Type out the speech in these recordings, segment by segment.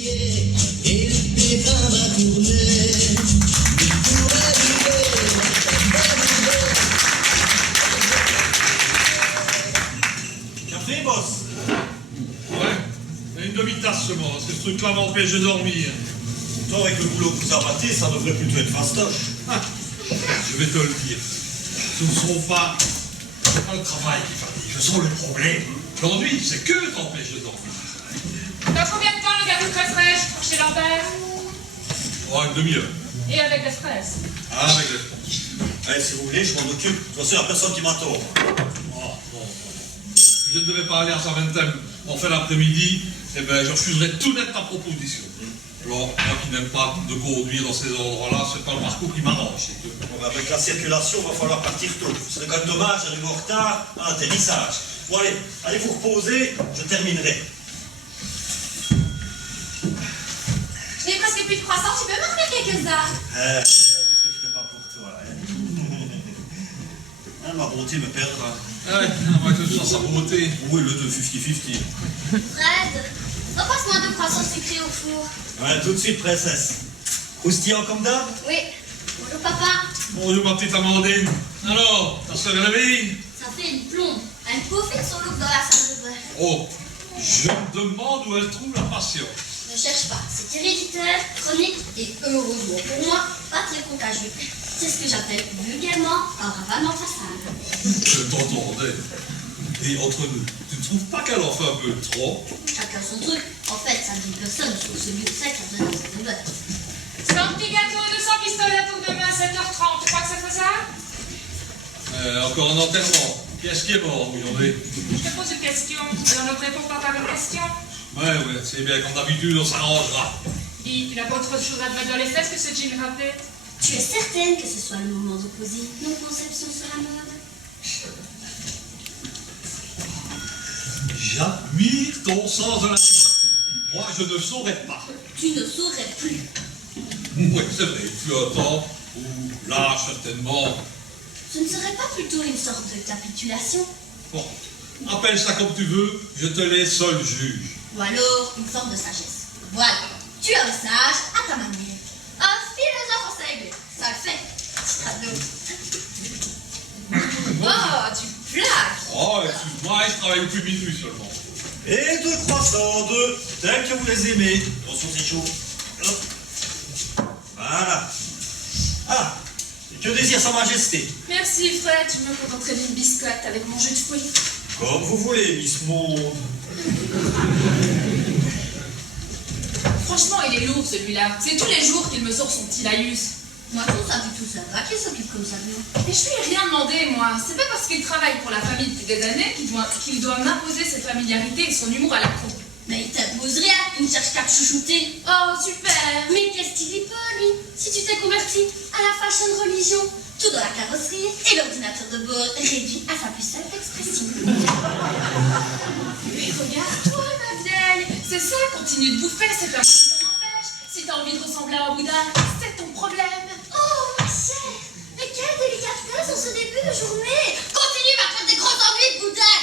Café, boss? Ouais, mais une demi-tasse seulement, parce que ce truc-là m'empêche de dormir. Toi, avec le boulot que vous abattez, ça devrait plutôt être fastoche. Ah, je vais te le dire. Ce ne sont pas... C'est pas le travail qui fatigue, ce sont les problèmes. L'ennui, c'est que t'empêche de dormir. Dans combien de temps le gâteau très fraîche pour chez Lambert? Oh, une demi-heure. Et avec les fraises? Ah, avec les fraises. Allez, si vous voulez, je m'en occupe. De toute façon, il n'y a personne qui m'attend. Oh, non. Si je ne devais pas aller à Saventem en fin d'après-midi, eh ben, je refuserais tout net ta proposition. Alors, moi qui n'aime pas de conduire dans ces endroits-là, c'est pas le parcours qui m'arrange, c'est tout. Bon, avec la circulation, il va falloir partir tôt. Ce serait quand même dommage d'arriver en retard à l'atterrissage. Bon, allez vous reposer, je terminerai. Je n'ai presque plus de croissants, tu peux m'en faire quelques-uns? Qu'est-ce que je fais pas pour toi, hein? Ah, ma bonté me perdra. Ah ouais, on va que ça sa beauté. Oui, le 50-50. Fred, repasse-moi 2 croissants sucrés au four. Ouais, tout de suite, princesse. Croustillant comme d'hab? Oui. Bonjour papa. Bonjour ma petite Amandine. Alors, ta soeur est réveillée? Ça fait une plombe. Elle peaufine son look dans la salle de bain. Oh, je me demande où elle trouve la patience. Ne cherche pas. C'est héréditaire, chronique et heureusement pour moi, pas très contagieux. C'est ce que j'appelle vulgairement un ravalement façade. Je t'entendais. Et entre nous, tu ne trouves pas qu'elle en fait un peu trop? Chacun son truc. En fait, ça ne dit personne sauf celui de ça qui a besoin de bain. C'est un petit gâteau, 200 pistolets pour demain à 7h30. Tu crois que c'est faisable? Encore un enterrement. Qu'est-ce qui est mort aujourd'hui? Je te pose une question. Alors ne te réponds pas par une question. Ouais, c'est bien, comme d'habitude, on s'arrangera. Dis, tu n'as pas autre chose à te mettre dans les fesses que ce jean râpé? Tu es certaine que ce soit le moment de poser nos conceptions sur la mode? J'admire ton sens de la Moi, je ne saurais pas. Tu ne saurais plus. Oui, c'est vrai, tu as un temps où, là, certainement... Ce ne serait pas plutôt une sorte de capitulation? Bon, appelle ça comme tu veux, je te laisse seul juge. Ou alors une forme de sagesse. Voilà, tu es un sage à ta manière. Un philosophe en seigle, ça le fait. Ado. Oh, tu plaques! Oh, excuse-moi, je travaille depuis minuit seulement. Et 2 croissants, 2, tels que vous les aimez. Attention, c'est chaud. Hop. Voilà. Ah, que désire sa majesté? Merci Fred, je me contenterai d'une biscotte avec mon jus de fruits. Comme vous voulez, Miss Monde. Franchement, il est lourd celui-là. C'est tous les jours qu'il me sort son petit laïus. Moi, non, ça du tout ça va, qui s'occupe comme ça de nous? Mais je lui ai rien demandé, moi. C'est pas parce qu'il travaille pour la famille depuis des années qu'il doit m'imposer cette familiarité et son humour à la con. Mais il t'impose rien, il ne cherche qu'à te chouchouter. Oh, super! Mais qu'est-ce qu'il est pas, lui? Si tu t'es converti à la fashion religion, tout dans la carrosserie et l'ordinateur de bord réduit à sa plus simple expression. Mais regarde-toi, ma vieille! C'est ça, continue de bouffer, c'est pas moi qui t'en empêche. Si t'as envie de ressembler à un Bouddha, c'est ton problème. Oh, ma chère, mais quelle délicatesse en ce début de journée! Continue à faire des gros ennuis de boudin!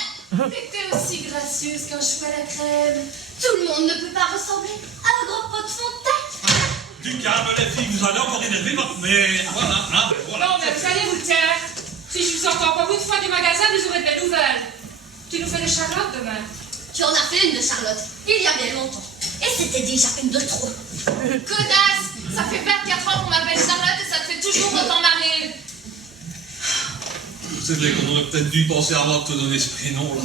Mais t'es aussi gracieuse qu'un cheveu à la crème. Tout le monde ne peut pas ressembler à un grand pot de fond de teint. Du calme, les filles, vous allez encore énerver votre mère. Voilà, hein, voilà. Non, mais vous allez vous taire. Si je vous entends encore une fois du magasin, vous aurez des nouvelles. Tu nous fais des Charlotte demain. Tu en as fait une de Charlotte, il y a bien longtemps. Et c'était déjà une de trop. Connasse! Ça fait 24 ans qu'on m'appelle Charlotte et ça te fait toujours autant marrer. C'est vrai qu'on aurait peut-être dû penser avant de te donner ce prénom-là.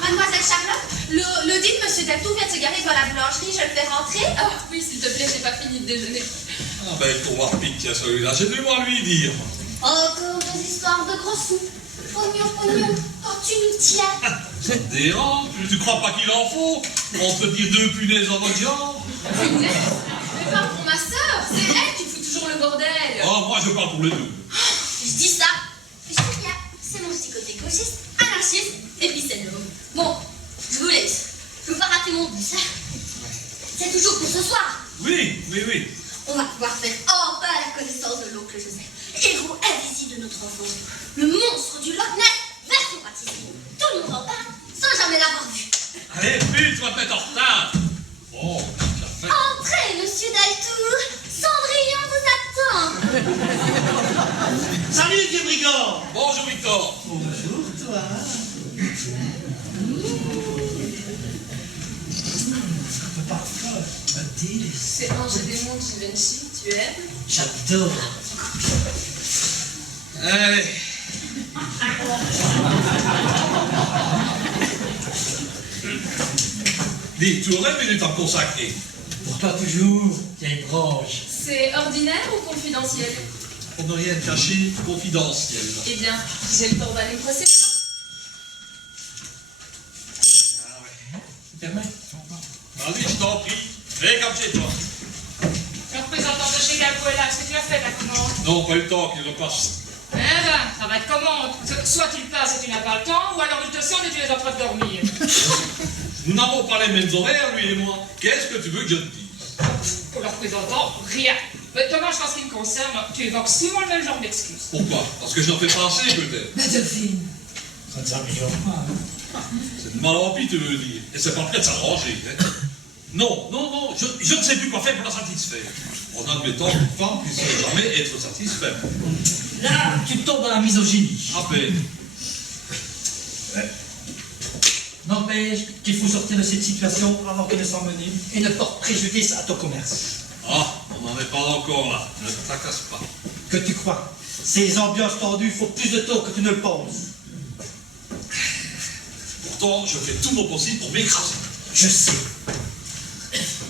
Mademoiselle Charlotte, le dit de Monsieur Deltour vient de se garer devant la boulangerie, je le fais rentrer. Ah oui, s'il te plaît, j'ai pas fini de déjeuner. Ah ben, pour voir pique, tiens, celui-là, j'ai dû moi lui dire. Encore des histoires de gros sous. Pognon, pognon, quand tu nous tiens. Ça te dérange? Tu crois pas qu'il en faut pour entretenir 2 punaises en votre genre? Punaise! Mais pas pour ma sœur, c'est elle qui fout toujours le bordel. Oh, moi je parle pour les deux. Je dis ça, je dis rien. C'est mon petit côté gauchiste, anarchiste, et puis c'est l'homme. Bon, je vous laisse. Je veux pas rater mon bus. C'est toujours pour ce soir. Oui. On va pouvoir faire enfin la connaissance de l'oncle Joseph, héros invisible de notre enfance, le monstre du Loch Ness, version pâtisserie. Tout le monde en parle, sans jamais l'avoir vu. Allez, vite, tu vas te mettre en retard. hein. Parfois, un délice. C'est Ange et Démon de Givenchy, tu aimes? J'adore. Allez. Dis, tu aurais une minute à me consacrer. Pour toi toujours, vieille branche. C'est ordinaire ou confidentiel? Pour ne rien cacher, confidentiel. Eh bien, j'ai le temps d'aller me procéder. Ah ouais. Permets. Vas-y, je t'en prie. Fais comme chez toi. Le représentant de chez Gabuela, est-ce que tu as fait la commande? Non, pas eu le temps qu'il repasse. Eh ben, ça va être commande. Soit il passe et tu n'as pas le temps, ou alors il te sonne et tu es en train de dormir. Nous n'avons pas les mêmes horaires, lui et moi. Qu'est-ce que tu veux que je te dise? Pour le représentant, rien. Mais Thomas, en ce qui me concerne, tu évoques souvent le même genre d'excuses. Pourquoi? Parce que j'en fais pas assez, peut-être. Mais Delphine, ça ne s'améliore pas. Hein. C'est de mal en pis, tu veux dire. Et c'est pas prêt de s'arranger. Hein? Non, non, non, je ne sais plus quoi faire pour la satisfaire. En admettant qu'une femme puisse jamais être satisfaite. Là, tu tombes dans la misogynie. À peine. N'empêche qu'il faut sortir de cette situation avant qu'elle ne s'envenime et ne porte préjudice à ton commerce. Ah, on n'en est pas encore là. Ne te tracasse pas. Que tu crois? Ces ambiances tendues font plus de tort que tu ne le penses. Pourtant, je fais tout mon possible pour m'écraser. Je sais.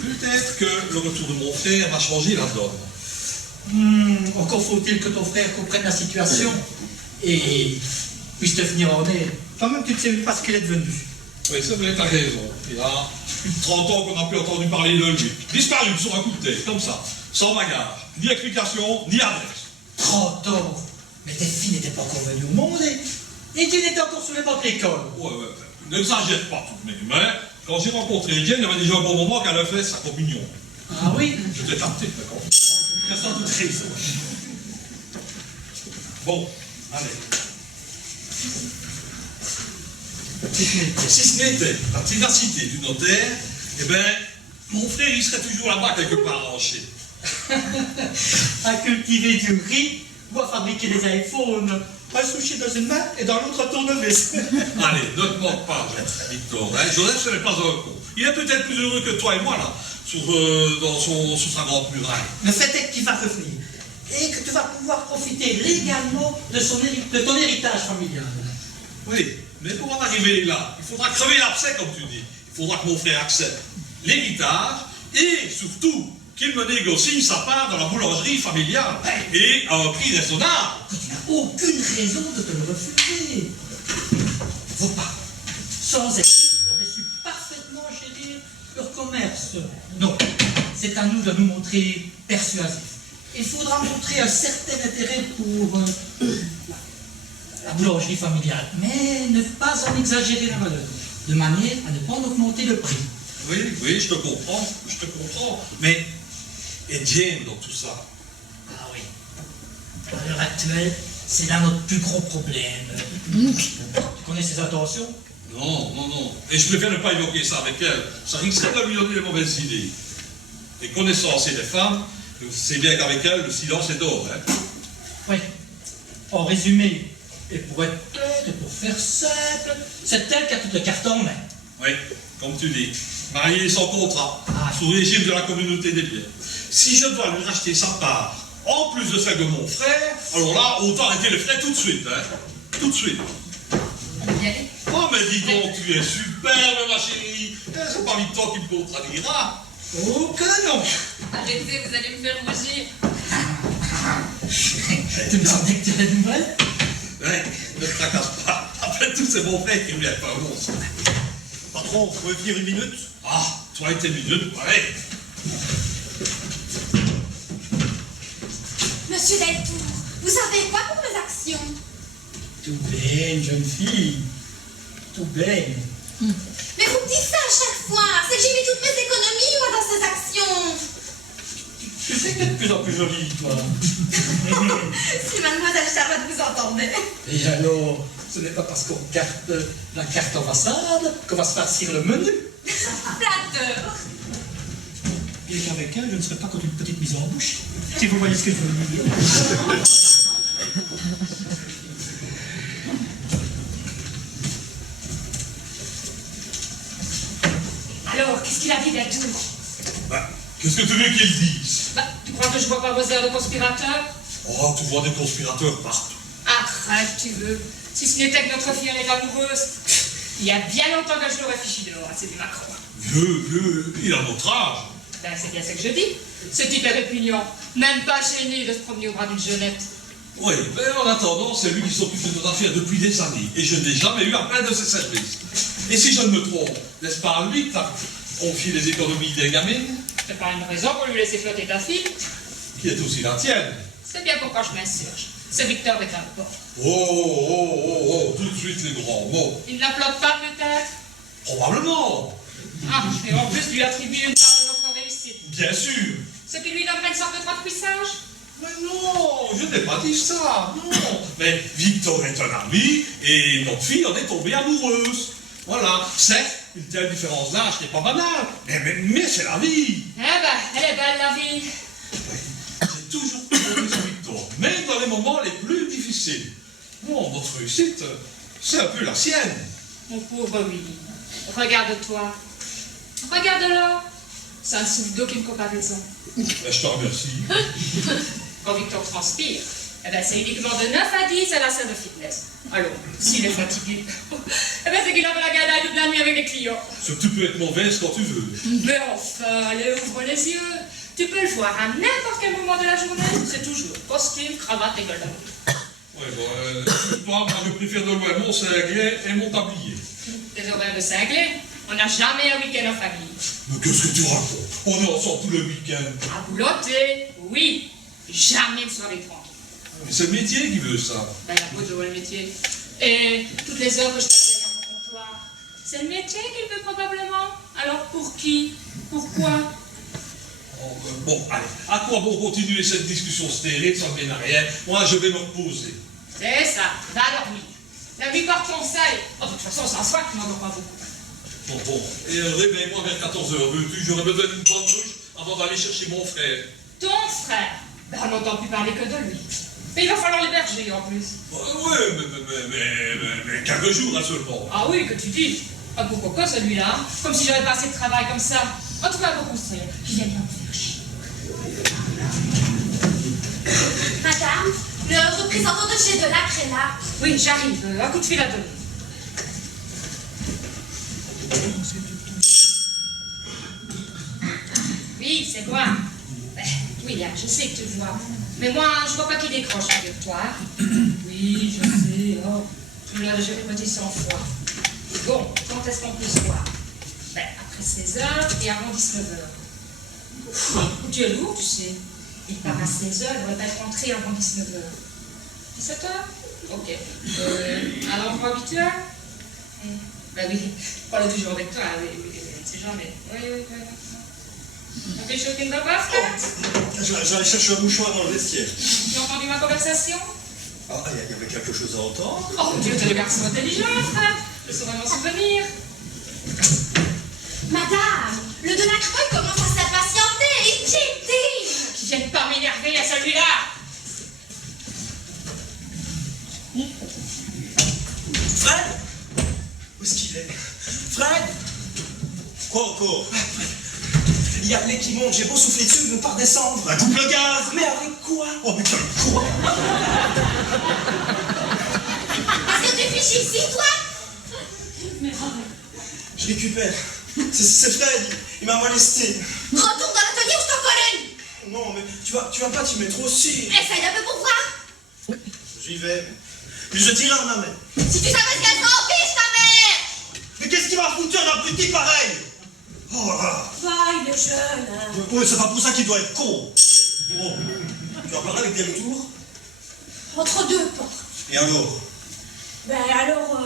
Peut-être que le retour de mon frère va changer la donne. Encore faut-il que ton frère comprenne la situation et puisse te venir en aide. Toi-même, tu ne sais pas ce qu'il est devenu. Oui, c'est vrai, t'as raison. Il y a plus de 30 ans qu'on n'a plus entendu parler de lui. Disparu sur un coup de tête, comme ça. Sans bagarre. Ni explication, ni adresse. 30 ans. Mais tes filles n'étaient pas encore venues au monde et tu n'étais encore sous les bancs de l'école. Ouais. N'exagère pas tout de même. Mais quand j'ai rencontré Etienne, il y avait déjà un bon moment qu'elle a fait sa communion. Ah oui? Je t'ai capté, d'accord. Tu as sans doute raison. Bon, allez. Si Si ce n'était la ténacité du notaire, eh bien, mon frère, il serait toujours là-bas quelque part arraché. à cultiver du riz ou à fabriquer des iPhones. Un sushi dans une main et dans l'autre un tournevis. Allez, ne te moque pas, Victor. Hein. Joseph, ce n'est pas un con. Il est peut-être plus heureux que toi et moi, là, sur sa grande muraille. Le fait est qu'il va revenir et que tu vas pouvoir profiter légalement de ton héritage familial. Oui, mais pour en arriver là, il faudra crever l'abcès, comme tu dis. Il faudra que mon frère accepte l'héritage et surtout qu'il me négocie sa part dans la boulangerie familiale et à un prix raisonnable. Tu n'as aucune raison de te le refuser. Vos parents, sans être, avaient su parfaitement gérer leur commerce. Non, c'est à nous de nous montrer persuasifs. Il faudra montrer un certain intérêt pour la boulangerie familiale, mais ne pas en exagérer la valeur, de manière à ne pas en augmenter le prix. Oui, je te comprends, mais Etienne dans tout ça. Ah oui. À l'heure actuelle, c'est là notre plus gros problème. Tu connais ses intentions? Non. Et je préfère ne pas évoquer ça avec elle. Ça risquerait de lui donner des mauvaises idées. Et connaissant assez des femmes, c'est bien qu'avec elle, le silence est d'or. Hein. Oui. En résumé, et pour être clair, et pour faire simple, c'est elle qui a toutes les cartes en main. Oui, comme tu dis. Mariée sans contrat, Ah. sous régime de la communauté des biens. Si je dois lui racheter sa part, en plus de celle de mon frère, alors là, autant arrêter les frais tout de suite. Hein. Tout de suite. Y aller. Oh, mais dis donc, tu es superbe, ma chérie. C'est pas Victor qui me contradira. Oh que non! Arrêtez, vous allez me faire rougir. Tu me semblais que tu avais des nouvelles? Ouais, ne te tracasse pas. Après tout, c'est mon frère qui me lève pas un monstre. Patron, vous pouvez venir une minute? Ah, toi et tes minutes, allez. Monsieur Deltour, vous savez quoi pour mes actions? Tout belle, jeune fille. Tout belle. Mais vous me dites ça à chaque fois. C'est que j'ai mis toutes mes économies, moi, dans ces actions. Tu sais que t'es de plus en plus jolie, toi. Si mademoiselle Charlotte vous entendait. Et alors, ce n'est pas parce qu'on carte la carte ambassade qu'on va se farcir le menu. Flatteur. Bien qu'avec elle, je ne serais pas contre une petite mise en bouche. Si vous voyez ce que je veux dire. qu'est-ce qu'il a dit là-tout? Bah, qu'est-ce que tu veux qu'il dise? Bah, tu crois que je vois pas vos airs de conspirateur? Oh, tu vois des conspirateurs partout. Arrête, tu veux. Si ce n'était que notre fille en est amoureuse, il y a bien longtemps que je l'aurais fichu dehors, c'est du Macron. Vieux, il a notre âge. Ben, c'est bien ce que je dis. Ce type est répugnant, même pas gêné de se promener au bras d'une jeunette. Oui, mais en attendant, c'est lui qui s'occupe de nos affaires depuis des années. Et je n'ai jamais eu à plaindre de ses services. Et si je ne me trompe, n'est-ce pas à lui que t'as confié les économies des gamines? C'est pas une raison pour lui laisser flotter ta fille. Qui est aussi la tienne. C'est bien pourquoi je m'insurge. Ce Victor est un porc. Oh, tout de suite les grands mots. Il ne la flotte pas peut-être? Probablement. Ah, et en plus lui attribuer une part de notre réussite. Bien sûr. Ce qui lui donnerait une sorte de droit de puissage. Mais non, je n'ai pas dit ça, non. Mais Victor est un ami et notre fille en est tombée amoureuse. Voilà, certes, une telle différence d'âge n'est pas banale, mais c'est la vie. Eh ben, elle est belle la vie. J'ai toujours compté sur Victor, même dans les moments les plus difficiles. Bon, notre réussite, c'est un peu la sienne. Mon pauvre Willy, regarde-toi. Regarde-le. Ça ne souffre d'aucune comparaison. Ben, je te remercie. Quand Victor transpire, eh ben, c'est uniquement de 9 à 10 à la salle de fitness. Alors, s'il est fatigué, eh ben, c'est qu'il a fait la gala toute la nuit avec les clients. Tu peux être mauvaise quand tu veux. Mais enfin, allez, ouvre les yeux. Tu peux le voir à n'importe quel moment de la journée. C'est toujours costume, cravate et golden. Ouais, bon, moi, je préfère de loin mon cinglé et mon tablier. Des horaires de cinglé, on n'a jamais un week-end en famille. Mais qu'est-ce que tu racontes? On est ensemble tout le week-end. À boulotter, oui. Jamais de soirée tranquille. Mais c'est le métier qui veut ça. Ben, la peau de le métier. Et toutes les heures que je passe derrière mon comptoir, c'est le métier qu'il veut probablement. Alors pour qui? Pourquoi? Bon, allez, à quoi bon continuer cette discussion stérile, ça ne mène à rien. Moi, je vais me reposer. C'est ça, va dormir. La lui porte conseil. Oh, de toute façon, sans soi, tu n'en dors pas beaucoup. Bon, et réveille-moi vers 14h, veux-tu? J'aurais besoin d'une bonne douche avant d'aller chercher mon frère. Ton frère? Ben, on n'entend plus parler que de lui. Mais il va falloir l'héberger en plus. Oui, mais quelques jours là seulement. Ah oui, que tu dis. Pas pour coco celui-là. Comme si j'avais pas assez de travail comme ça. En tout cas, pour construire. Qui vient bien me faire chier. Madame, le représentant de chez Delacre est là. Oui, j'arrive. Un coup de fil à donner. Oui, c'est moi. Oui, là, je sais que tu le vois. Mais moi, je vois pas qui décroche avec toi. Oui, je sais. Oh, tu l'as déjà répété 100 fois. Bon, quand est-ce qu'on peut se voir? Ben, après 16h et avant 19h. Tu es lourd, tu sais. Il part à 16h, il devrait être rentré avant 19h. 17h? Ok. À l'endroit habituel? Ben oui, je parle toujours avec toi, oui, on ne sait jamais. Oui. Quelque chose qui ne va pas, Fred? J'allais chercher un mouchoir dans le vestiaire. Tu as entendu ma conversation? Ah, il y avait quelque chose à entendre. Oh, Dieu, t'es le garçon intelligent, Fred. Je saurais m'en souvenir. Madame, le Delacroix commence à s'impatienter. Il dit. Qui viennent pas m'énerver à celui-là. Fred? Où est-ce qu'il est? Fred? Quoi encore? Il y a le lait qui monte, j'ai beau souffler dessus, il ne veut pas redescendre. Bah, coupe le gaz! Mais avec quoi? Oh, mais quel con! Est-ce que tu fiches ici, toi? Je récupère. C'est Fred, il m'a molesté. Retourne dans l'atelier ou je t'en colle une. Non, mais tu vas pas t'y mettre aussi. Essaye un peu pour voir. J'y vais. Puis je tire à ma main. Si tu savais ce qu'elle s'en fiche, ta mère. Mais qu'est-ce qui m'a foutu un abruti pareil? Oh là là! Va, il est jeune. Hein. Oui, c'est pas pour ça qu'il doit être con. Bon, tu vas parler avec des retours? Entre deux portes. Et alors? Ben alors,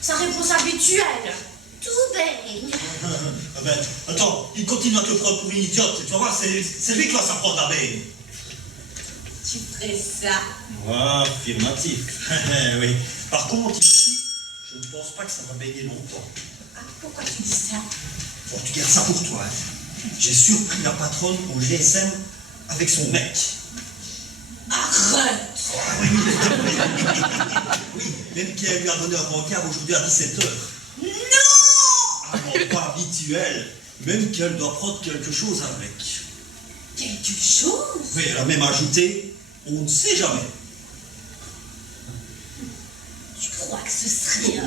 sa réponse habituelle. Tout baigne. Ah ben, attends, il continue à te prendre pour une idiote. Tu vas voir, c'est lui qui va s'apprendre à baigner. Tu ferais ça. Ah, affirmatif. Oui. Par contre, ici, je ne pense pas que ça va baigner longtemps. Ah, pourquoi tu dis ça? Bon, tu gardes ça pour toi. Hein. J'ai surpris la patronne au GSM avec son mec. Arrête. Oui, même qu'elle lui a donné un rencard aujourd'hui à 17h. Non. Ah non, pas habituel. Même qu'elle doit prendre quelque chose avec. Quelque chose? Oui, elle a même ajouté, on ne sait jamais. Je crois que ce serait...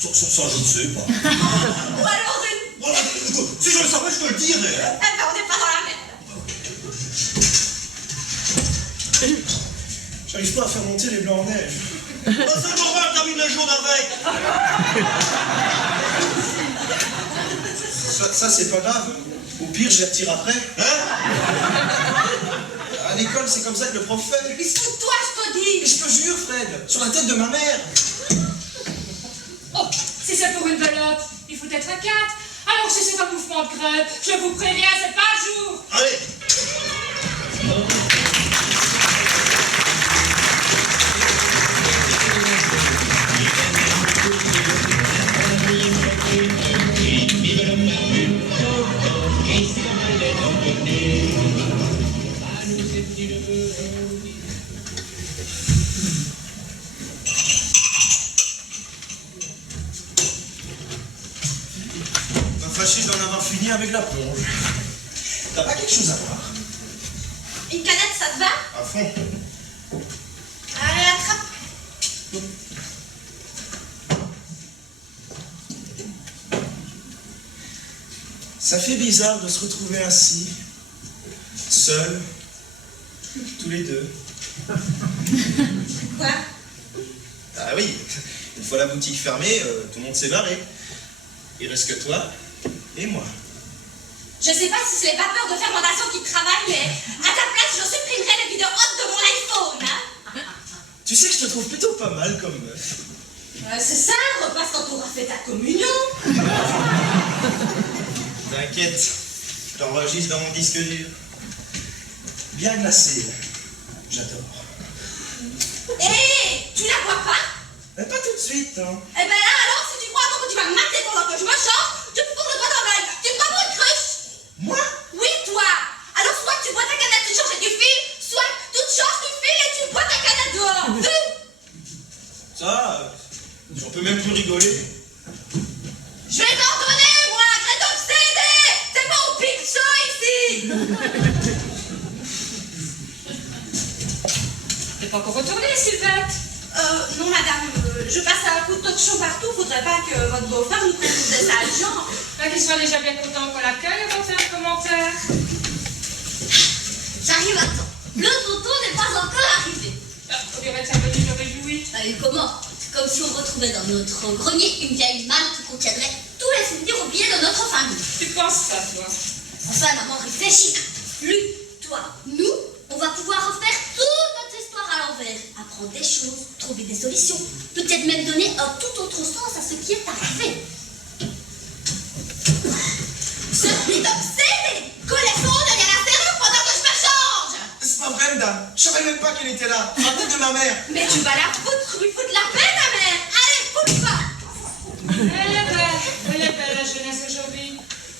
Sur ça, je ne sais pas. Ou alors une... Voilà, écoute, si je le savais, je te le dirais. Hein. Eh ben, on n'est pas dans la merde. J'arrive pas à faire monter les blancs en neige. Ah, c'est normal, t'as mis les jaunes avec. Ça c'est pas grave. Au pire, je les retire après. Hein? À l'école, c'est comme ça que le prof fait. Mais c'est toi, je te dis. Et je te jure, Fred, sur la tête de ma mère. Oh, si c'est pour une belote, il faut être à 4. Alors si c'est un mouvement de grève, je vous préviens, c'est pas un jour. Allez. Fâché d'en avoir fini avec la plonge. T'as pas quelque chose à voir? Une canette, ça te va? À fond. Allez, attrape. Ça fait bizarre de se retrouver ainsi, seuls, tous les deux. Quoi? Ah oui, une fois la boutique fermée, tout le monde s'est barré. Il reste que toi et moi. Je sais pas si c'est les vapeurs de fermentation qui travaillent, mais à ta place, je supprimerai les vidéos hautes de mon iPhone, hein? Tu sais que je te trouve plutôt pas mal comme meuf. C'est ça, repasse quand t'auras fait ta communion. T'inquiète, je t'enregistre dans mon disque dur. Bien glacé, j'adore. Hé, tu la vois pas? Mais pas tout de suite, hein. Eh ben là, alors, si tu crois que tu vas me mater pendant que je me change, tu me fourres le doigt dans l'œil. Tu me prends pour une cruche? Moi? Oui, toi. Alors, soit tu bois ta canette, tu changes et tu files, soit tu te changes, tu files et tu bois ta canette dehors. Vu? Ça, j'en peux même plus rigoler. Je vais t'ordonner, moi, grette obsédée. C'est pas au pinceau ici. T'es pas encore retournée, Sylvette? Non, madame, je passe un coup de torchon partout. Faudrait pas que votre beau-frère nous prenne des sales gens. Qu'il soit déjà bien content qu'on l'accueille avant de faire un commentaire. J'arrive à temps. Le tonton n'est pas encore arrivé. On dirait que sa venue me réjouit. Et comment? C'est comme si on retrouvait dans notre grenier une vieille malle qui contiendrait tous les souvenirs oubliés de notre famille. Tu penses ça, toi? Enfin, maman, réfléchis. Lui, toi, nous, on va pouvoir refaire toute notre histoire à l'envers. Apprendre des choses, trouver des solutions. Peut-être même donner un tout autre sens à ce qui est arrivé. Ce petit obsédé! Connaissons derrière la serrure pendant que je me change! C'est pas vrai, madame. Je savais même pas qu'elle était là. La tête de ma mère. Mais tu vas la foutre, lui foutre la paix, ta mère! Allez, foutre-toi! Elle est belle, la jeunesse aujourd'hui.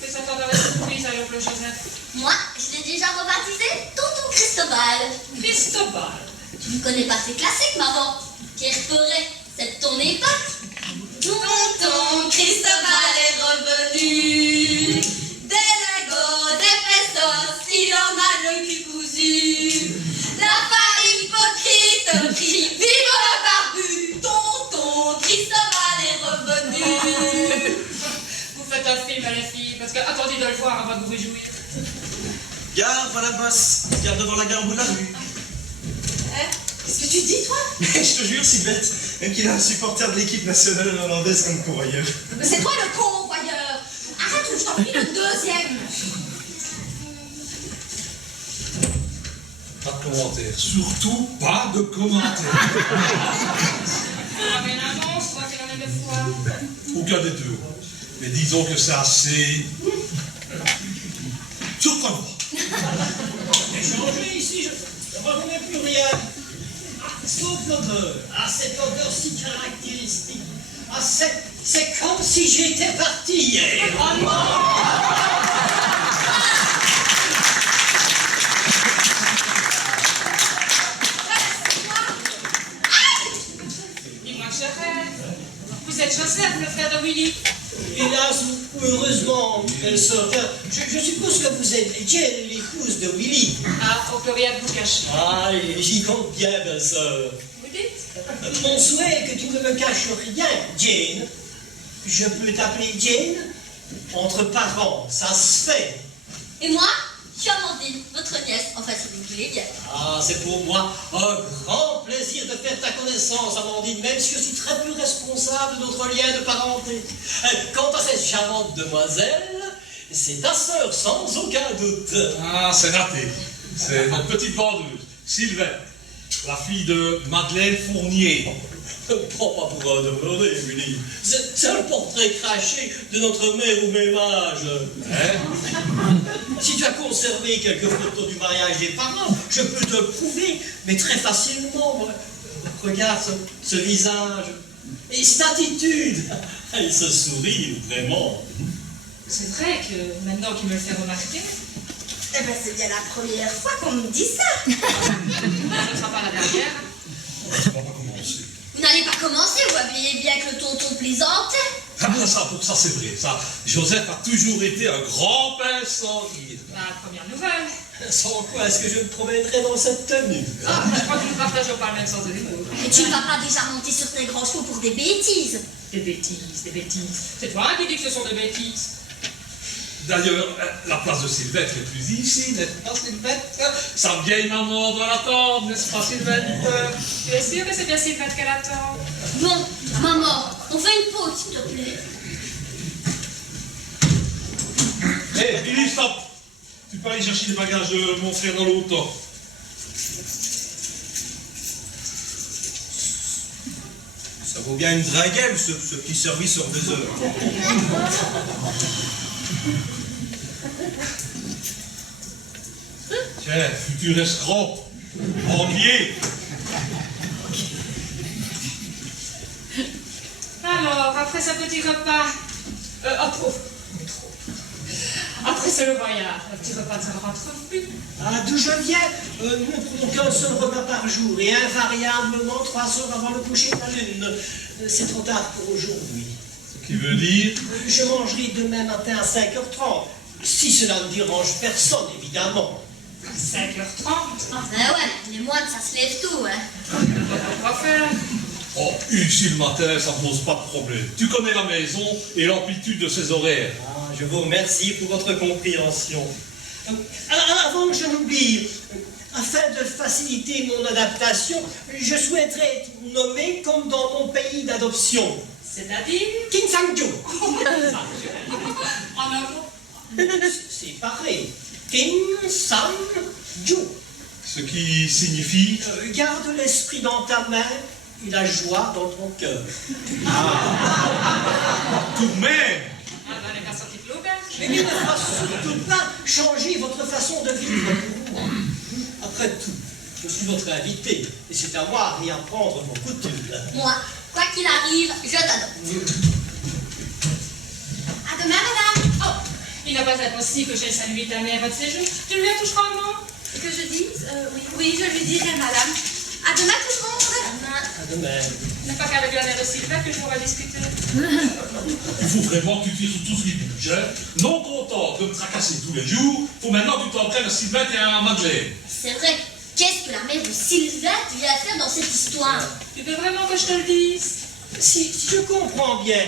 Que s'attendre à la surprise à l'oncle Joseph. Moi, je l'ai déjà rebaptisé Tonton Cristobal. Cristobal. Tu ne connais pas ces classiques, maman? Pierre Perret, c'est de ton époque. Tonton Cristobal est revenu. Des lingots, des pesos, il en a le cul cousu. La part hypocrite crie vive le barbu. Tonton Cristobal est revenu. Vous faites un film à la fille, parce que attendez de le voir avant de vous réjouir. Gare, voilà boss. Gare devant la gare au bout de la rue. Qu'est-ce que tu dis, toi? Mais je te jure, Sylvette, même qu'il a un supporter de l'équipe nationale hollandaise comme convoyeur. Mais c'est toi le con, voyeur. Arrête ou je t'en prie le deuxième. Pas de commentaires. Surtout pas de commentaires. Ah, mais l'annonce, je crois qu'il en a 2 fois. Aucun des deux. Mais disons que c'est assez surprenant. Échanger ici, je ne reconnais plus rien. Ah, sauf l'odeur. Ah, cette odeur si caractéristique. Ah, c'est comme si j'étais parti hier. Oh non! Dis-moi, Charette, vous êtes Joseph, le frère de Willy. hélas ou heureusement, belle sœur, je suppose que vous êtes Jane, l'épouse de Willy. Ah, on peut rien vous cacher. Ah, j'y compte bien, belle sœur. Vous dites? Mon souhait est que tu ne me caches rien, Jane. Je peux t'appeler Jane? Entre parents, ça se fait. Et moi, je suis Amandine, votre nièce. Enfin, si vous voulez bien. Ah, c'est pour moi un grand plaisir de faire ta connaissance, Amandine, même si je suis très peu responsable de notre lien de parenté. Quant à cette charmante demoiselle, c'est ta sœur, sans aucun doute. Ah, c'est raté. C'est notre petite vendeuse, Sylvain, la fille de Madeleine Fournier. Prends pas pour un demeuré, Willy. C'est le portrait craché de notre mère au même âge. Hein? Si tu as conservé quelques photos du mariage des parents, je peux te le prouver, mais très facilement. Regarde ce visage et cette attitude. Il se sourit vraiment. C'est vrai que maintenant qu'il me le fait remarquer, Eh ben, c'est bien la première fois qu'on me dit ça. ce ne sera pas la dernière. On va pas commencer. Vous n'allez pas commencer, vous voyez bien que le tonton plaisantait. Ah, ça, pour ça, c'est vrai. Ça, Joseph a toujours été un grand pinceau. La première nouvelle. Sans quoi est-ce que je me promènerais dans cette tenue? Ah, je crois que nous ne partageons pas le même sens de l'humour. Et tu ne vas pas déjà monter sur tes grands chevaux pour des bêtises. Des bêtises, des bêtises. C'est toi qui dis que ce sont des bêtises. D'ailleurs, la place de Sylvette n'est plus ici, n'est-ce pas, Sylvette? Sa vieille maman doit l'attendre, n'est-ce pas, Sylvette? Tu es sûr que c'est bien Sylvette qu'elle attend? Non, maman, on fait une pause, s'il te plaît. Hé, Billy, stop! Tu peux aller chercher les bagages de mon frère dans l'auto. Ça vaut bien une draguelle, ce petit service sur 2 heures. Tiens, futur escroc, banquier. Alors, après ce petit repas, après ce voyage, un petit repas de ça rentre plus. Ah, d'où je viens, nous ne prenons qu'un seul repas par jour et invariablement 3 heures avant le coucher de la lune. C'est trop tard pour aujourd'hui. Ce qui veut dire... Je mangerai demain matin à 5h30, si cela ne dérange personne, évidemment. 5h30. Ah ouais, les moines, ça se lève tôt, hein. Quoi faire? Oh, ici le matin, ça ne pose pas de problème. Tu connais la maison et l'amplitude de ses horaires. Ah, je vous remercie pour votre compréhension. Avant que je n'oublie, afin de faciliter mon adaptation, je souhaiterais être nommé comme dans mon pays d'adoption. C'est-à-dire? King Sang-ju. En avant. C'est pareil. King Sang-ju. Ce qui signifie... Garde l'esprit dans ta main et la joie dans ton cœur. Tout de même. Ah, ben, elle n'est pas sortie de l'auberge. Mais il ne faut surtout pas changer votre façon de vivre pour moi. Après tout, je suis votre invité et c'est à moi d'y apprendre vos coutumes. Moi, quoi qu'il arrive, je t'adopte. À demain, madame. Oh, il n'a pas été possible que j'aille saluer ta mère de séjour. Tu lui toucheras un mot? Que je dise oui, je lui dirai, madame. À demain, tout le monde. À demain. Ce n'est pas qu'avec la mère de Sylvain que je pourrai discuter. Il faut vraiment que tu tires sur tout ce qui bouge. Hein. Non content de me tracasser tous les jours, faut maintenant que tu t'en prennes à Sylvette et à Madeleine. C'est vrai. Qu'est-ce que la mère de Sylvette vient faire dans cette histoire? Tu veux vraiment que je te le dise? Si je comprends bien,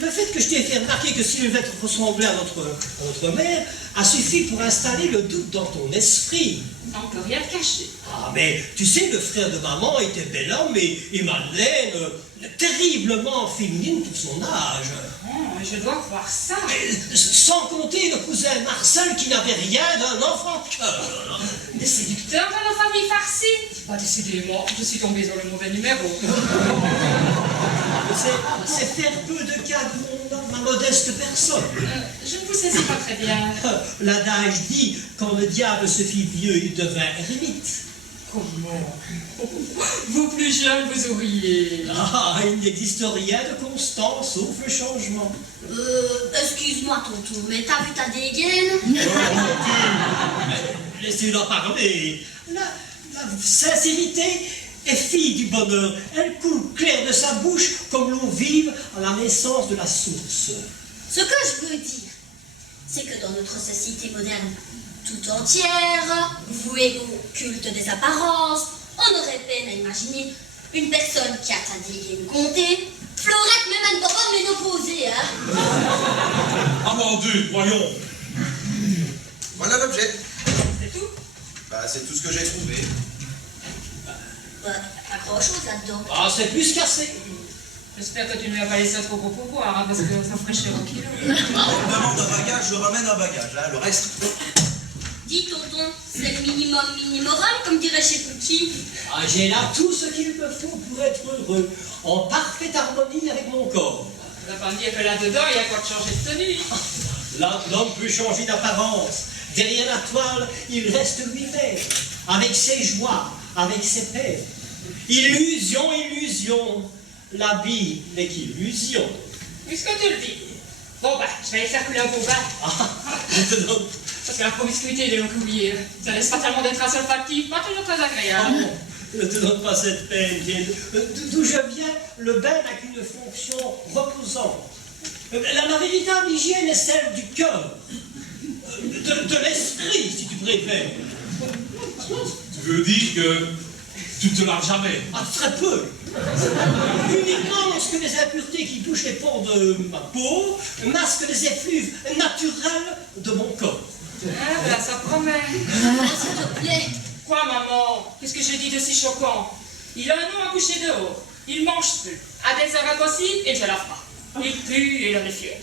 le fait que je t'ai fait remarquer que Sylvette ressemblait à notre mère a suffi pour installer le doute dans ton esprit. Encore rien de caché. Ah, mais tu sais, le frère de maman était bel homme et Madeleine, terriblement féminine pour son âge. Oh, je dois croire ça. Mais, sans compter le cousin Marcel qui n'avait rien d'un enfant de cœur. Des séducteurs dans la famille farcie. Bah, décidément, je suis tombée sur le mauvais numéro. C'est faire peu de cas de ma modeste personne. Je ne vous saisis pas très bien. L'adage dit, quand le diable se fit vieux, il devint ermite. Comment? Vous plus jeune, vous auriez... Ah, il n'existe rien de constant, sauf le changement. Excuse-moi, tonton, mais t'as vu ta dégaine? Laissez-la parler. La sincérité est fille du bonheur. Elle coule clair de sa bouche comme l'eau vive à la naissance de la source. Ce que je veux dire, c'est que dans notre société moderne tout entière, vouée au culte des apparences, on aurait peine à imaginer une personne qui atteint des gaines comptées, Fleurette même à ne pas ménopausée, hein. Ah mon Dieu, voyons. Voilà l'objet. C'est tout? Bah, c'est tout ce que j'ai trouvé. Bah, pas grand chose là-dedans. Ah, c'est plus qu'assez. J'espère que tu ne lui as pas laissé trop gros pour boire, hein, parce que ça ferait cher au kilo. On me demande un bagage, je ramène un bagage. Hein. Le reste. Dis tonton, c'est le minimum minimorum, comme dirait chez Pouki. Ah, j'ai là tout ce qu'il me faut pour être heureux, en parfaite harmonie avec mon corps. On n'a pas dit que là-dedans, il y a quoi de changer de tenue. Là, l'homme peut changer d'apparence. Derrière la toile, il reste lui-même, avec ses joies, avec ses peines. Illusion, illusion. L'habit n'est qu'illusion. Puisque tu le dis. Bon, bah, je vais aller faire couler un bon bain. Ah, je te donne. Parce que la promiscuité de l'oublier, ça laisse fatalement d'être insolfactif, pas toujours très agréable. Ne te donne pas cette peine, Jane. D'où je viens, le bain n'a qu'une fonction reposante. La véritable hygiène est celle du cœur, de l'esprit, si tu préfères. Tu veux dire que tu ne te laves jamais? Ah, très peu. Uniquement lorsque les impuretés qui touchent les pores de ma peau masquent les effluves naturels de mon corps. Ah, ben, ça promet. S'il te plaît. Quoi, maman? Qu'est-ce que je dis de si choquant? Il a un nom à coucher dehors. Il mange plus. À des heures impossibles, et je lave pas. Il pue et il en est fier.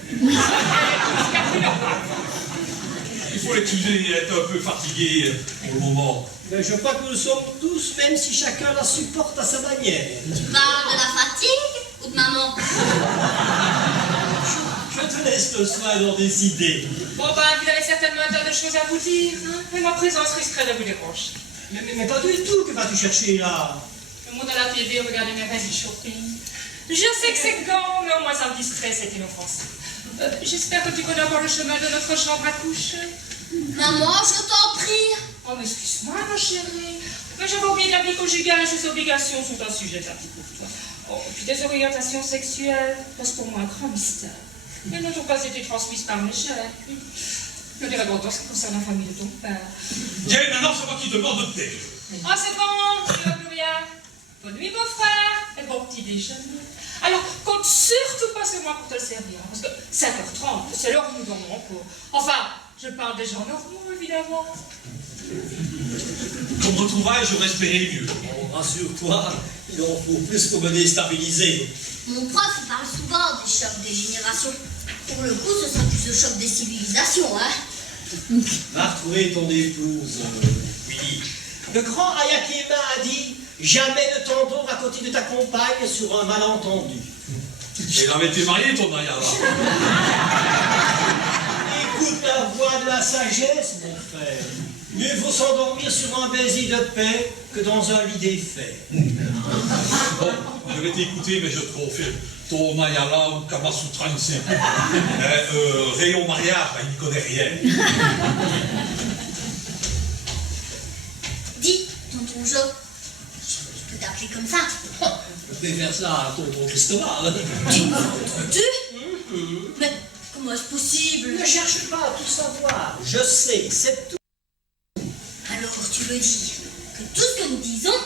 Il faut l'excuser, il est un peu fatigué pour le moment. Mais je crois que nous le sommes tous, même si chacun la supporte à sa manière. Tu parles de la fatigue ou de maman? Je te laisse le soin d'en décider. Bon, ben, vous avez certainement un tas de choses à vous dire, hein, et ma présence risquerait de vous déranger. Mais pas du tout, que vas-tu chercher là? Le monde à la TV, regardez mes réseaux shopping. Je sais que c'est grand, mais au moins ça me distrait, c'est inoffensif. J'espère que tu connais encore le chemin de notre chambre à coucher. Maman, je t'en prie. Oh, mais excuse-moi, ma chérie. Mais j'avais oublié la vie conjugale et ses obligations sont un sujet tabou pour toi. Oh, et puis des orientations sexuelles, c'est pour moi un grand mystère. Elles n'ont pas été transmises par mes chers. Je dirais pourtant, ça concerne la famille de ton père. Jane, maintenant c'est moi qui te demande de te taire. Ah, c'est bon, je ne veux plus rien. Bonne nuit, beau-frère, et bon petit déjeuner. Alors, compte surtout pas sur moi pour te le servir, hein, parce que 5h30, c'est l'heure où nous dormons en cours. Enfin, je parle des gens normaux, évidemment. Comme retrouvaille, j'aurais espéré mieux. Oh, rassure-toi, il en faut plus pour me déstabiliser. Mon prof il parle souvent des chocs des générations. Pour le coup, ce serait plus le choc des civilisations, hein. Va retrouver ton épouse, Willy. Le grand Ayakema a dit « Jamais ne t'endors à côté de ta compagne sur un malentendu. » Il avait été marié, ton Ayala. Écoute la voix de la sagesse, mon frère. Mieux vaut s'endormir sur un baiser de paix que dans un lit défait. Bon, je vais t'écouter, mais je te confirme. Ton Ayala ou Kamasutra, il ne sait plus. Rayon mariage, il n'y connaît rien. Dis, tonton Jo, je peux t'appeler comme ça. Je vais faire ça à tonton Cristobal. Tu? Mais comment est-ce possible? Ne cherche pas à tout savoir. Je sais, c'est tout. Alors tu veux dire que tout ce que nous disons,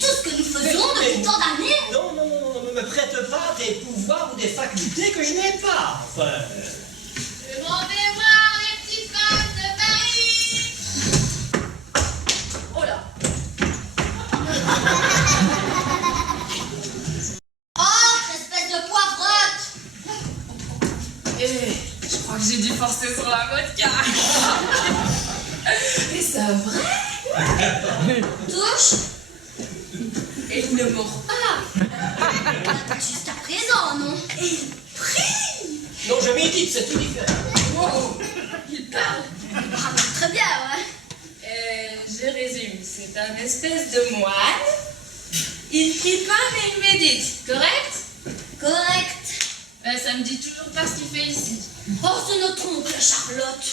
tout ce que nous faisons depuis tant d'années... Non, non, non, non, ne me prête pas des pouvoirs ou des facultés que je n'ai pas. Enfin, Demandez voir les petites femmes de Paris. Oh là. Oh, espèce de poivrotte. Je crois que j'ai dû forcer sur la vodka. Et c'est vrai? Touche. Et il ne mord pas. Juste à présent, non? Et il prie. non, je médite, c'est tout différent. Wow, il parle. Ah, très bien, ouais. Je résume, c'est un espèce de moine. Il prie pas mais il médite, correct? Correct. Ça me dit toujours pas ce qu'il fait ici. Oh, c'est notre oncle, Charlotte.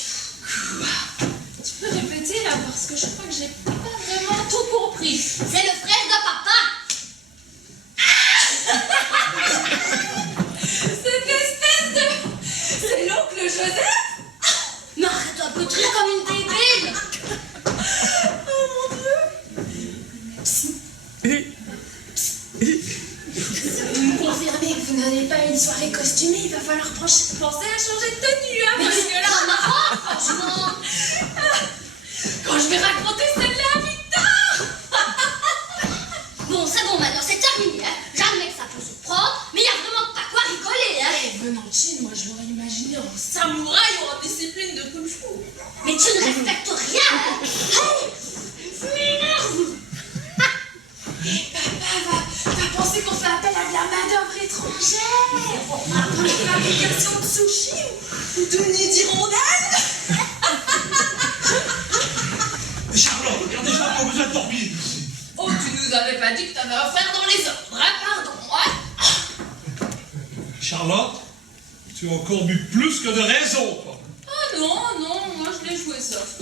Tu peux répéter là parce que je crois que j'ai pas vraiment tout compris. C'est le frère de papa. vous n'avez pas une soirée costumée, il va falloir penser à changer de tenue, hein, parce que là... Ça m'arrange, franchement. Quand je vais raconter celle-là, putain! Bon, c'est bon maintenant, c'est terminé. Hein. J'admets que ça peut se prendre, mais il y a vraiment pas quoi rigoler. Hein. Eh, venant de Chine, moi je l'aurais imaginé en samouraï ou en discipline de kung fu. Mais tu ne respectes rien. Hein. Allez, ça m'énerve. Papa va penser qu'on fait appel à de la main-d'œuvre étrangère pour la fabrication de sushi ou de nids d'hirondelles. Mais Charlotte, regarde déjà, pas besoin de dormir ici. Oh, tu nous avais pas dit que t'avais affaire dans les ordres, hein, pardon, ouais. Charlotte, tu as encore bu plus que de raison, quoi. Ah non, moi je l'ai joué soft.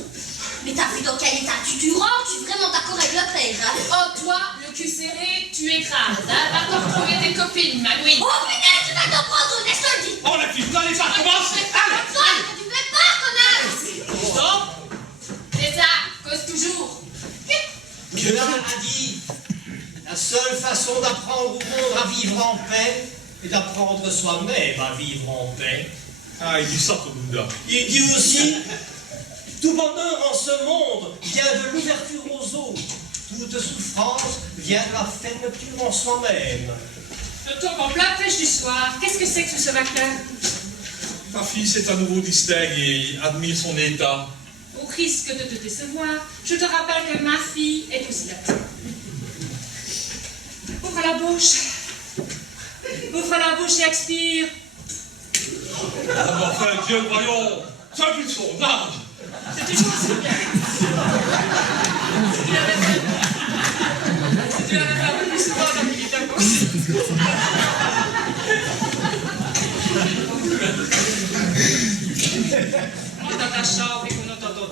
Mais t'as vu dans quel état tu rentres? Tu es vraiment d'accord avec le père, hein? Oh, toi, le cul serré, tu écrases, hein. Va te retrouver tes copines, Magui. Oh putain, tu vas t'en prendre, je te le dis! Oh, la fille, vous n'allez pas commencer. Allez. Toi, tu fais pas, connasse! Stop! C'est ça, cause toujours. Dieu a dit, la seule façon d'apprendre au monde à vivre en paix est d'apprendre soi-même à vivre en paix. Ah, il dit ça, ton Bouddha. Il dit aussi, tout bonheur en ce monde vient de l'ouverture aux autres. Toute souffrance vient de la fermeture en soi-même. Je tombe en plein pêche du soir. Qu'est-ce que c'est que ce sauvage-là? Ta fille s'est à nouveau distingue et admire son état. Au risque de te décevoir, je te rappelle que ma fille est aussi là. Ouvre la bouche. Ouvre la bouche et expire. Ah, mais enfin, Dieu, voyons, ça plus de son âge. C'est toujours aussi bien. Si tu l'avais fait un peu plus souvent dans Philippe Monte dans ta chambre et qu'on entend ton...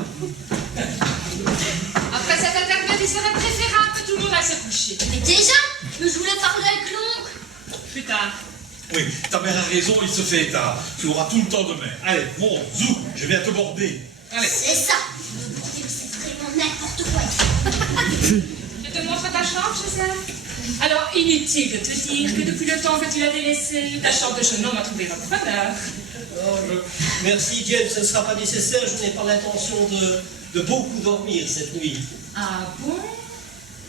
Après cette intermède, il serait préférable que tout le monde aille se coucher. Mais déjà, je voulais parler avec l'oncle. Plus tard. Oui, ta mère a raison, il se fait tard. Tu auras tout le temps demain. Allez, monte, zou, je viens te border. Allez. C'est ça. C'est vraiment n'importe quoi. Je te montre ta chambre, Joseph. Alors, inutile de te dire que depuis le temps que tu l'as délaissée, ta chambre de jeune homme a trouvé un preneur. Merci Dieu, ce ne sera pas nécessaire, je n'ai pas l'intention de beaucoup dormir cette nuit. Ah bon?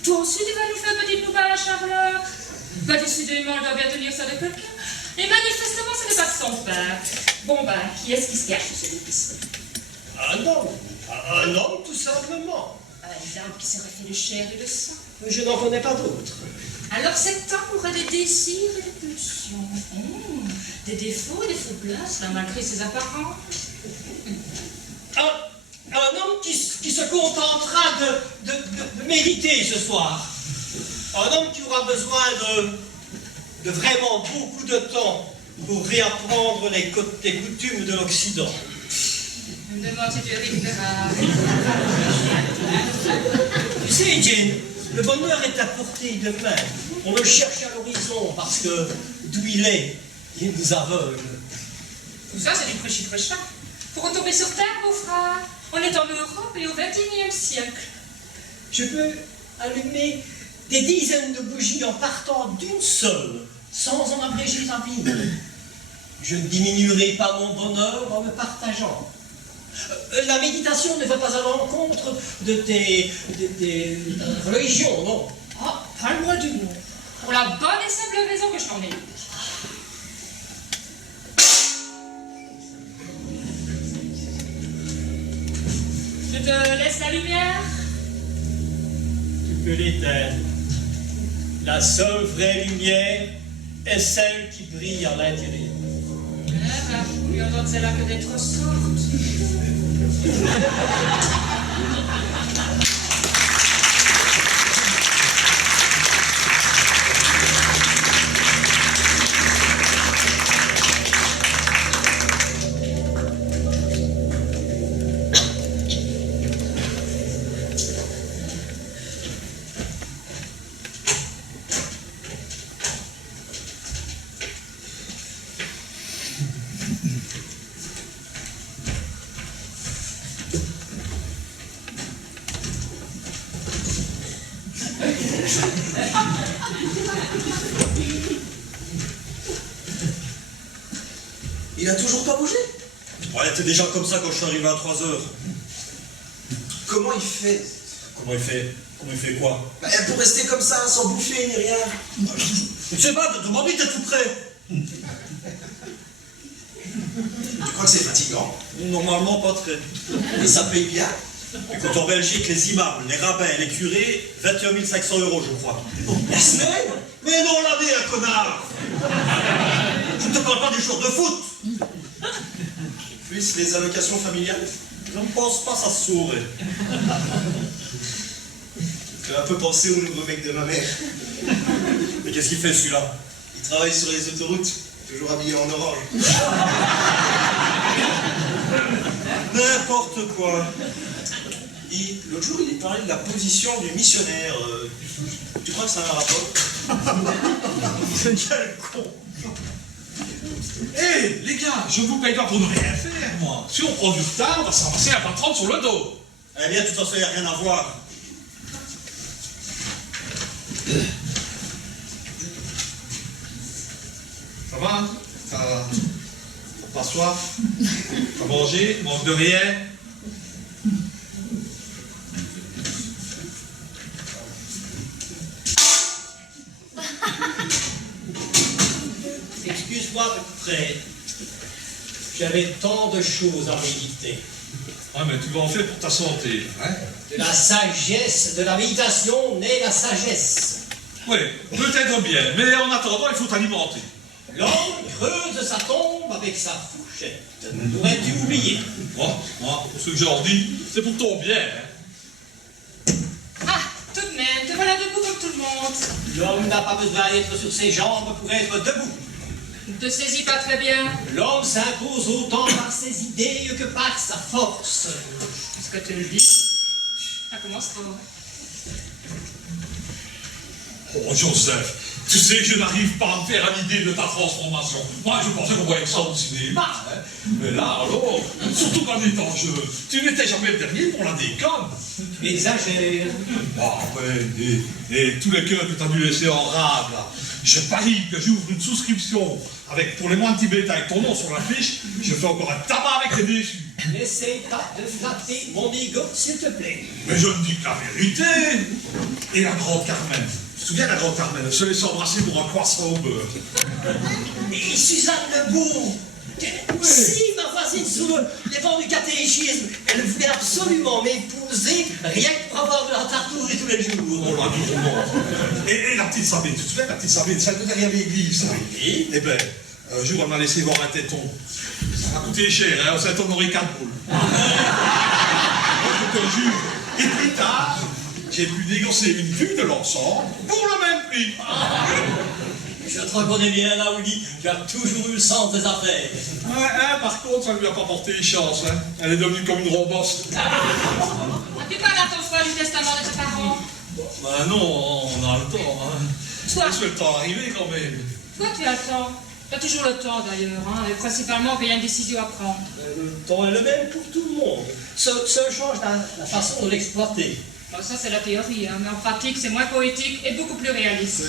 Toi aussi, tu vas nous faire une petite nouvelle à Charlotte? Bah, décidément, elle doit bien tenir ça de quelqu'un. Et manifestement, ce n'est pas de son père. Bon, bah, qui est-ce qui se cache sous cette épicerie? Un homme tout simplement. Un homme qui serait fait de chair et de sang. Je n'en connais pas d'autre. Alors cet homme aurait des désirs et des pulsions. Des défauts et des faiblesses, là, malgré ses apparences. Un homme qui se contentera de méditer ce soir. Un homme qui aura besoin de vraiment beaucoup de temps pour réapprendre les coutumes de l'Occident. Je me demande si tu es récupérable. Tu sais, Jane, le bonheur est à portée de main. On le cherche à l'horizon parce que d'où il nous aveugle. Tout ça, c'est du prêchi-prêcha. Pour retomber sur terre, mon frère, on est en Europe et au XXIe siècle. Je peux allumer des dizaines de bougies en partant d'une seule, sans en abréger sa vie. Je ne diminuerai pas mon bonheur en me partageant. La méditation ne va pas à l'encontre de tes religions, non. Oh, parle-moi du nom. Pour la bonne et simple raison que je t'en ai. Je te laisse la lumière. Tu peux l'éteindre. La seule vraie lumière est celle qui brille à l'intérieur. Eh ben, lui en donne celle-là que d'être sorte. Il a toujours pas bougé? Ouais, elle était déjà comme ça quand je suis arrivé à 3 heures. Comment il fait? Comment il fait? Comment il fait quoi? Bah, pour rester comme ça, sans bouffer ni rien. Je sais pas, demande-lui, t'es tout prêt. Tu crois que c'est fatigant? Normalement, pas très. Et ça paye bien? Écoute, en Belgique, les imams, les rabbins et les curés, 21 500 €, je crois. La semaine? Mais non, l'année, un connard! Je ne te parle pas des jours de foot! Plus les allocations familiales? Je ne pense pas, ça se saurait. Tu as un peu pensé au nouveau mec de ma mère. Mais qu'est-ce qu'il fait, celui-là? Il travaille sur les autoroutes, toujours habillé en orange. N'importe quoi. L'autre jour, il est parlé de la position du missionnaire. Tu crois que ça a un rapport? Quel con! Hé, les gars, je vous paye pas pour ne rien faire, moi. Si on prend du retard, on va s'avancer un patron sur le dos. Eh bien, de toute façon, il n'y a rien à voir. Ça va? T'as pas soif? T'as mangé? Manque de rien? Excuse-moi, petit frère. J'avais tant de choses à méditer. Ah, mais tu vas en faire pour ta santé, hein? De la sagesse, de la méditation naît la sagesse. Oui, peut-être bien, mais en attendant, il faut alimenter. L'homme creuse sa tombe avec sa fourchette. Aurais-tu oublié? Moi, ce que je leur dis, c'est pour ton bien, hein? Ah, tout de même, te voilà debout comme tout le monde. L'homme n'a pas besoin d'être sur ses jambes pour être debout. Ne te saisis pas très bien. L'homme s'impose autant par ses idées que par sa force. Est-ce que tu le dis? Ça commence trop. Oh, Joseph, tu sais que je n'arrive pas à me faire à l'idée de ta transformation. Moi, je pensais qu'on voyait ça au cinéma, hein? Mais là, alors, surtout qu'en étant jeune, tu n'étais jamais le dernier pour la déconne. Tu exagères. Ah, ouais, et tous les cœurs que tu as dû laisser en rade, là. Je parie que j'ouvre une souscription avec, pour les moins petits bêtes avec ton nom sur l'affiche, je fais encore un tabac avec les déçus. N'essaye pas de flatter mon ego, s'il te plaît. Mais je ne dis que la vérité. Et la grande Carmen. Tu te souviens, la grande Carmen, elle se laisse embrasser pour un croissant au beurre. Et Suzanne Lebeau. Si, ma voisine sous les bancs du catéchisme, elle voulait absolument m'épouser, rien que pour avoir de la tartouille tous les jours. Oh là, non. Et la petite Sabine, tu te souviens, la petite Sabine, celle de derrière l'église, ça? Oui. Eh ben, un jour, elle m'a laissé voir un téton. Ça m'a coûté cher, hein, on s'est honoré 4 boules. Moi, je te jure. Et plus tard, j'ai pu négocier une vue de l'ensemble pour le même prix. Je te reconnais bien, là, Willy. Tu as toujours eu le sens des affaires. Ouais, hein, par contre, ça ne lui a pas porté chance. Hein. Elle est devenue comme une robosse. As-tu parlé à ton frère du testament de tes parents? Ben non, on a le temps. Hein. Toi, Laisse le temps arriver quand même. toi tu as le temps. Tu as toujours le temps d'ailleurs, hein, et principalement quand il y a une décision à prendre. Le temps est le même pour tout le monde. Seul change la façon de l'exploiter. Bon, ça c'est la théorie, hein, mais en pratique c'est moins poétique et beaucoup plus réaliste.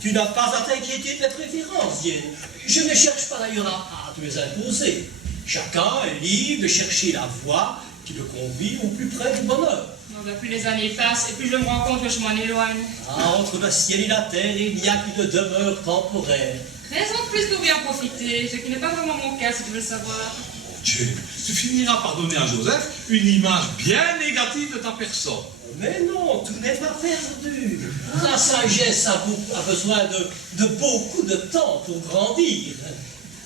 Tu n'as pas à t'inquiéter de mes préférences, Diane. Je ne cherche pas d'ailleurs à te les imposer. Chacun est libre de chercher la voie qui le conduit au plus près du bonheur. Non, ben, plus les années passent et plus je me rends compte que je m'en éloigne. Ah, entre le ciel et la terre, il n'y a qu'une demeure temporaire. Raison de plus pour bien profiter, ce qui n'est pas vraiment mon cas si tu veux le savoir. Tu finiras par donner à Joseph une image bien négative de ta personne. Mais non, tout n'est pas perdu. La sagesse a besoin de beaucoup de temps pour grandir.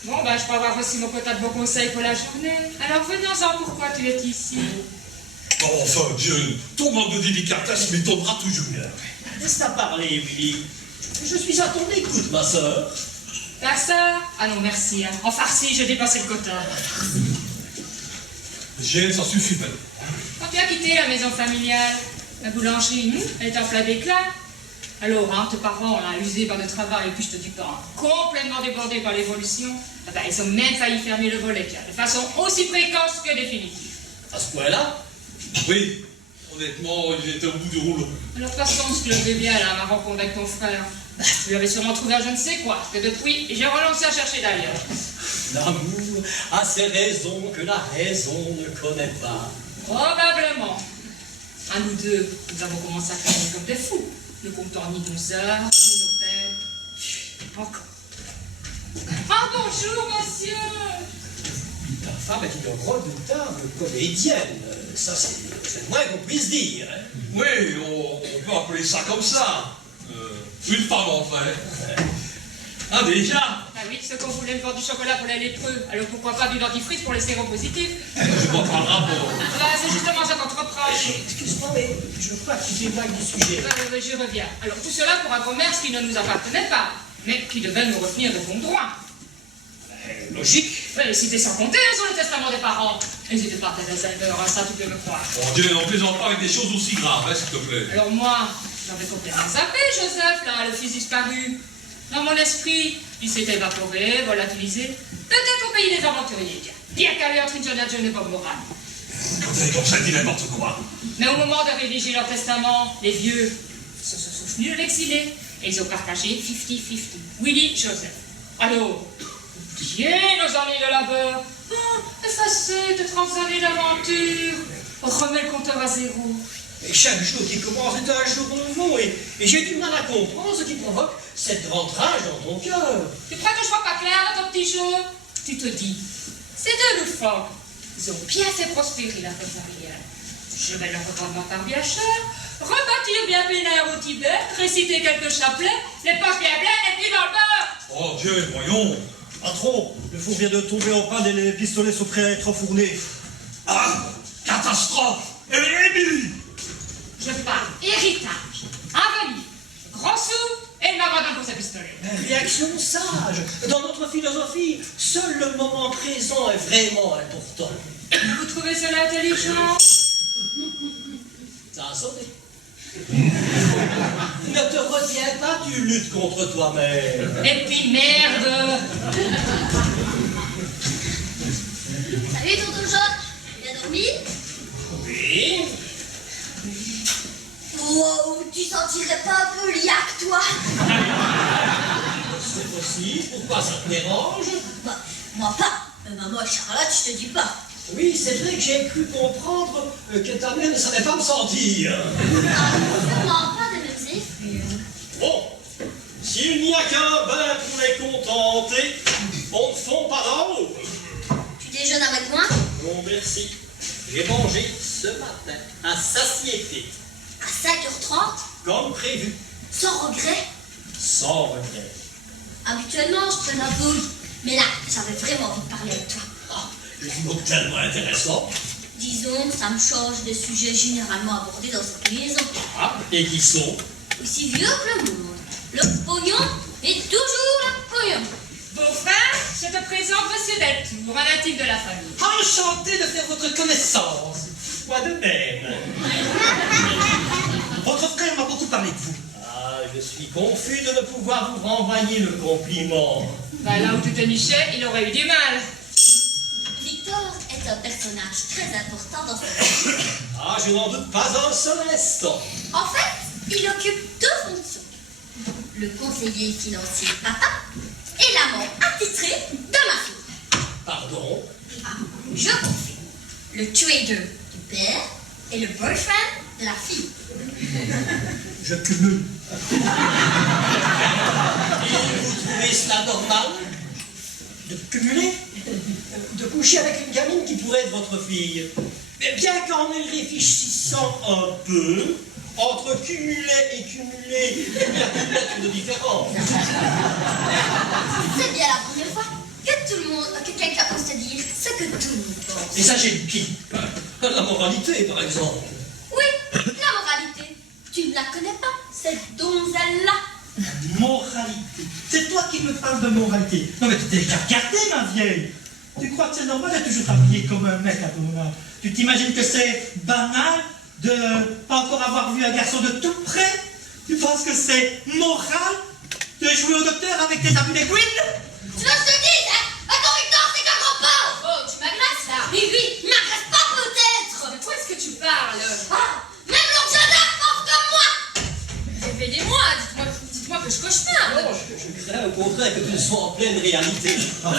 Bon, ben je peux avoir aussi mon quota de bons conseils pour la journée. Alors venons-en, pourquoi tu es ici? Enfin, Dieu, ton manque de délicatesse m'étonnera toujours. Laisse-la parler, Willy. Je suis à ton écoute, ma sœur. Ta sœur? Ah non, merci. Hein. En farci, j'ai dépassé le quota. Gilles, ça suffit maintenant. Quand tu as quitté la maison familiale, la boulangerie, elle est en plein déclin. Alors, hein, tes parents, là, usés par le travail, et puis je te dis pas, hein, complètement débordés par l'évolution, ah ben, ils ont même failli fermer le volet, de façon aussi précoce que définitive. À ce point-là? Oui, honnêtement, il était au bout du rouleau. Alors, passons ce que je vais bien, là, à ma rencontre avec ton frère. Tu lui avais sûrement trouvé un je ne sais quoi, que depuis, j'ai renoncé à chercher d'ailleurs. L'amour a ses raisons que la raison ne connaît pas. Probablement. À nous deux, nous avons commencé à travailler comme des fous. Ne comptant ni nos heures, ni nos peines. Chut, encore. Ah, bonjour, monsieur. Ta femme est une redoutable comédienne. Ça, c'est le moins qu'on puisse dire. Hein. Oui, on peut appeler ça comme ça. Une femme en fait. Ah déjà. Ah oui, ceux qu'on voulait me vendre du chocolat pour les lépreux. Alors pourquoi pas du dentifrice pour les séropositifs? Je vois pas le rapport. Ah, c'est justement ça qu'on te reproche. Excuse-moi, mais je crois que tu t'éloignes du sujet. Je reviens. Alors tout cela pour un commerce qui ne nous appartenait pas, mais qui devait nous revenir de bon droit. Logique. Oui, cité sans compter sur le testament des parents. Ils étaient pas des Alzheimer, hein, ça tu peux me croire. On dirait on plaisante pas avec des choses aussi graves, hein, s'il te plaît. Alors moi, j'avais complètement zappé Joseph, là, le fils disparu. Dans mon esprit, il s'était évaporé, volatilisé. Peut-être au pays des aventuriers, tiens. Pierre Calais entre Indiana Jones et Bob Moran. Quand t'es comme ça, dis n'importe quoi. Mais au moment de rédiger leur testament, les vieux se sont souvenus de l'exilé et ils ont partagé 50-50. Willy, Joseph. Alors, oubliez nos années de labeur. Effacez de 30 années d'aventure. Remets le compteur à zéro. Et chaque jour qui commence est un jour nouveau. Et j'ai du mal à comprendre ce qui provoque cette grande rage dans ton cœur. Tu crois que je vois pas clair dans ton petit jeu? Tu te dis, ces deux loufoques, ils ont bien fait prospérer la arrière. Je vais leur revendre ma part bien cher, rebâtir bien pénère au Tibet, réciter quelques chapelets, les poches bien pleines et puis dans le beurre. Oh Dieu, voyons. Patron, le four vient de tomber en panne et les pistolets sont prêts à être enfournés. Ah, catastrophe. Et Émilie. Je parle héritage, avenir, gros sous et m'abandonne pour ce pistolet. Réaction sage. Dans notre philosophie, seul le moment présent est vraiment important. Vous trouvez cela intelligent? Ça a sonné. Ne te retiens pas, tu luttes contre toi-même. Et puis merde. Salut, tonton John. Bien dormi? Oui. Wow, tu sentirais pas un peu liaque, toi? C'est possible. Pourquoi ça te dérange? Bah, moi pas. Mais maman et Charlotte, je te dis pas. Oui, c'est vrai que j'ai cru comprendre que ta mère ne savait pas me sentir. Ah, sûrement pas de motif. Bon, s'il n'y a qu'un bain pour les contenter, on ne fond pas dans l'eau. Tu déjeunes avec moi? Non, merci. J'ai mangé ce matin à satiété, À 5h30? comme prévu, Sans regret? sans regret. Habituellement, je traîne un peu. Mais là, j'avais vraiment envie de parler avec toi. Ah, je suis donc tellement intéressant. Disons que ça me change des sujets généralement abordés dans cette maison. Ah, et qui sont? Aussi vieux que le monde. Le pognon est toujours le pognon. Beau-frère, je te présente Monsieur Deltour, un natif de la famille. Enchanté de faire votre connaissance. Moi de même. Votre frère m'a beaucoup parlé de vous. Ah, je suis confus de ne pouvoir vous renvoyer le compliment. Bah, là où tu t'es niché, il aurait eu du mal. Victor est un personnage très important dans cette vie. Ah, je n'en doute pas un seul instant. En fait, il occupe deux fonctions. Le conseiller financier papa et l'amant attitré de ma fille. Pardon? Ah, je confie. Le trader du père et le boyfriend de la fille. Je cumule. Et vous trouvez cela normal? De cumuler? De coucher avec une gamine qui pourrait être votre fille? Mais bien qu'en y réfléchissant un peu, entre cumuler et cumuler, il y a peut-être une différence. C'est bien la première fois que quelqu'un ose te dire ce que tout le monde pense. Et ça, j'ai le qui? La moralité, par exemple. Oui, la moralité. Tu ne la connais pas, cette donzelle-là. Moralité. C'est toi qui me parles de moralité. Non mais tu t'es déjà regardé, ma vieille. Tu crois que c'est normal d'être toujours habillé comme un mec à ton âge? Tu t'imagines que c'est banal de pas encore avoir vu un garçon de tout près? Tu penses que c'est moral de jouer au docteur avec tes habits de Gwyn? Tu veux que je te dise, hein? Attends, Victor, c'est qu'un gros porc. Oh, tu m'agresses là. Oui, oui, m'agresse pas peut-être. De quoi est-ce que tu parles? Ah, même l'oncle Joseph pense comme moi. Réveillez-moi, dites-moi que je coche pas. Non, je crains au contraire que tu ne sois en pleine réalité. Ah,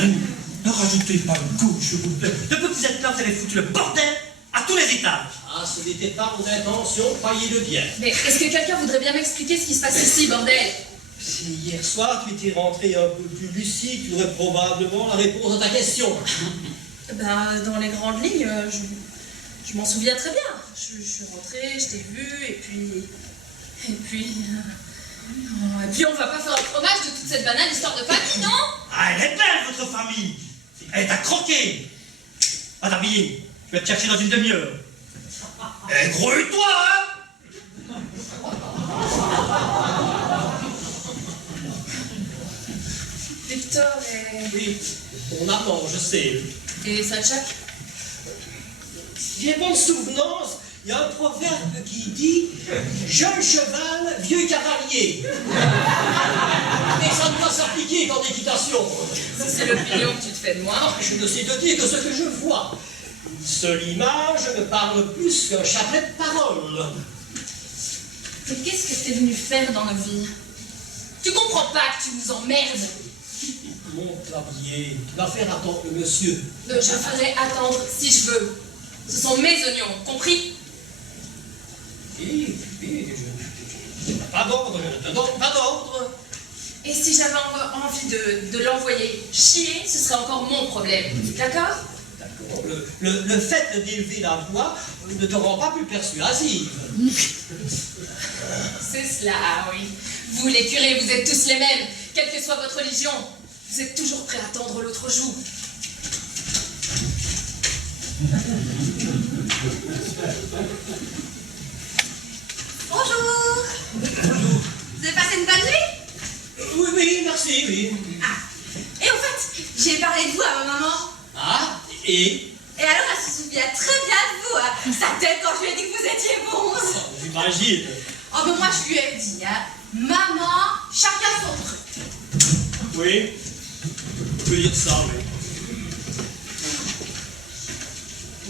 Ne rajoutez pas une couche, s'il vous plaît. Depuis que vous êtes là, vous avez foutu le bordel à tous les étages. Ah, ce n'était pas mon intention, croyez-le bien. Mais est-ce que quelqu'un voudrait bien m'expliquer ce qui se passe ici, bordel? Si hier soir tu étais rentré un peu plus lucide, tu aurais probablement la réponse à ta question. Ben, dans les grandes lignes, je m'en souviens très bien. Je suis rentrée, je t'ai vu, et puis... Et puis on va pas faire un fromage de toute cette banale histoire de famille, non? Ah, elle est belle, votre famille. Elle t'a croqué. Va t'habiller. Je vais te chercher dans une demi-heure. Eh, grouille-toi, hein. Victor et... Oui, mon amant, je sais. Et Satchak? J'ai bonne souvenance, il y a un proverbe qui dit « Jeune cheval, vieux cavalier ». Mais ça ne doit s'appliquer qu'en équitation. Si c'est l'opinion que tu te fais de moi. Ah, je ne sais te dire que ce que je vois. Une seule image me parle plus qu'un chapelet de paroles. Mais qu'est-ce que t'es venu faire dans nos vies? Tu comprends pas que tu nous emmerdes? Mon tablier, tu vas faire attendre le monsieur. Je ferai attendre si je veux. Ce sont mes oignons, compris? Oui, je n'ai pas d'ordre, je ne te donne pas d'ordre. Et si j'avais envie de l'envoyer chier, ce serait encore mon problème. D'accord? D'accord. Le fait d'élever la voix ne te rend pas plus persuasive. C'est cela, oui. Vous, les curés, vous êtes tous les mêmes, quelle que soit votre religion. Vous êtes toujours prêts à tendre l'autre joue. Bonjour. Vous avez passé une bonne nuit? Oui, merci, oui. Ah. Et en fait, j'ai parlé de vous à ma maman. Ah, et Et alors, elle se souvient très bien de vous. Hein. Sa tête quand je lui ai dit que vous étiez bons. j'imagine. Oh, ben moi, je lui ai dit, hein. Maman, chacun son truc. Oui, on peut dire ça, oui.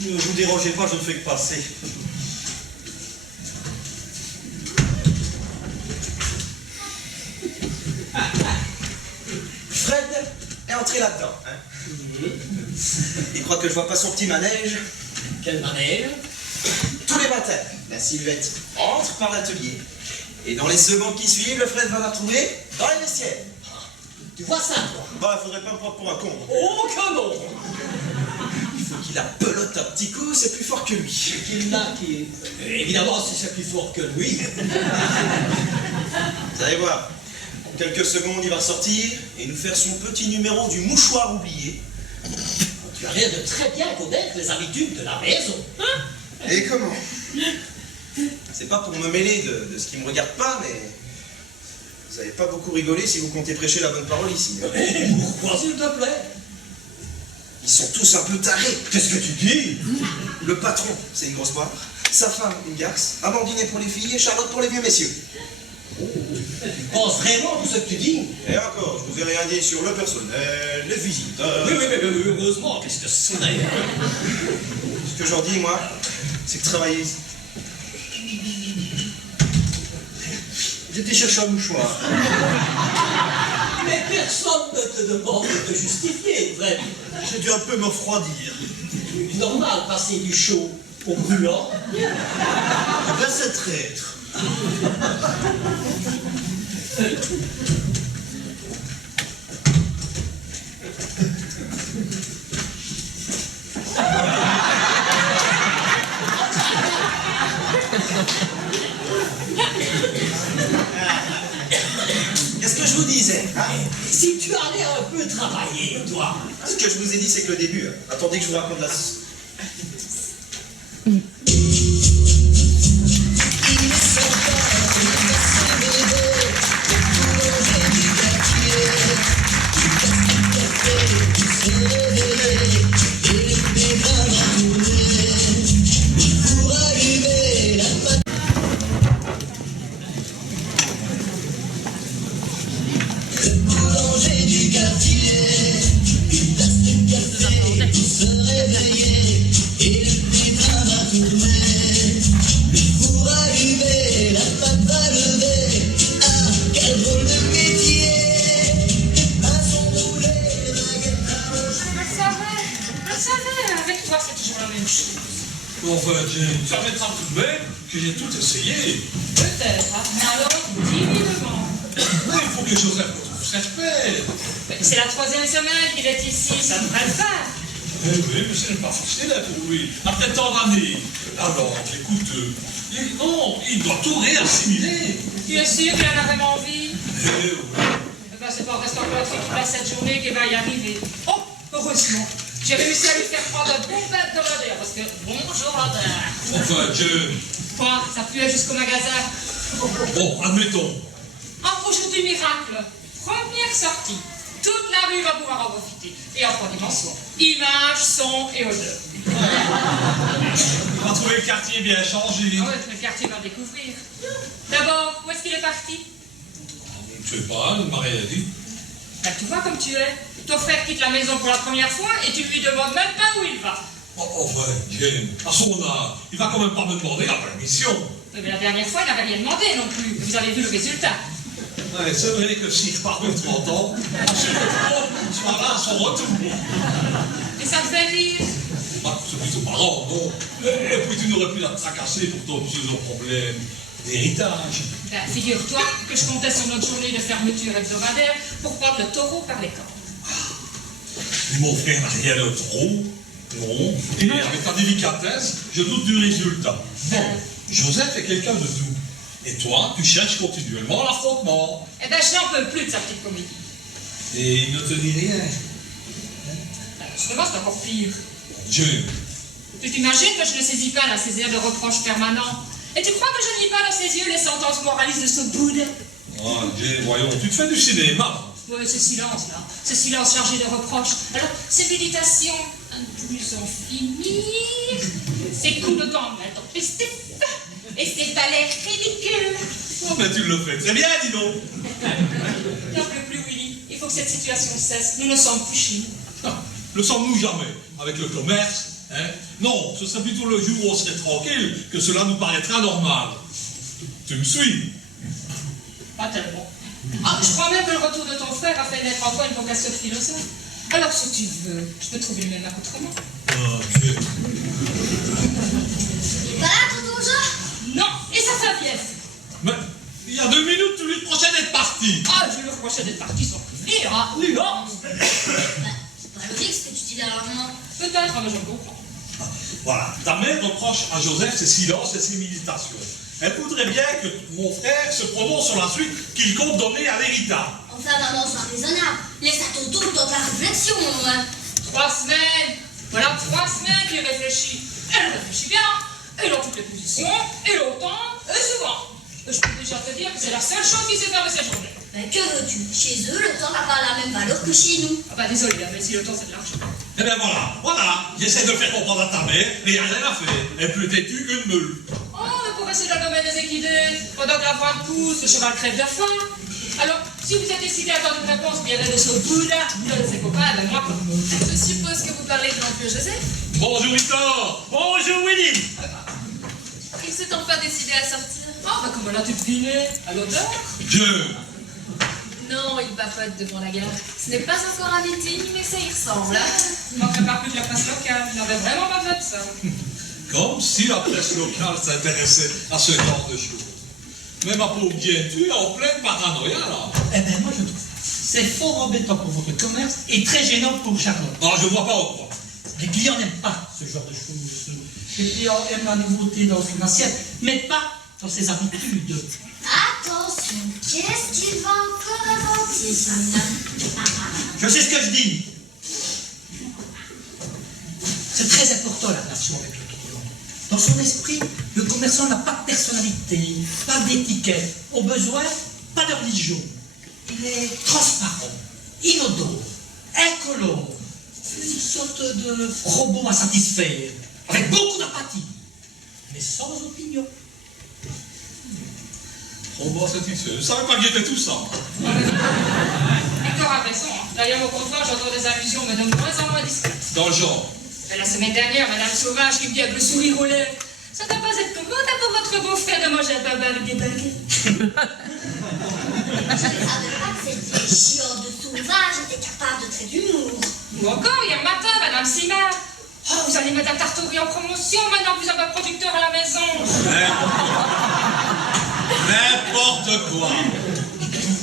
Ne vous dérangez pas, je ne fais que passer. Fred est entré là-dedans. Hein. Il croit que je vois pas son petit manège. Quel manège? Tous les matins, la Sylvette entre par l'atelier. Et dans les secondes qui suivent, le Fred va la retrouver dans les vestiaires. Tu vois ça, toi? Bah, faudrait pas me prendre pour un con. Oh, que non! Il faut qu'il la pelote un petit coup, c'est plus fort que lui. Qu'il n'a qui est... Évidemment, c'est plus fort que lui. Vous allez voir. En quelques secondes, il va sortir et nous faire son petit numéro du mouchoir oublié. Tu as l'air de très bien connaître les habitudes de la maison. Hein? Et comment? C'est pas pour me mêler de ce qui me regarde pas, mais... Vous n'avez pas beaucoup rigolé si vous comptez prêcher la bonne parole ici. Et pourquoi, s'il te plaît? Ils sont tous un peu tarés. Qu'est-ce que tu dis? Le patron, c'est une grosse poire. Sa femme, une garce. Amandine est pour les filles et Charlotte pour les vieux messieurs. Tu penses vraiment tout ce que tu dis? Et encore, je vous ai rien dit sur le personnel, les visiteurs... Oui, mais heureusement, qu'est-ce que c'est d'ailleurs? Ce que j'en dis, moi, c'est que travailler ici. J'étais chercher un mouchoir. Mais personne ne te demande de te justifier, vraiment. J'ai dû un peu me refroidir. C'est normal passer du chaud au brûlant. Eh ben, c'est traître. Qu'est-ce que je vous disais, hein? Si tu allais un peu travailler, toi. Ce que je vous ai dit, c'est que le début. Hein. Attendez que je vous raconte la... c'est toujours la même chose. Enfin, Jane, tu admettras tout de même que j'ai tout essayé. Peut-être, hein, mais alors, timidement. Mais il faut que Joseph retrouve ses repères. Mais c'est la 3e semaine qu'il est ici, ça devrait le faire. Eh oui, mais ce n'est pas facile hein, pour lui. Après tant d'années. Alors, écoute, non, il doit tout réassimiler. Tu es sûr qu'il en a vraiment envie? Eh oui. Eh ben, c'est pas en restant cloîtré toute la cette journée qu'il va y arriver. Oh, heureusement. J'ai réussi à lui faire prendre un bon bain de l'odeur, parce que bonjour l'odeur. Enfin, Jane. Quoi, ça puait jusqu'au magasin. Bon, admettons. Ah, aujourd'hui, miracle. Première sortie. Toute la rue va pouvoir en profiter. Et en 3 dimensions. Images, son et odeur. On va trouver le quartier bien changé. Ah ouais, le quartier va découvrir. D'abord, où est-ce qu'il est parti? Je sais pas, il m'a rien dit. Ben, tu vois comme tu es. Ton frère quitte la maison pour la première fois et tu lui demandes même pas où il va. Oh, enfin, Jane, à son âge, il va quand même pas me demander la permission. Oui, mais la dernière fois, il n'avait rien demandé non plus. Vous avez vu le résultat. Ouais, c'est vrai que s'il repart de 30 ans, assurément, soit là à son retour. Et ça te fait rire? Ah, c'est plutôt marrant, non? Et puis tu n'aurais plus la tracasser pour ton pseudo-problème d'héritage. Ben, figure-toi que je comptais sur notre journée de fermeture hebdomadaire pour prendre le taureau par les cornes. Mon frère n'a rien de trop. Non. Et avec ta délicatesse, je doute du résultat. Bon, Joseph est quelqu'un de doux. Et toi, tu cherches continuellement l'affrontement. Eh ben, je n'en peux plus de sa petite comédie. Et il ne te dit rien. Ben, justement, c'est encore pire. Dieu. Tu t'imagines que je ne saisis pas la césaire de reproches permanents? Et tu crois que je ne lis pas dans ses yeux les sentences moralistes de ce bouddha? Ah, Dieu, voyons, tu te fais du cinéma. Ouais, ce silence là, ce silence chargé de reproches. Alors, ces méditations un plus en finir, ces coups de gamelle tempestifs et ces balais ridicules. Oh, mais tu le fais très bien, dis donc. N'en peux plus, Willy. Il faut que cette situation cesse. Nous ne sommes plus chez nous. Ah, le sommes-nous jamais avec le commerce, hein? Non, ce serait plutôt le jour où on serait tranquille que cela nous paraîtra normal. Tu me suis? Pas tellement. Ah, je crois même que le retour de ton frère a fait naître en toi une vocation de philosophe. Alors, si tu veux, je peux trouver le même accoutrement. Ah, Dieu. Et voilà, tonton Jean. Non, et sa Fabienne. Mais il y a 2 minutes, tu lui reprochais d'être parti. Ah, je lui reprochais d'être parti sans prévenir, ah, nuance. C'est pas logique ce que tu dis dernièrement. Peut-être, mais je le comprends. Voilà, ta mère reproche à Joseph ses silences et ses méditations. Elle voudrait bien que mon frère se prononce sur la suite qu'il compte donner à l'héritage. Enfin, maman, sois raisonnable. Laisse à tonton le temps de la réflexion, hein. 3 semaines. Voilà 3 semaines qu'il réfléchit. Elle réfléchit bien. Et dans toutes les positions, et longtemps, et souvent. Je peux déjà te dire que c'est la seule chose qui sait faire de sa journée. Mais que veux-tu? Chez eux, le temps n'a pas la même valeur que chez nous. Ah bah désolé, mais si le temps c'est de l'argent. Eh bien voilà, j'essaie de faire comprendre à ta mère, mais il n'y a rien à faire. Elle est plus têtue qu'une meule. Oh, mais pour rester dans le domaine des équidés, pendant que la voile pousse, le cheval crève de faim. Alors, si vous êtes décidé à attendre une réponse bien de ce bout-là, de ses copains, ben moi, Je suppose que vous parlez de l'oncle Joseph. Bonjour Victor. Bonjour Willy. Il s'est enfin décidé à sortir. oh, bah comment l'as-tu deviné? À l'odeur? Dieu. Non, il papote devant la gare. Ce n'est pas encore un meeting, mais ça y ressemble. Il ne manquerait pas plus que la presse locale. Il n'avait vraiment pas besoin de ça. Comme si la presse locale s'intéressait à ce genre de choses. Mais ma pauvre Diane, tu es en pleine paranoïa là. Eh bien, moi, je trouve c'est fort embêtant pour votre commerce et très gênant pour Charlotte. Ah, je vois pas en quoi. Les clients n'aiment pas ce genre de choses. Les clients aiment la nouveauté dans son assiette, mais pas dans ses habitudes. Attention, qu'est-ce qu'il va encore inventer, celui-là? Je sais ce que je dis. C'est très important la relation avec le client. Dans son esprit, le commerçant n'a pas de personnalité, pas d'étiquette, au besoin, pas de religion. Il est transparent, inodore, incolore, une sorte de robot à satisfaire, avec beaucoup d'apathie, mais sans opinion. Oh bah satisfait. Je savais pas qu'il était tout ça. Victor a raison. Hein. D'ailleurs, au comptoir, j'entends des allusions, mais de moins en moins discrètes. Dans le genre. Et la semaine dernière, Madame Sauvage qui me dit avec le sourire au lèvres, ça doit pas être commode pour votre beau-frère de manger un baba avec des baguettes. Je ne savais pas que cette vieille chiotte de sauvage était capable de trait d'humour. Ou encore, hier matin, Madame Simard. Oh, Oh, vous allez mettre la tartourie en promotion maintenant que vous avez un producteur à la maison. N'importe quoi.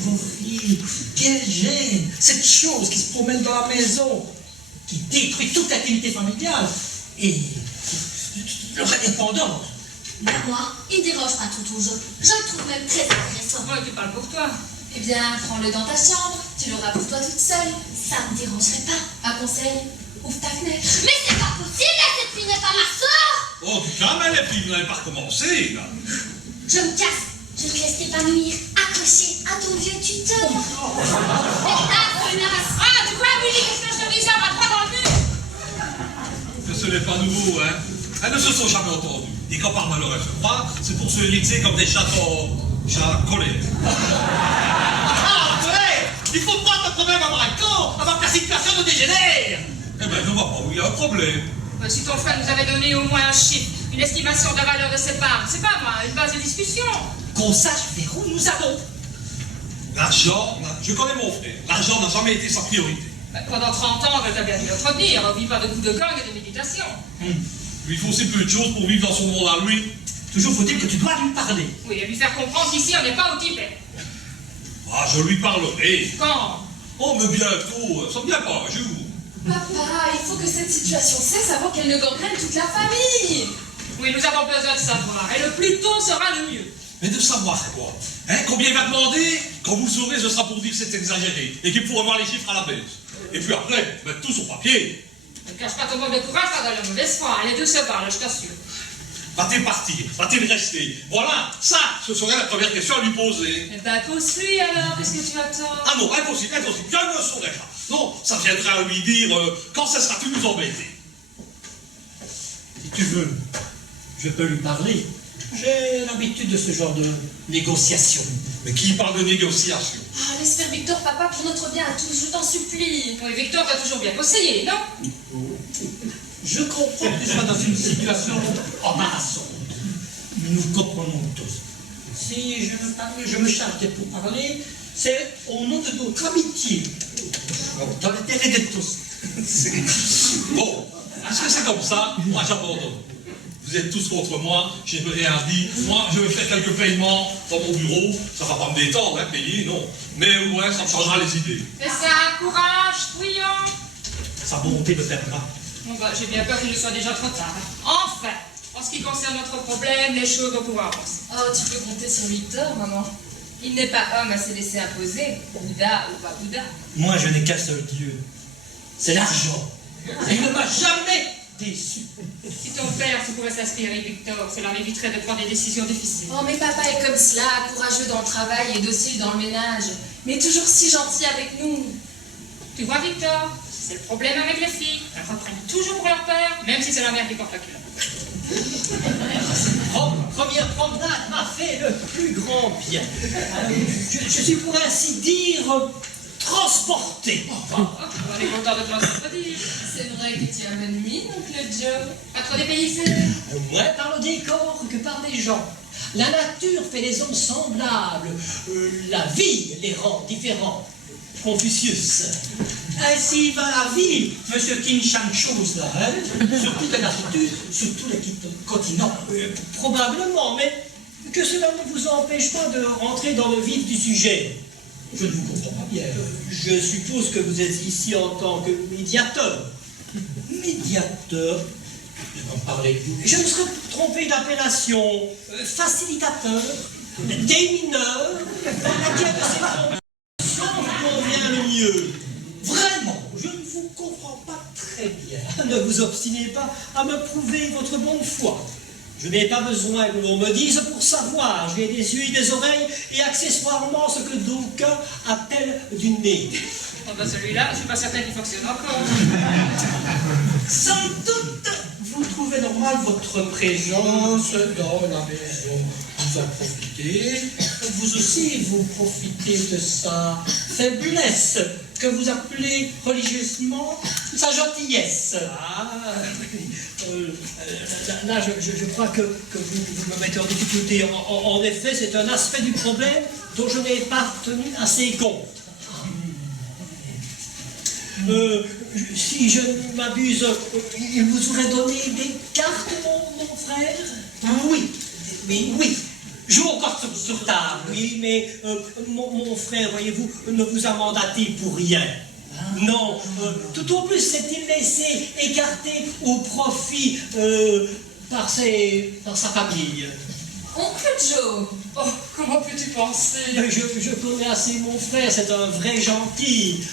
Vos filles, quelle gêne! Cette chose qui se promène dans la maison, qui détruit toute l'activité familiale et leur indépendance. Ben moi, il déroge pas tout au jeu. Je le trouve même très intéressant. Ouais, tu parles pour toi. Eh bien, prends-le dans ta chambre. Tu l'auras pour toi toute seule. Ça me dérangerait pas. Un conseil, ouvre ta fenêtre. Mais c'est pas possible, là, cette fille n'est pas ma soeur. Oh, calme les filles, vous n'avez pas recommencé, là. Je me casse. Je te laisse t'épanouir, accroché à ton vieux tuteur. Ah, tu crois, Willy, qu'est-ce que je te disais? On va droit dans le mur. Que ce n'est pas nouveau, hein. Elles ne se sont jamais entendues. Et quand par malheur elles se croient, c'est pour se hériter comme des chats collés. Ah, ouais. Il faut pas te problème à braquant avant que la situation ne dégénère. Eh ben, je ne vois pas où il y a un problème. Si ton frère nous avait donné au moins un chiffre, une estimation de la valeur de ses parts, c'est pas moi, une base de discussion. Qu'on sache vers où nous allons. L'argent, je connais mon frère. L'argent n'a jamais été sa priorité. Pendant 30 ans, elle t'a bien dû l'entretenir. On vit pas de coups de gang et de méditation. Il faut aussi peu de choses pour vivre dans son monde à lui. Toujours faut-il que tu dois lui parler. Oui, et lui faire comprendre qu'ici, on n'est pas au Tibet. Ah, je lui parlerai. Quand? Oh, mais bientôt, ça vient pas un jour. Papa, il faut que cette situation cesse avant qu'elle ne gangrène toute la famille. Oui, nous avons besoin de savoir. Et le plus tôt sera le mieux. Mais de savoir quoi? Hein, combien il va demander? Quand vous le saurez, ce sera pour dire que c'est exagéré et qu'il pourra voir les chiffres à la baisse. Et puis après, mettre tout sur papier. Ne cache pas ton manque de courage, pas dans la mauvaise foi. Les deux se parlent, je t'assure. Va-t-il partir? Va-t-il rester? Voilà, ça, ce serait la première question à lui poser. Eh ben, pousse-lui alors, qu'est-ce que tu attends? Ah non, impossible, impossible, je ne le saurais pas. Non, ça viendra à lui dire quand cessera-tu de nous embêter. Si tu veux, je peux lui parler. J'ai l'habitude de ce genre de négociation. Mais qui parle de négociation? Ah, laisse faire Victor, papa, pour notre bien à tous, je t'en supplie. Oui, Victor t'a toujours bien conseillé, non? Je comprends que tu sois dans une situation embarrassante. Nous comprenons tous. Si je me charge pour parler, c'est au nom de notre amitié. Dans l'intérêt de tous. Bon, est-ce que c'est comme ça? Moi, j'abandonne. Vous êtes tous contre moi, je n'ai rien dit. Moi, je vais faire quelques paiements dans mon bureau. Ça va pas me détendre, hein, payer, non. Mais au moins, ça me changera les idées. Fais ça, courage, fouillant. Sa bonté me perdra. Bon, bah, j'ai bien peur qu'il ne soit déjà trop tard. Enfin, en ce qui concerne notre problème, les choses vont pouvoir avancer. Oh, tu peux compter sur Victor, maman. Il n'est pas homme à se laisser imposer, Bouddha ou pas Bouddha. Moi, je n'ai qu'un seul Dieu. C'est l'argent. Et il ne m'a jamais déçu. Si ton père se pouvait s'inspirer, Victor, cela m'éviterait de prendre des décisions difficiles. Oh, mais papa est comme cela, courageux dans le travail et docile dans le ménage. Mais toujours si gentil avec nous. Tu vois, Victor, c'est le problème avec les filles. Elles reprennent toujours pour leur père, même si c'est la mère qui porte la culotte. Première promenade m'a fait le plus grand bien. Je suis pour ainsi dire transporté. On est content de te l'entendre dire. C'est vrai que tu as bonne mine, oncle Joe. Pas trop dépaysé. Moins par le décor que par les gens. La nature fait les hommes semblables. La vie les rend différents. Confucius. Ainsi va la vie, monsieur King Chose, là, hein? Sur toute la latitude, sur tous les continents. Probablement, mais que cela ne vous empêche pas de rentrer dans le vif du sujet. Je ne vous comprends pas bien. Je suppose que vous êtes ici en tant que médiateur. Médiateur, de m'en parlez-vous? Je me serais trompé d'appellation. Facilitateur, démineur. Laquelle de ces fonctions vous convient le mieux? Vraiment, je ne vous comprends pas très bien. Ne vous obstinez pas à me prouver votre bonne foi. Je n'ai pas besoin que l'on me dise pour savoir. J'ai des yeux et des oreilles et accessoirement ce que d'aucuns appellent du nez. Oh, bah celui-là, je suis pas certain qu'il fonctionne encore. Sans doute, vous trouvez normal votre présence dans la maison. Vous en profitez. Vous aussi, vous profitez de sa faiblesse, que vous appelez religieusement sa gentillesse. Ah, là, je crois que vous me mettez en difficulté. En effet, c'est un aspect du problème dont je n'ai pas tenu assez compte. si je ne m'abuse, il vous aurait donné des cartes, mon frère? Oui, oui. Joue encore sur table, oui, mais mon frère, voyez-vous, ne vous a mandaté pour rien. Non, tout au plus s'est-il laissé écarter au profit par sa famille. Oncle Joe. Oh, comment peux-tu penser? Je connais assez mon frère, c'est un vrai gentil.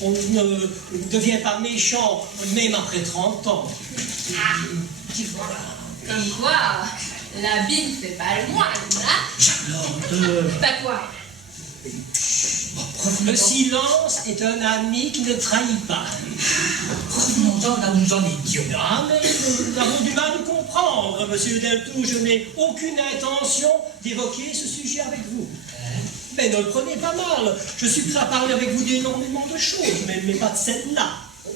On ne devient pas méchant, même après 30 ans. Ah, tu vois. Comme quoi, la vie ne fait pas le moine, hein? Charlotte. Bah quoi? Le silence est un ami qui ne trahit pas. Revenons-en là où nous en étions. Ah, mais nous avons du mal à nous comprendre, monsieur Deltour. Je n'ai aucune intention d'évoquer ce sujet avec vous. Mais ne le prenez pas mal. Je suis prêt à parler avec vous d'énormément de choses, mais pas de celle-là.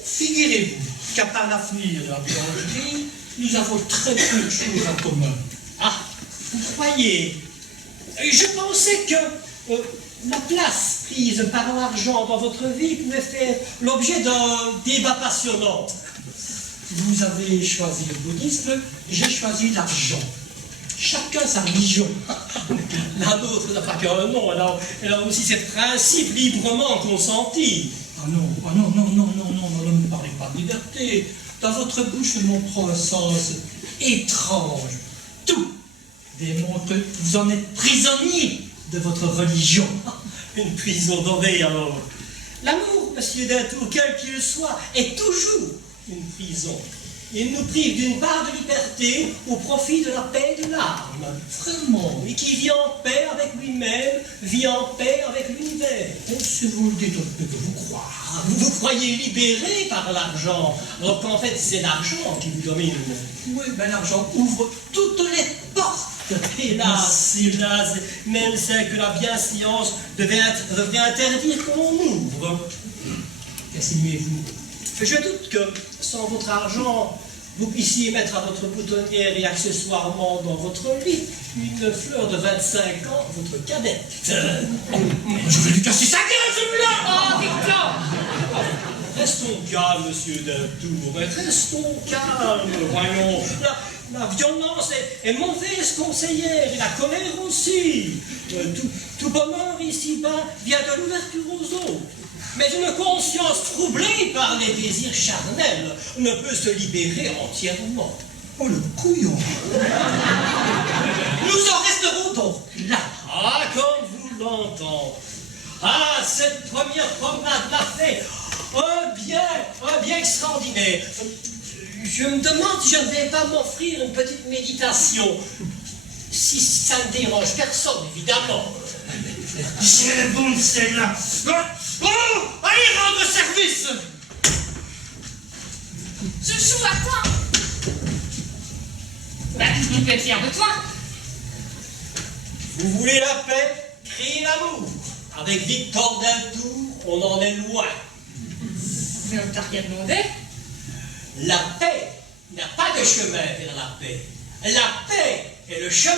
Figurez-vous qu'à part l'avenir de la biologie, nous avons très peu de choses en commun. Ah, vous croyez? Je pensais que la place prise par l'argent dans votre vie pouvait faire l'objet d'un débat passionnant. Vous avez choisi le bouddhisme, j'ai choisi l'argent. Chacun sa religion. La nôtre n'a pas qu'un nom, elle a aussi ses principes librement consentis. Ah non, ne me parlez pas de liberté. Dans votre bouche se montre un sens étrange. Tout démontre que vous en êtes prisonnier de votre religion. Une prison dorée alors. L'amour, monsieur Deltour, quel qu'il soit, est toujours une prison. Il nous prive d'une part de liberté au profit de la paix et de l'âme. Vraiment. Et qui vit en paix avec lui-même, vit en paix avec l'univers. Oh, si vous le dites, on ne peut que vous croire. Vous croyez libéré par l'argent, alors qu'en fait c'est l'argent qui vous domine. Oui, mais l'argent ouvre toutes les portes. Hélas, même celle que la bienséance devrait interdire qu'on ouvre. Qu'insinuez-vous? Je doute que, sans votre argent, vous puissiez mettre à votre boutonnière et accessoirement dans votre lit une fleur de 25 ans, votre cadette. Je vais lui casser sa gueule, celui-là! Oh, Victor! Restons calmes, monsieur Deltour, restons calmes, voyons. La violence est mauvaise conseillère, et la colère aussi. Tout bonheur ici-bas vient de l'ouverture aux autres. Mais une conscience troublée par les désirs charnels ne peut se libérer entièrement. Oh, le couillon! Nous en resterons donc là. Ah, comme vous l'entendez. Ah, cette première promenade l'a fait un bien extraordinaire. Je me demande si je ne vais pas m'offrir une petite méditation. Si ça ne dérange personne, évidemment. C'est bon, celle-là. Oh, allez rendre service. Chouchou, attends! Bah, tu peux être fier de toi. Vous voulez la paix? Créez l'amour. Avec Victor Deltour, on en est loin. Mais on t'a rien demandé. La paix n'a pas de chemin vers la paix. La paix est le chemin.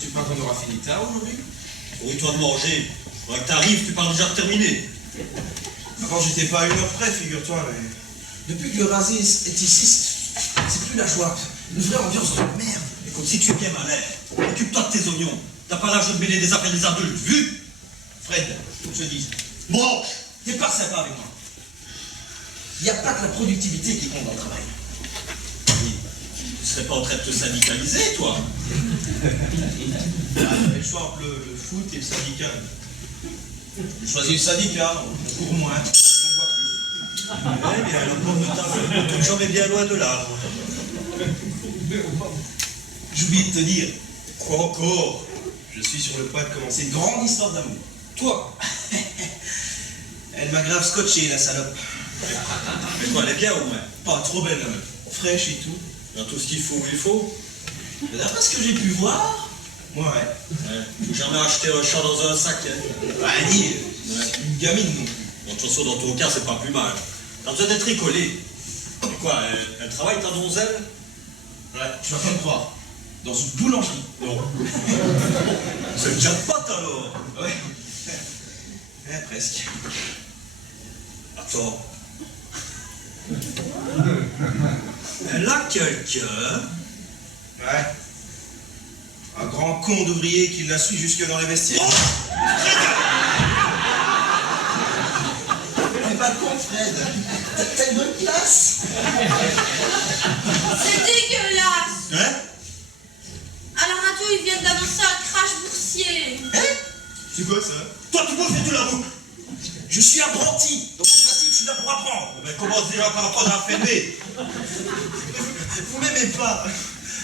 Tu crois qu'on aura fini tard aujourd'hui? Oui, toi de manger. Faudra que t'arrives, tu parles déjà de terminer. Avant, j'étais pas à 1 heure près, figure-toi, mais depuis que le rasé est ici, c'est plus la joie. Une vraie ambiance de merde. Écoute, si tu es bien malin, occupe-toi de tes oignons. T'as pas l'âge de mêler des affaires des adultes, vu? Fred, faut que je te dise, Branche! t'es pas sympa avec moi. Il n'y a pas que la productivité qui compte dans le travail. Tu serais pas en train de te syndicaliser, toi? J'avais le choix entre le foot et le syndicat. J'ai choisi le syndicat, on court moins, et on voit plus. Eh bien, le pauvre table ne tombe jamais bien loin de l'arbre. J'oublie de te dire. Quoi encore? Je suis sur le point de commencer une grande histoire d'amour. Toi? Elle m'a grave scotché, la salope. Mais toi, elle est bien au moins. Pas trop belle, la meuf. Fraîche et tout. Dans tout ce qu'il faut où il faut. Mais d'après ce que j'ai pu voir, ouais. Faut jamais acheter un chat dans un sac. Hein. Annie, une gamine non plus. Bon, de toute façon, dans ton cas, c'est pas plus mal. T'as besoin d'être écolé. Mais quoi, elle travaille ta donzelle? Ouais, tu vas pas me croire. Dans une boulangerie. Non. C'est le jackpot alors. Ouais. Ouais, presque. Attends. Elle a quelqu'un. Ouais. Un grand con d'ouvrier qui la suit jusque dans les vestiaires. Fais pas le con, Fred. T'as une bonne place. C'est dégueulasse. Hein? À la radio, ils viennent d'annoncer un crash boursier. Hein? C'est quoi ça? Toi, tu me fais tout la boucle. Je suis apprenti, donc en principe, je suis là pour apprendre. Mais comment dire par apprendre à fermer? Vous m'aimez pas.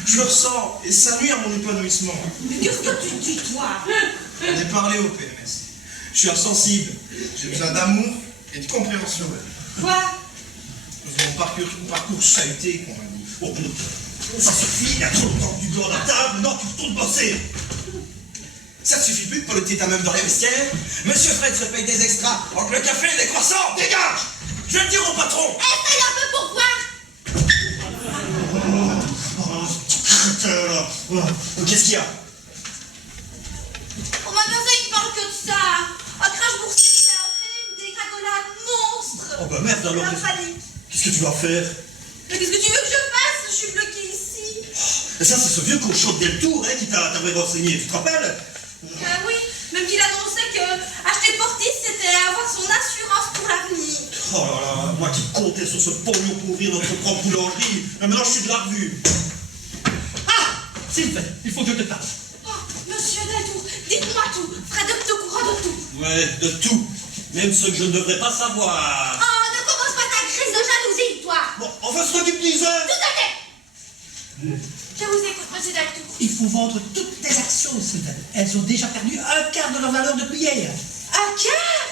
Je le ressens, et ça nuit à mon épanouissement. Mais qu'est-ce que tu dis, toi? On est parlé au PMS. Je suis insensible. J'ai besoin d'amour et de compréhension. Quoi? Mon parcours chahuté, qu'on m'a dit. Oh, ça suffit, il y a trop longtemps que tu dors à la table, non, tu retournes bosser. Ça te suffit plus de peloter ta meuf dans les vestiaires? Monsieur Fred se paye des extras entre le café et les croissants. Dégage! Je vais le dire au patron. Essaye un peu pour voir. Qu'est-ce qu'il y a? On m'a dit qu'il parle que de ça. Un crash boursier, c'est un crime, des cagolades monstres. Oh bah merde alors, qu'est-ce que tu vas faire? Mais qu'est-ce que tu veux que je fasse? Je suis bloquée ici. Et ça, c'est ce vieux cochon de Deltour hein, qui t'avait renseigné, tu te rappelles? Oui, même qu'il annonçait que acheter Portis, c'était avoir son assurance pour l'avenir. Oh là là, moi qui comptais sur ce pognon pour ouvrir notre propre boulangerie, mais maintenant je suis de la revue. Ah, Sylvain, il faut que je te parle. Oh, monsieur Deltour, dites-moi tout. Fred est au courant de tout. Ouais, de tout. Même ce que je ne devrais pas savoir. Oh, ne commence pas ta crise de jalousie, toi. Bon, enfin, c'est toi qui me disais. Tout à fait. Je vous écoute, monsieur Deltour. Il faut vendre toutes tes actions, Sylvain. Elles ont déjà perdu un quart de leur valeur depuis hier. Un quart?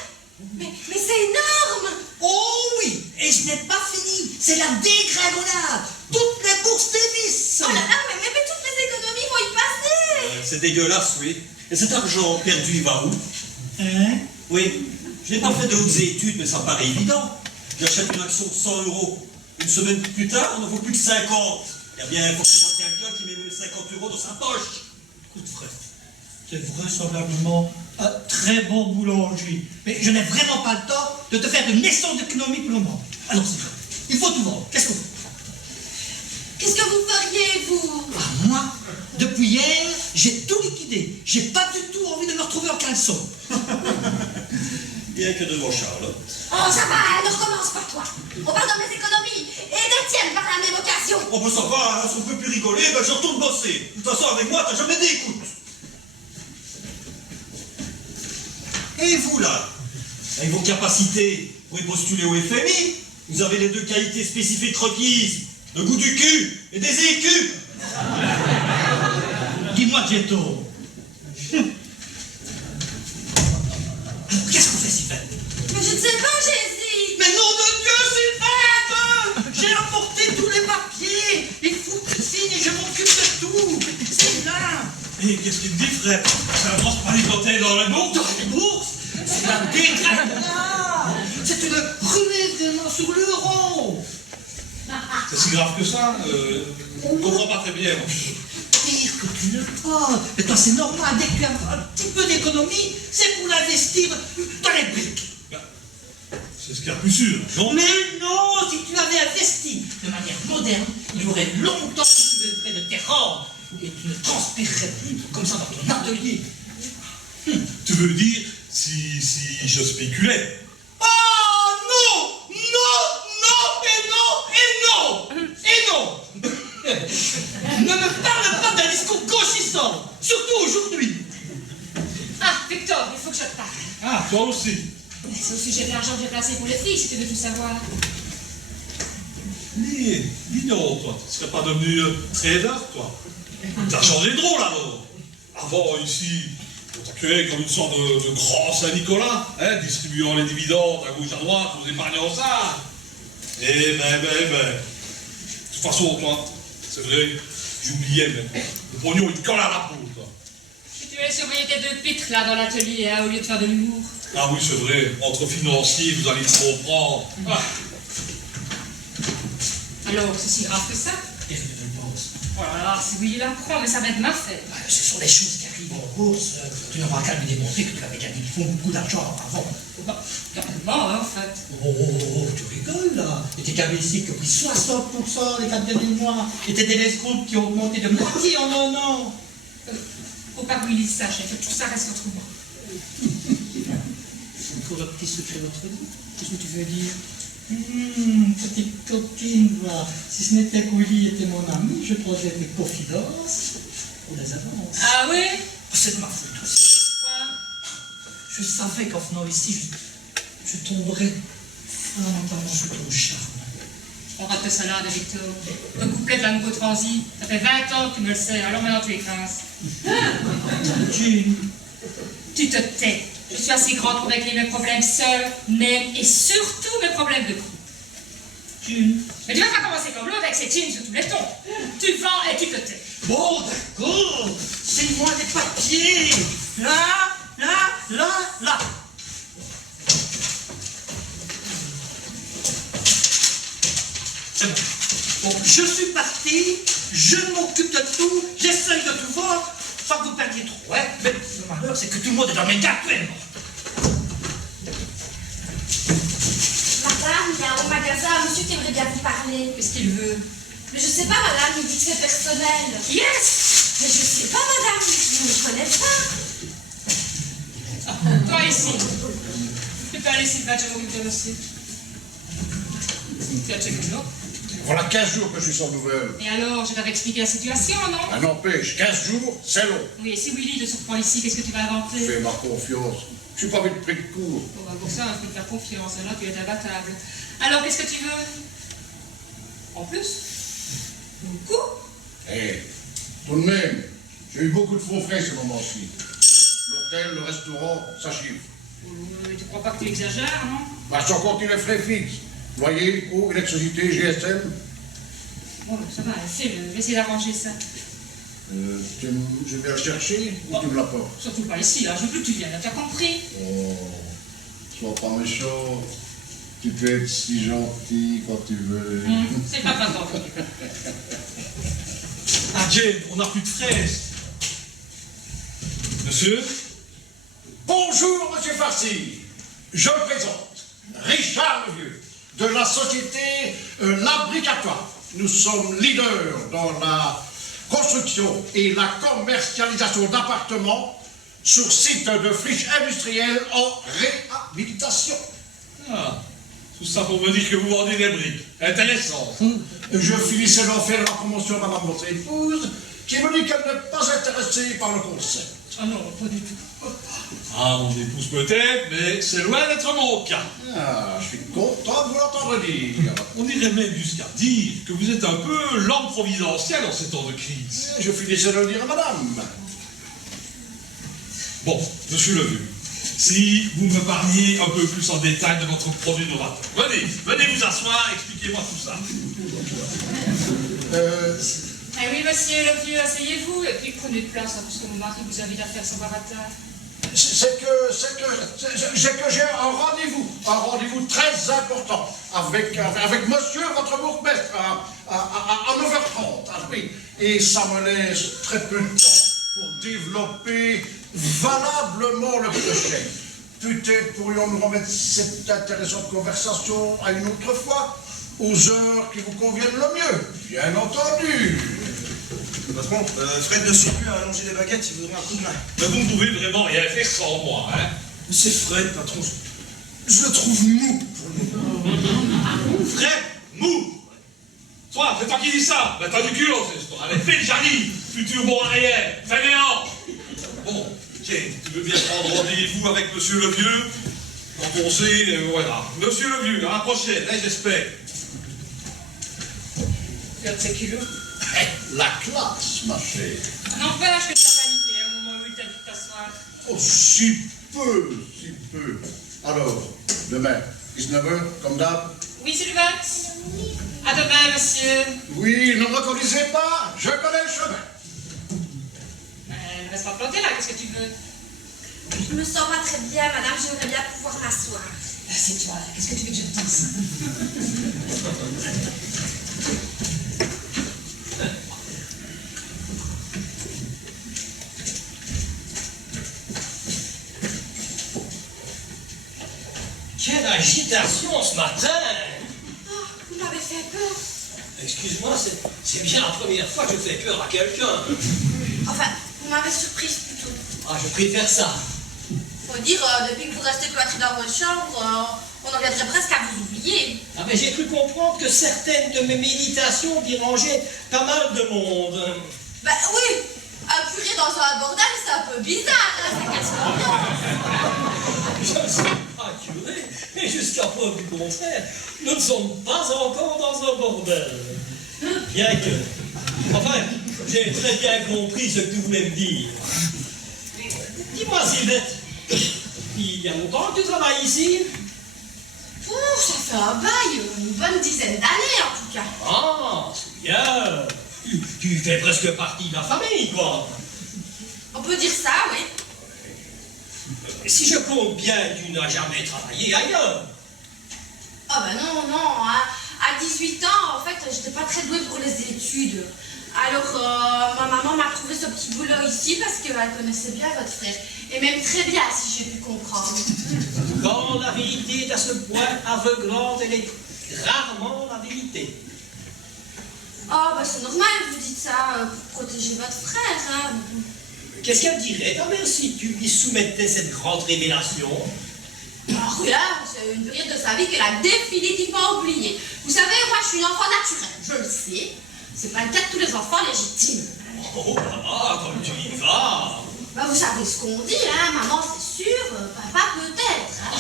Mais c'est énorme. Oh oui, et ce n'est pas fini. C'est la dégringolade. Toutes les bourses dévissent. Oh là là, mais toutes les économies vont y passer. C'est dégueulasse, oui. Et cet argent perdu, il va où? Hein? Oui, je n'ai pas fait de hautes études, mais ça me paraît évident. J'achète une action de 100 €. Une semaine plus tard, on ne vaut plus que 50. Il y a bien forcément quelqu'un qui met 50 € dans sa poche. Écoute, Fred, c'est vraisemblablement un très bon boulanger. Mais je n'ai vraiment pas le temps de te faire une leçon d'économie pour le moment. Alors, Sylvain, il faut tout vendre. Qu'est-ce qu'on fait? Qu'est-ce que vous feriez, vous? Ah, moi, depuis hier, j'ai tout liquidé. J'ai pas du tout envie de me retrouver en caleçon. Bien que devant Charlotte. Oh, ça va, ne recommence pas, toi. On parle de mes économies et des tiennes par la même occasion. Oh ben ça va, hein, si on peut plus rigoler, ben je retourne bosser. De toute façon, avec moi, t'as jamais d'écoute. Et vous, là, avec vos capacités, vous pouvez postuler au FMI. Vous avez les deux qualités spécifiques requises. Le goût du cul et des écus. Dis-moi, Ghetto. Qu'est-ce qu'on fait, Sylvain? Mais je ne sais pas, j'hésite. Mais nom de Dieu, Sylvain! J'ai apporté tous les papiers. Il faut que tu signes et je m'occupe de tout. Sylvain! Et qu'est-ce qu'il me dit, frère? Ça avance pas les côtés dans la bourse. Dans les bourses, c'est la dégringolade. C'est une ruée vraiment sur l'euro. C'est si grave que ça? On ne comprend pas très bien. Pire que tu ne crois. Mais toi, c'est normal. Dès que tu as un petit peu d'économie, c'est pour l'investir dans les briques. C'est ce qu'il y a de plus sûr. Non? Mais non, si tu avais investi de manière moderne, il y aurait longtemps que tu devrais de tes rentes. Et tu ne transpirerais plus comme ça dans ton atelier. Tu veux dire si je spéculais? Oh non! Non! Et non! Ne me parle pas d'un discours gauchissant, surtout aujourd'hui. Ah, Victor, il faut que je te parle. Ah, toi aussi. c'est au sujet de l'argent que j'ai placé pour les filles, si tu veux tout savoir. Mais, dis donc, toi, tu serais pas devenu trader, toi? T'as changé de rôle, alors. Avant, ici, on t'accueillait comme une sorte de grand Saint-Nicolas, hein, distribuant les dividendes à gauche à droite aux épargnants ça. Eh ben. De toute façon, toi, c'est vrai, j'oubliais, mais le pognon, il te colle à la peau, toi. Et tu allais surveiller tes deux pitres, là, dans l'atelier, hein, au lieu de faire de l'humour. Ah oui, c'est vrai, entre financiers, vous allez me comprendre. Ah. Alors, c'est si grave que ça? Oh là là, si oui, il apprend, mais ça va être ma fête. Ce sont des choses qui arrivent en bourse. Tu n'auras qu'à lui démontrer que tu avais gagné beaucoup d'argent avant. Carrément, hein, en fait. Oh, tu rigoles là. Et tes cabinets qui ont pris 60% les 4 derniers mois. Et tes télescopes qui ont augmenté de moitié en un an. Faut pas que Willy se sache, que tout ça reste entre moi. Encore un petit secret votre vie. Qu'est-ce que tu veux dire? Petite copine, va. Si ce n'était que Willy était mon ami, je prendrais des confidences pour les avances. Ah oui? C'est de ma faute aussi. Quoi? Je savais qu'en venant ici, je tomberais fondamentalement sous ton charme. On rate ta salade, Victor. Un couplet de la nouveau transi. Ça fait 20 ans que tu me le sais, alors maintenant tu écrases. Jean, Tu te tais. Je suis assez grande pour régler mes problèmes seuls, même et surtout mes problèmes de couple. Jean. Mais tu vas pas commencer comme l'autre avec ses jeans sur tous les tons. Tu vends et tu te tais. Bon, d'accord. C'est moi des papiers. Là. C'est bon. Bon, je suis parti, je m'occupe de tout, j'essaye de tout voir, sans que vous perdiez trop, hein. Mais le malheur, c'est que tout le monde est dans mes cas actuellement. Madame, il y a au magasin un monsieur qui aimerait bien vous parler. Qu'est-ce qu'il veut? Mais je sais pas, madame, il dit que c'est personnel. Yes! Mais je sais pas, madame, je ne connais pas. Toi ici. Tu peux aller s'il va, je m'occupe de monsieur. Tu as checké, non? Voilà 15 jours que je suis sans nouvelles. Et alors, je t'avais expliqué la situation, non? Ah n'empêche, 15 jours, c'est long. Oui, et si Willy te surprend ici, qu'est-ce que tu vas inventer? Fais-moi confiance. Je suis pas vite pris de court. Bon, bah, pour ça, il faut te faire confiance, là, tu es imbattable. Alors, qu'est-ce que tu veux? En plus? Beaucoup? Eh, tout de même, j'ai eu beaucoup de faux frais ce moment-ci. L'hôtel, le restaurant, ça chiffre. Tu crois pas que tu exagères, non? Bah, sans compter les frais fixes. Loyer, eau, électricité, GSM. Bon, ça va, fais-le, je vais essayer d'arranger ça. Je vais le chercher ou tu me l'apportes? Surtout pas ici, là, je veux plus que tu viennes, t'as compris? Oh, sois pas méchant. Tu peux être si gentil quand tu veux. C'est pas grave. Ah, Jane, on n'a plus de fraises. Monsieur? Bonjour, monsieur Farcy. Je me présente, Richard Levieux, de la société L'Abricatoire. Nous sommes leaders dans la construction et la commercialisation d'appartements sur site de friches industrielles en réhabilitation. Ah, tout ça pour me dire que vous vendez des briques. Intéressant. Je finissais d'en faire la promotion à madame votre épouse, qui me dit qu'elle n'est pas intéressée par le concept. Ah non, pas du tout. Ah, mon épouse peut-être, mais c'est loin d'être mon cas. Ah, je suis content de vous l'entendre dire. On irait même jusqu'à dire que vous êtes un peu l'homme providentiel en ces temps de crise. Je finissais de le dire à madame. Bon, monsieur Levieux, si vous me parliez un peu plus en détail de votre produit novateur. Venez vous asseoir, expliquez-moi tout ça. Eh oui, monsieur Levieux, asseyez-vous et puis prenez place, hein, puisque mon mari vous invite à faire son baratin. C'est que j'ai un rendez-vous très important avec monsieur votre bourgmestre à 9h30. Ah, oui. Et ça me laisse très peu de temps pour développer valablement le projet. Peut-être pourrions-nous remettre cette intéressante conversation à une autre fois, aux heures qui vous conviennent le mieux, bien entendu. Patron, Fred de Sécu a allongé des baguettes, il voudrait un coup de main. Mais vous ne pouvez vraiment rien faire sans moi, hein. C'est Fred, patron. Je le trouve mou. Fred, mou. Toi, c'est toi qui dis ça. Ben t'as du culot, cette histoire. Allez, fais le Jarry, futur bon arrière, fainéant. Bon, tiens, tu veux bien prendre rendez-vous avec monsieur Levieux? Enfoncé, voilà. Monsieur le vieux, à la prochaine, hein, j'espère. Regarde ces kilos. La classe, ma chère. N'empêche que tu as paniqué au moment où il t'a dit de t'asseoir. Oh, si peu, si peu. Alors, demain, 19h, comme d'hab. Oui, Sylvax. À demain, monsieur. Oui, ne me reconnaissez pas, je connais le chemin. Ne reste pas planté là, qu'est-ce que tu veux? Je me sens pas très bien, madame, j'aimerais bien pouvoir m'asseoir. C'est toi, qu'est-ce que tu veux que je te dise? Quelle agitation ce matin! Oh, vous m'avez fait peur. Excuse-moi, c'est bien la première fois que je fais peur à quelqu'un. Enfin, vous m'avez surprise plutôt. Ah, je préfère ça. Faut dire, depuis que vous restez cloîtré dans votre chambre, on en viendrait presque à vous oublier. Ah, mais j'ai cru comprendre que certaines de mes méditations dérangeaient pas mal de monde. Bah oui, un curé dans un bordel, c'est un peu bizarre, hein, ça casse l'ambiance. Je ne suis pas curé, mais jusqu'à preuve du contraire, nous ne sommes pas encore dans un bordel. Bien que... Enfin, j'ai très bien compris ce que tu voulais me dire. Dis-moi, Sylvette, il y a longtemps que tu travailles ici? Ouh, ça fait un bail, une bonne dizaine d'années en tout cas. Ah, c'est bien. Tu fais presque partie de la famille, quoi. On peut dire ça, oui. Si je compte bien, tu n'as jamais travaillé ailleurs. Ah bah non, non, hein. À 18 ans, en fait, j'étais pas très douée pour les études. Alors, ma maman m'a trouvé ce petit boulot ici parce qu'elle connaissait bien votre frère. Et même très bien, si j'ai pu comprendre. Quand la vérité est à ce point aveuglante, elle est rarement la vérité. Oh, bah c'est normal, vous dites ça pour protéger votre frère, hein. Qu'est-ce qu'elle dirait ta mère si tu lui soumettais cette grande révélation? Alors rien, c'est une période de sa vie qu'elle a définitivement oubliée. Vous savez, moi je suis une enfant naturelle, je le sais. C'est pas le cas de tous les enfants légitimes. Oh là là, comme tu y vas! Bah vous savez ce qu'on dit, hein, maman c'est sûr, papa peut-être. Hein.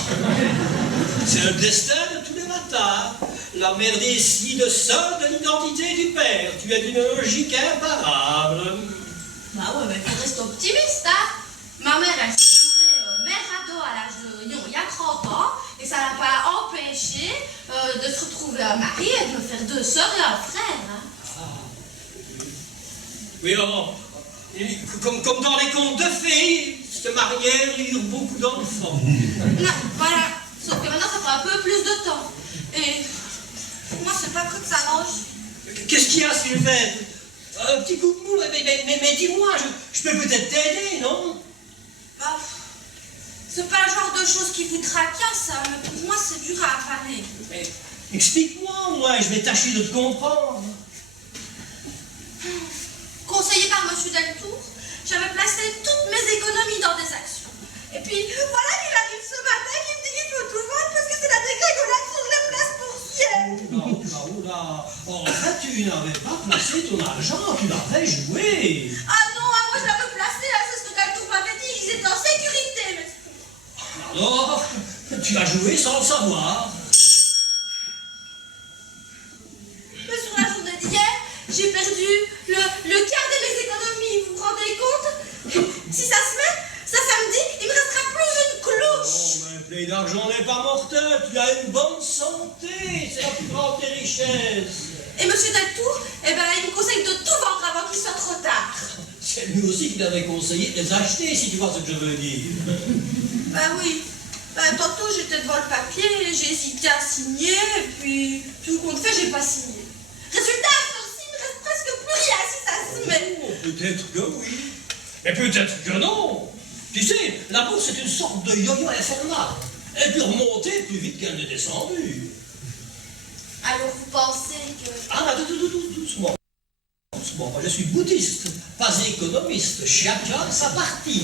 C'est le destin de tous les matins. La mère décide seule de l'identité du père. Tu es d'une logique imparable. Bah ouais, mais il faut rester optimiste, hein. Ma mère, elle s'est retrouvée mère ado à l'âge de Lyon il y a 30 ans, et ça l'a pas empêché de se retrouver un mari et de me faire 2 sœurs et un frère. Hein. Oui, alors, comme dans les contes de fées, se marièrent et eurent beaucoup d'enfants. Non, voilà. Sauf que maintenant, ça prend un peu plus de temps. Et moi, c'est pas que ça mange. Qu'est-ce qu'il y a, Sylvain? Un petit coup de mou, mais dis-moi, je peux peut-être t'aider, non? Bah, c'est pas le genre de choses qui vous tracasse, ça, mais pour moi, c'est dur à avaler. Mais explique-moi, moi, je vais tâcher de te comprendre. Conseillé par M. Deltour, j'avais placé toutes mes économies dans des actions. Et puis, voilà qu'il arrive ce matin, qui me dit qu'il faut tout vendre parce que c'est la dégringolade sur les places boursières. Oula. En fait, tu n'avais pas placé ton argent, tu l'avais joué. Ah non, hein, moi je l'avais placé, là, c'est ce que Deltour m'avait dit, ils étaient en sécurité, mais... Alors, tu as joué sans le savoir. Mais sur la journée d'hier, j'ai perdu le quart de mes économies, vous vous rendez compte? Si ça se met, ça samedi, il me restera plus une cloche. Oh, mais plein d'argent n'est pas mortel, tu as une bonne santé, c'est la plus grande des richesses. Et monsieur Deltour, eh ben, il me conseille de tout vendre avant qu'il soit trop tard. C'est lui aussi qui t'avait conseillé de les acheter, si tu vois ce que je veux dire. Ben oui. Ben, tantôt, j'étais devant le papier, j'ai hésité à signer, et puis, tout compte fait, j'ai pas signé. Résultat, il me reste presque plus rien si ça se met. Oh, peut-être que oui, mais peut-être que non. Tu sais, la bourse est une sorte de yo-yo infernal. Elle peut remonter plus vite qu'elle n'est descendue. Alors, vous pensez que... Ah, doucement. Doucement. Moi, je suis bouddhiste, pas économiste. Chacun sa partie.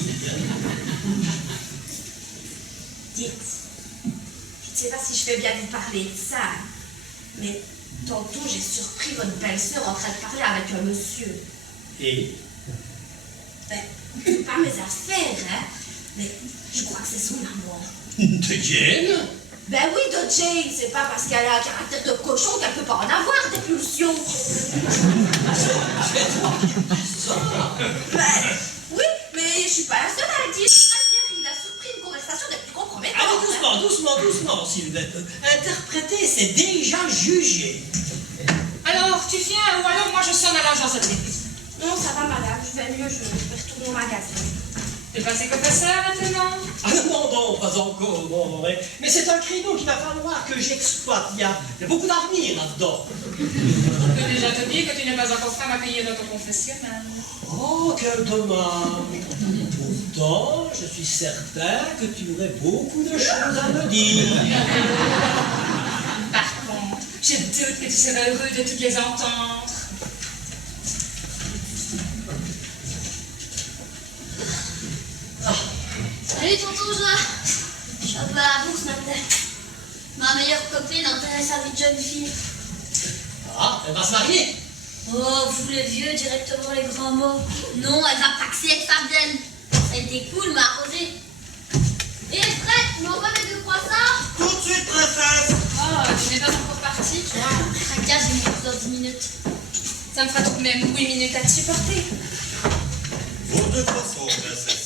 Dites, je ne sais pas si je fais bien vous parler de ça, mais tantôt j'ai surpris votre belle-sœur en train de parler avec un monsieur. Et Ben, c'est pas mes affaires, hein, mais je crois que c'est son amant. De Jane? Ben oui, de Jane, c'est pas parce qu'elle a un caractère de cochon qu'elle peut pas en avoir des pulsions. Ben oui, mais je suis pas la seule à le dire. C'est-à-dire, il a surpris une conversation des plus compromettantes. Allez, doucement, Sylvette. Interpréter, c'est déjà juger. Alors, tu viens ou alors moi je sonne à l'agence de télé. Non, ça va, madame, je vais mieux, je vais retourner au magasin. T'es passé confesseur maintenant? Ah non, pas encore, non, mais c'est un créneau qu'il va falloir que j'exploite. Il y a beaucoup d'avenir là-dedans. Je peux déjà te dire que tu n'es pas encore femme accueillie dans ton confessionnal. Oh, quel dommage. Pourtant, je suis certain que tu aurais beaucoup de choses à me dire. Par contre, je doute que tu serais heureux de toutes les entendre. Salut tonton Joie. Je suis un peu à la bourse maintenant. Ma meilleure copine intéresse sa vie de jeune fille. Ah, elle va se marier. Oh, vous les vieux, directement les grands mots. Non, elle va paxer avec Fabienne. Ça a été cool, m'a arrosé. Et Fred, tu m'envoies les 2 croissants? Tout de suite, princesse. Oh, tu n'es pas encore partie, toi. Tracas, j'ai mis dans 10 minutes. Ça me fera tout de même 8 minutes à te supporter. Vos 2 croissants, princesse.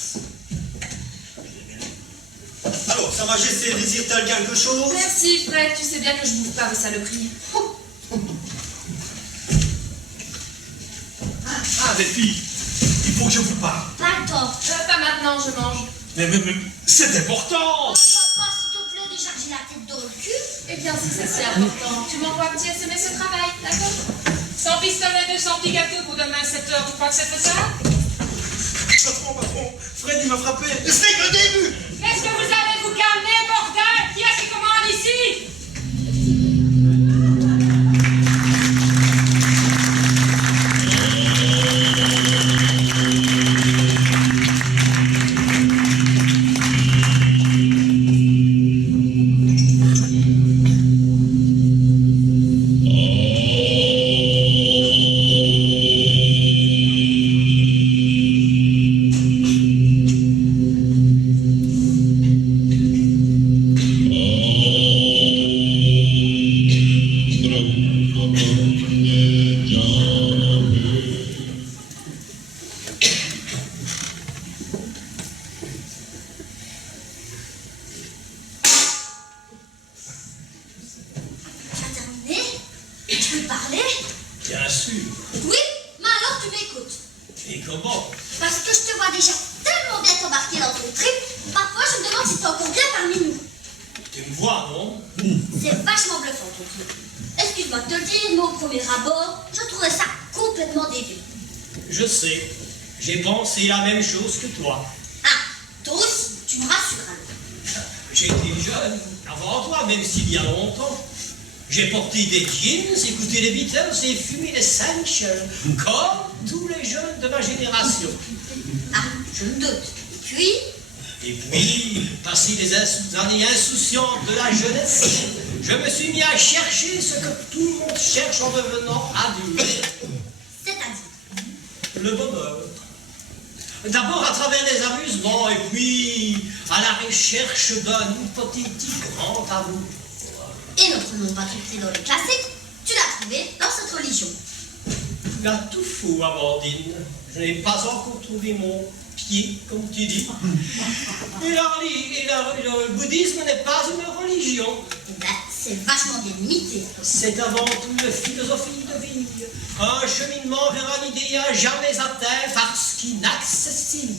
Alors, Sa Majesté désire-t-elle quelque chose? Merci, Fred. Tu sais bien que je bouffe pas vos saloperies. Ah, les filles, il faut que je vous parle. Pas le temps. Pas maintenant, je mange. Mais c'est important. Oh, papa, s'il te plaît, déjà que j'ai la tête dans le cul. Eh bien, si c'est si important, tu m'envoies un petit SMS au travail, d'accord? 100 pistolets, 200 petits gâteaux pour demain 7h, tu crois que c'est faisable? Patron, Fred, il m'a frappé. Ce n'est que le début. Est-ce que vous allez vous calmer, bordel? Qui est-ce qui commande ici? Tu as terminé? Tu peux parler? Bien sûr. Oui, mais alors tu m'écoutes. Et comment? Parce que je te vois déjà tellement bien t'embarquer dans ton trip, parfois je me demande si t'es encore bien parmi nous. Tu me vois, non? C'est vachement bluffant ton truc. Excuse-moi de te le dire, mais au premier abord, je trouvais ça complètement dévié. Je sais. J'ai pensé la même chose que toi. Ah, toi aussi, tu me rassures alors. J'étais jeune, avant toi, même s'il y a longtemps. J'ai porté des jeans, écouté les Beatles et fumé les Essentials, comme tous les jeunes de ma génération. Ah, je me doute. Puis, Et puis, passé les années insouciantes de la jeunesse, je me suis mis à chercher ce que tout le monde cherche en devenant adulte. c'est-à-dire, Le bonheur. D'abord à travers les amusements et puis à la recherche d'un hypothétique grand amour. et notre nom va tout dans les classiques, tu l'as trouvé dans cette religion. Tu as tout faux, Amandine. Je n'ai pas encore trouvé mon pied, comme tu dis. Et le bouddhisme n'est pas une religion. Ben, c'est vachement bien limité. C'est avant tout une philosophie de vie. Un cheminement vers un idéal jamais atteint parce qu'inaccessible.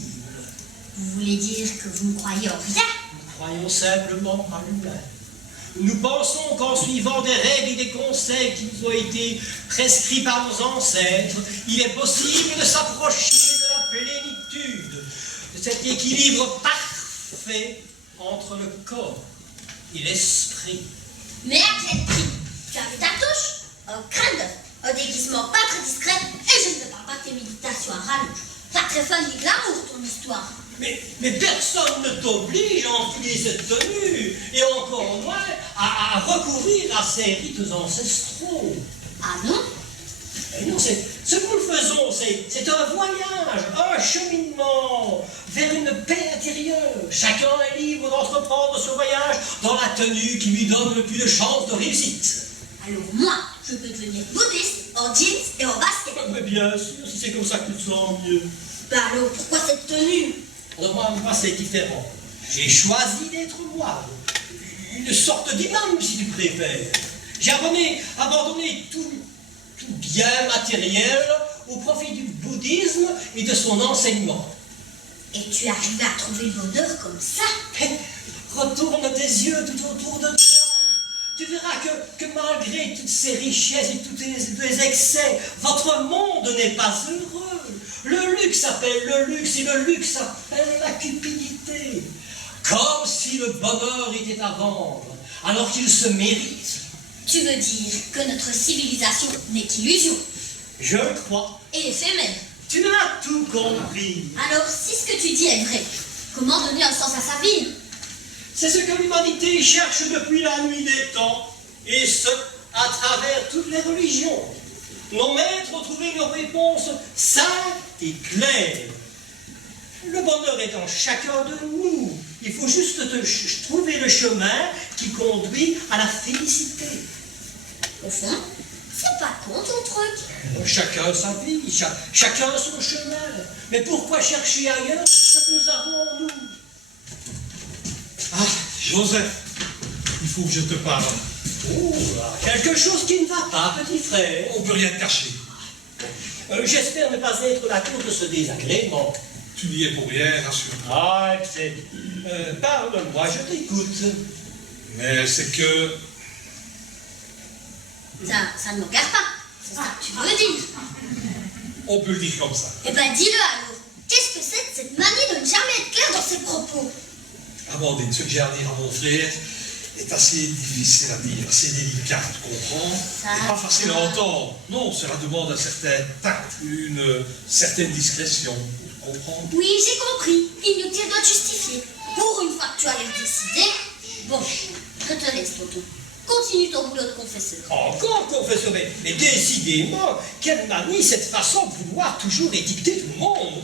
Vous voulez dire que vous ne croyez en rien? Nous croyons simplement à l'humain. Nous pensons qu'en suivant des règles et des conseils qui nous ont été prescrits par nos ancêtres, il est possible de s'approcher de la plénitude, de cet équilibre parfait entre le corps et l'esprit. Mais à quel prix? Tu as vu ta touche? Un crâne d'œuf, un déguisement pas très discret, et je ne te parle pas de tes méditations à rallonge. Pas très fun ni glamour ton histoire. Mais personne ne t'oblige à enfiler cette tenue, et encore moins à recourir à ces rites ancestraux. Ah non? Et non, ce que nous faisons, c'est un voyage, un cheminement vers une paix intérieure. Chacun est libre d'entreprendre ce voyage dans la tenue qui lui donne le plus de chances de réussite. Alors moi, je peux devenir bouddhiste en jeans et en basket. Mais bien sûr, si c'est comme ça que tu te sens mieux. Bah alors, pourquoi cette tenue? Moi, c'est différent. J'ai choisi d'être moi. Une sorte d'imam, si tu préfères. J'ai abandonné tout bien matériel au profit du bouddhisme et de son enseignement. Et tu arrives à trouver le bonheur comme ça? Retourne tes yeux tout autour de toi. Tu verras que malgré toutes ces richesses et tous les excès, votre monde n'est pas heureux. Le luxe appelle le luxe et le luxe appelle la cupidité. Comme si le bonheur était à vendre, alors qu'il se mérite. Tu veux dire que notre civilisation n'est qu'illusion Je le crois. et éphémère. Tu as tout compris. Alors, si ce que tu dis est vrai, comment donner un sens à sa vie? C'est ce que l'humanité cherche depuis la nuit des temps, et ce, à travers toutes les religions. Nos maîtres ont trouvé une réponse simple et claire. Le bonheur est en chacun de nous. Il faut juste trouver le chemin qui conduit à la félicité. Au fond, c'est pas con ton truc. Chacun sa vie, chacun son chemin. Mais pourquoi chercher ailleurs ce que nous avons, nous? Ah, Joseph, il faut que je te parle. Oh là, quelque chose qui ne va pas, petit frère. On peut rien te cacher. J'espère ne pas être la cause de ce désagrément. Tu n'y es pour rien, rassure-toi. Ah, c'est... parle-moi, je t'écoute. Mais c'est que... Ça ne me regarde pas. C'est ça que tu veux dire. On peut le dire comme ça. Eh ben dis-le alors. Qu'est-ce que c'est de cette manie de ne jamais être clair dans ses propos? Amandine, ce que j'ai à dire à mon frère est assez difficile à dire, assez délicat, tu comprends? Et pas facile à entendre. Non, cela demande un certain tact, une certaine discrétion. Tu comprends? Oui, j'ai compris. Inutile de te justifier. Pour une fois que tu as l'air décidé. Bon, je te laisse, Toto. Continue ton boulot de confesseur. Encore, confesseur, mais décidément, quelle manie cette façon de vouloir toujours étiqueter tout le monde.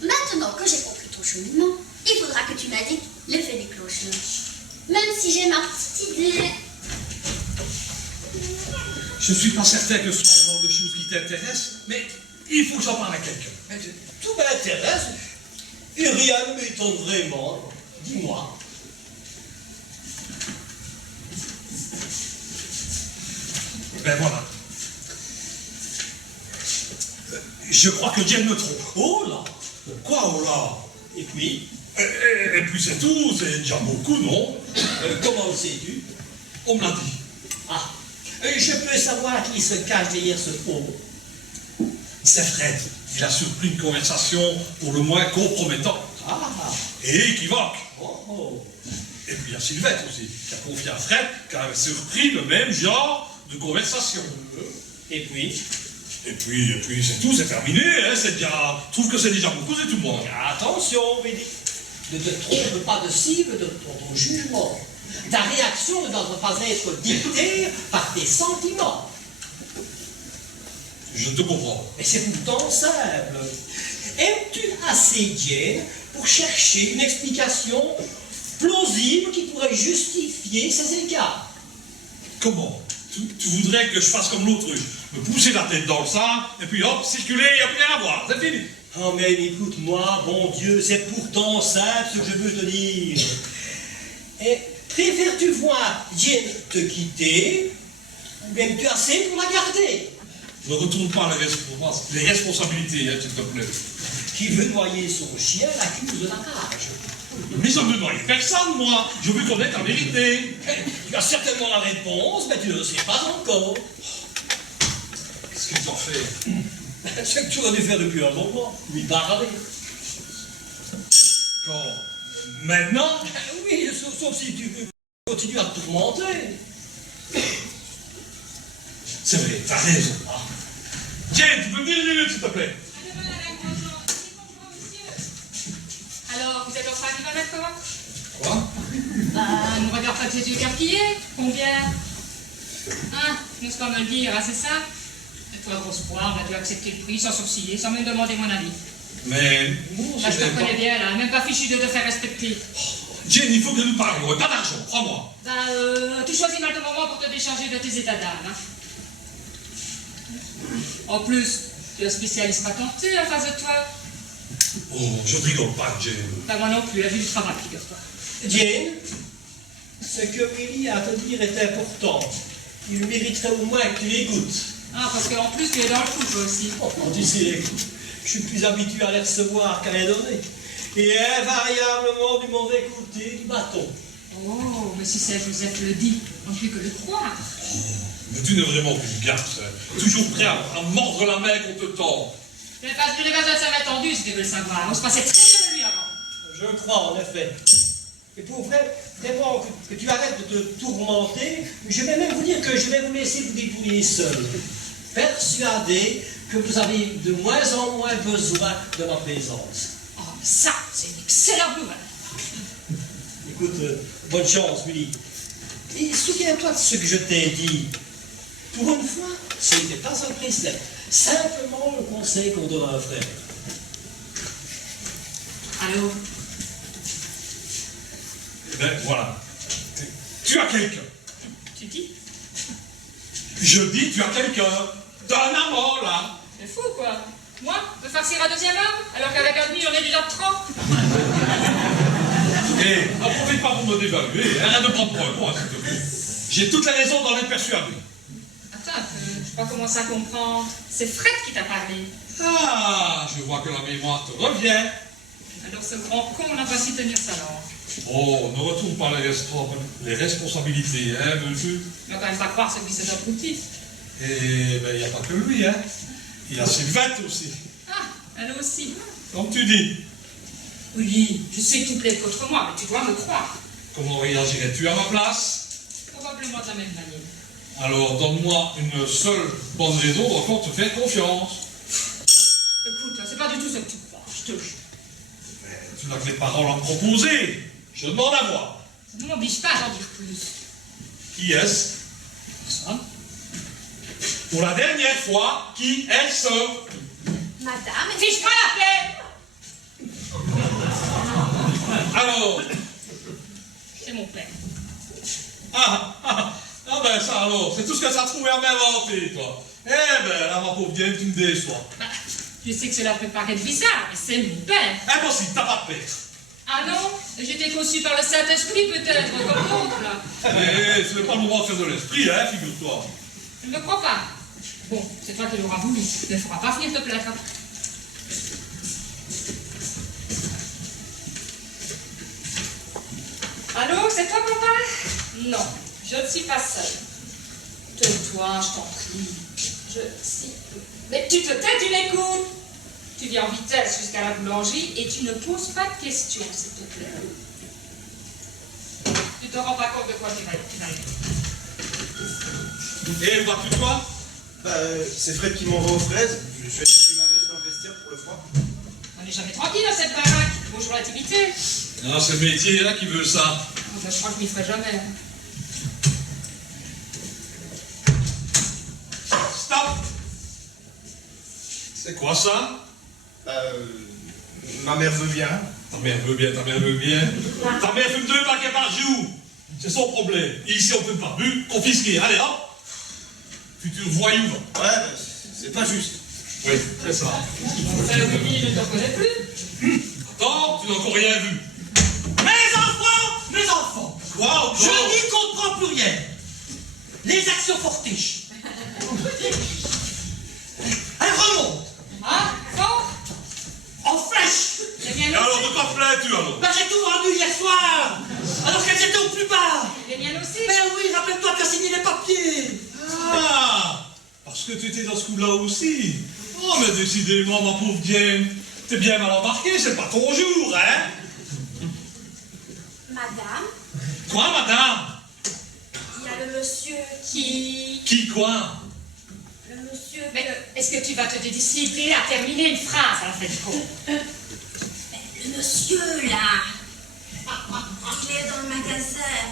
Maintenant que j'ai compris ton cheminement, il faudra que tu m'indiques l'effet des cloches. Même si j'ai ma petite idée. Je ne suis pas certain que ce soit le genre de choses qui t'intéresse, mais il faut que j'en parle à quelqu'un. Tout m'intéresse, et rien ne m'étonne vraiment. Dis-moi. Ben voilà. Je crois que Dieu me trompe. Oh là. Quoi, oh là? Et puis, Et puis c'est tout, c'est déjà beaucoup, non? comment le sais-tu? On me l'a dit. Ah, je peux savoir qui se cache derrière ce pot. C'est Fred. Il a surpris une conversation pour le moins compromettante. Ah, Et équivoque. oh. Et puis il y a Sylvette aussi, qui a confié à Fred qu'elle avait surpris le même genre de conversation. Et puis, c'est tout, c'est terminé, hein, c'est déjà... Je trouve que c'est déjà beaucoup, c'est tout bon. attention, Béni. Ne te trompe pas de cible de ton jugement. Ta réaction ne doit pas être dictée par tes sentiments. Je te comprends. Mais c'est pourtant simple. Es-tu assez Dieu pour chercher une explication plausible qui pourrait justifier ces écarts? Comment? Tu voudrais que je fasse comme l'autruche, me pousser la tête dans le sang, et puis hop, circuler, il n'y a plus rien à voir, c'est fini. Oh mais écoute-moi, bon Dieu, c'est pourtant simple ce que je veux te dire. Et préfères-tu voir Dieu te quitter, ou m'aimes-tu assez pour la garder? Ne retourne pas les responsabilités, hein, s'il te plaît. Qui veut noyer son chien l'accuse de la rage. Mais je ne veux noyer personne, moi. Je veux connaître la vérité. Tu as certainement la réponse, mais tu ne le sais pas encore. Qu'est-ce qu'ils ont fait? C'est que tu aurais dû faire depuis un moment, lui parler. Quand? Maintenant? Oui, sauf si tu veux continuer à te tourmenter. C'est vrai, t'as raison. Tiens, tu peux venir une minute, s'il te plaît. Alors, vous êtes enfin arrivé à d'accord? Quoi? Nous regarde pas tes yeux écarquillés. Combien? Hein? Tu n'oses pas me le dire, hein, c'est ça? Toi, grosse poire, tu as accepté le prix sans sourciller, sans me demander mon avis. Mais bon, Là, je te connais bien, là, même pas fichu de te faire respecter. Jane, il faut que nous parlions. Pas d'argent, crois-moi. Tu choisis mal ton moment pour te décharger de tes états d'âme. Hein. En plus, tu es un spécialiste patenté en face de toi. Oh, je ne rigole pas, Jane. Bah, moi non plus, la vue du travail, figure-toi. Jane, ce que Willy a à te dire est important. Il mériterait au moins que tu l'écoutes. Ah, parce qu'en plus, tu es dans le coup, toi aussi. Oh, tu sais, je suis plus habitué à les recevoir qu'à les donner. Et invariablement du mauvais côté du bâton. Oh, mais si c'est Joseph le dit, on ne peut que le croire. Mais tu n'es vraiment qu'une garce. Toujours prêt à mordre la main qu'on te tord. Je n'ai pas besoin de ça m'attendu, si tu veux le savoir. On se passait très bien de lui avant. Je crois, en effet. Et pour vraiment que tu arrêtes de te tourmenter, je vais même vous dire que je vais vous laisser vous débrouiller seul. Persuadé que vous avez de moins en moins besoin de ma présence. Oh, mais ça, c'est une excellente nouvelle. Écoute, bonne chance, Willy. Et souviens-toi de ce que je t'ai dit. Pour une fois, ce n'était pas un précepte. Simplement le conseil qu'on donne à un frère. Allô? Eh ben, voilà. Tu as quelqu'un. Tu dis? Je dis, tu as quelqu'un. T'as un amant, là. C'est fou, quoi. Moi, me farcir un deuxième homme, alors qu'avec un demi, j'en ai déjà trop. Eh, n'en pas pour me dévaluer. Arrête de prendre pour un con, s'il te plaît. J'ai toutes les raisons d'en être persuadé. Attends un peu, je crois commencer à comprendre. C'est Fred qui t'a parlé. Ah, je vois que la mémoire te revient. Alors ce grand con n'a pas su tenir sa langue. Oh, ne retourne pas les responsabilités, hein, monsieur. Il va quand même pas croire celui qui s'est abruti. Eh ben, il n'y a pas que lui, hein. Il y a Sylvette aussi. Ah, elle aussi. Comme tu dis. Oui, je sais que tu plais contre moi, mais tu dois me croire. Comment réagirais-tu à ma place? Probablement de la même manière. Alors, donne-moi une seule bonne raison pour encore te faire confiance. Écoute, c'est pas du tout ce que tu crois, je te jure. Tu n'as que les paroles à me proposer. Je demande à voir. Ça ne m'oblige pas à en dire plus. Qui est-ce? Ça? Pour la dernière fois, qui est-ce? Madame, Fiche-moi la paix! Alors? C'est mon père. Ah ben ça alors, c'est tout ce que ça a trouvé à m'inventer, toi. Eh ben, là, ma pauvre vieille, tu me déçois. Bah, je sais que cela peut paraître bizarre, mais c'est mon père. Impossible, t'as pas de père. Ah non? J'étais conçu par le Saint-Esprit peut-être, comme l'autre, là. Eh, ce n'est pas le moment de faire de l'esprit, hein, figure-toi. Je ne me crois pas. Bon, c'est toi qui l'auras voulu. Il ne faudra pas venir te plaindre. Allô, c'est toi, papa? Non, je ne suis pas seule. Tais-toi, je t'en prie. Mais tu te tais, tu l'écoutes. Tu viens en vitesse jusqu'à la boulangerie et tu ne poses pas de questions, s'il te plaît. Tu te rends pas compte de quoi tu vas être. Et vois-tu toi? C'est Fred qui m'envoie aux fraises. Je vais chercher ma veste dans le vestiaire pour le froid. On n'est jamais tranquille dans cette baraque. Bonjour l'intimité. Non, c'est le métier là qui veut ça. Oh, ben, je crois que je m'y ferai jamais. Stop! C'est quoi ça? Ma mère veut bien. Ta mère veut bien, ta mère veut bien. Ta mère fume 2 paquets par jour. C'est son problème. Et ici, on ne peut pas. Bu, confisqué. Allez, hop! Futur voyou. Ouais, c'est pas juste. Oui, c'est ça. Enfin, oui, je ne te reconnais plus. Attends, tu n'as encore rien vu. Mes enfants, Quoi encore? je n'y comprends plus rien. Les actions fortiches. Elles remontent Ah, fort? en flèche. C'est bien Et alors, aussi. de quoi plains-tu alors? Ben, j'ai tout vendu hier soir, alors qu'elles étaient au plus bas. Les miennes aussi. Ben oui, rappelle-toi tu as signé les papiers. Ah! Parce que tu étais dans ce coup-là aussi. Oh, mais décidément, ma pauvre Jane, t'es bien mal embarqué, c'est pas ton jour, hein? madame, Quoi, madame? il y a le monsieur Qui quoi? le monsieur Mais est-ce que tu vas te décider à terminer une phrase, en fait, con? le monsieur là, il est dans le magasin.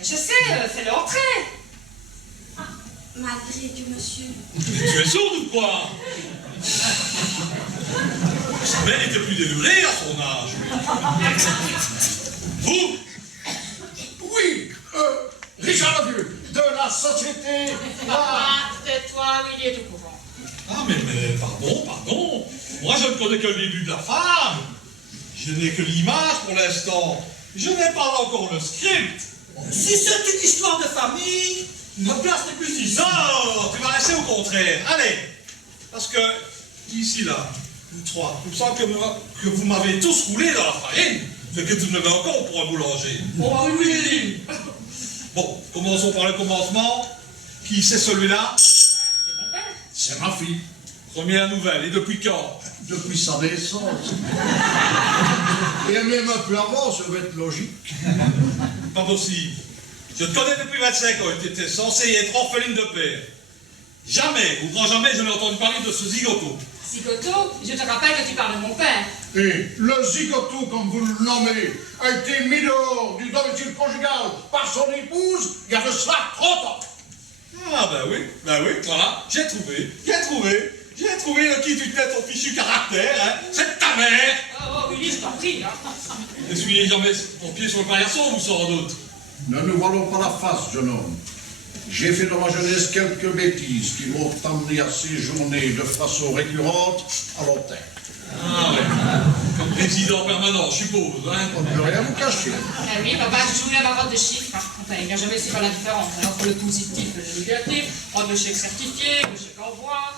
Je sais, fais-le entrer. malgré que monsieur... Mais tu es sourde ou quoi? Mais elle était plus délurée à son âge. Vous? Oui, Richard le Vieux, de la société... Ah, tais-toi, oui, il est au courant. Ah, mais pardon. Moi, je ne connais que le début de la femme. Je n'ai que l'image pour l'instant. Je n'ai pas encore le script. Si c'est une histoire de famille, notre place n'est plus ici. Non, tu vas rester au contraire. Allez, parce que ici, là, vous trois, il me semble que vous m'avez tous roulé dans la farine, ce que vous n'avez encore pour un boulanger. Oh oui. Bon, commençons par le commencement. Qui c'est celui-là? C'est mon père. C'est ma fille, Première nouvelle, et depuis quand? depuis sa naissance. Et même un peu avant, ça va être logique. Pas possible. Je te connais depuis 25 ans, tu étais censé être orpheline de père. Jamais, ou grand jamais, je n'ai entendu parler de ce zigoto. Zigoto, je te rappelle que tu parles de mon père. Et le zigoto, comme vous le nommez, a été mis dehors du domicile conjugal par son épouse il y a de cela 30 ans. Ah ben oui, voilà, j'ai trouvé le qui tu tête au fichu caractère, hein. C'est ta mère. Oh, Willy, je t'en prie, hein. N'essuyez jamais ton pied sur le paillasson, vous sans doute. Ne nous voilons pas la face, jeune homme. J'ai fait dans ma jeunesse quelques bêtises qui m'ont amené à séjourner de façon récurrente à l'hôtel. Ah ouais, comme résident permanent, je suppose, hein. On ne peut rien vous cacher. Eh oui, papa, je joue la barotte de chiffres. Hein. Enfin, il n'y a jamais su faire la différence. Alors, pour le positif et le négatif, entre le chèque certifié, le chèque en bois.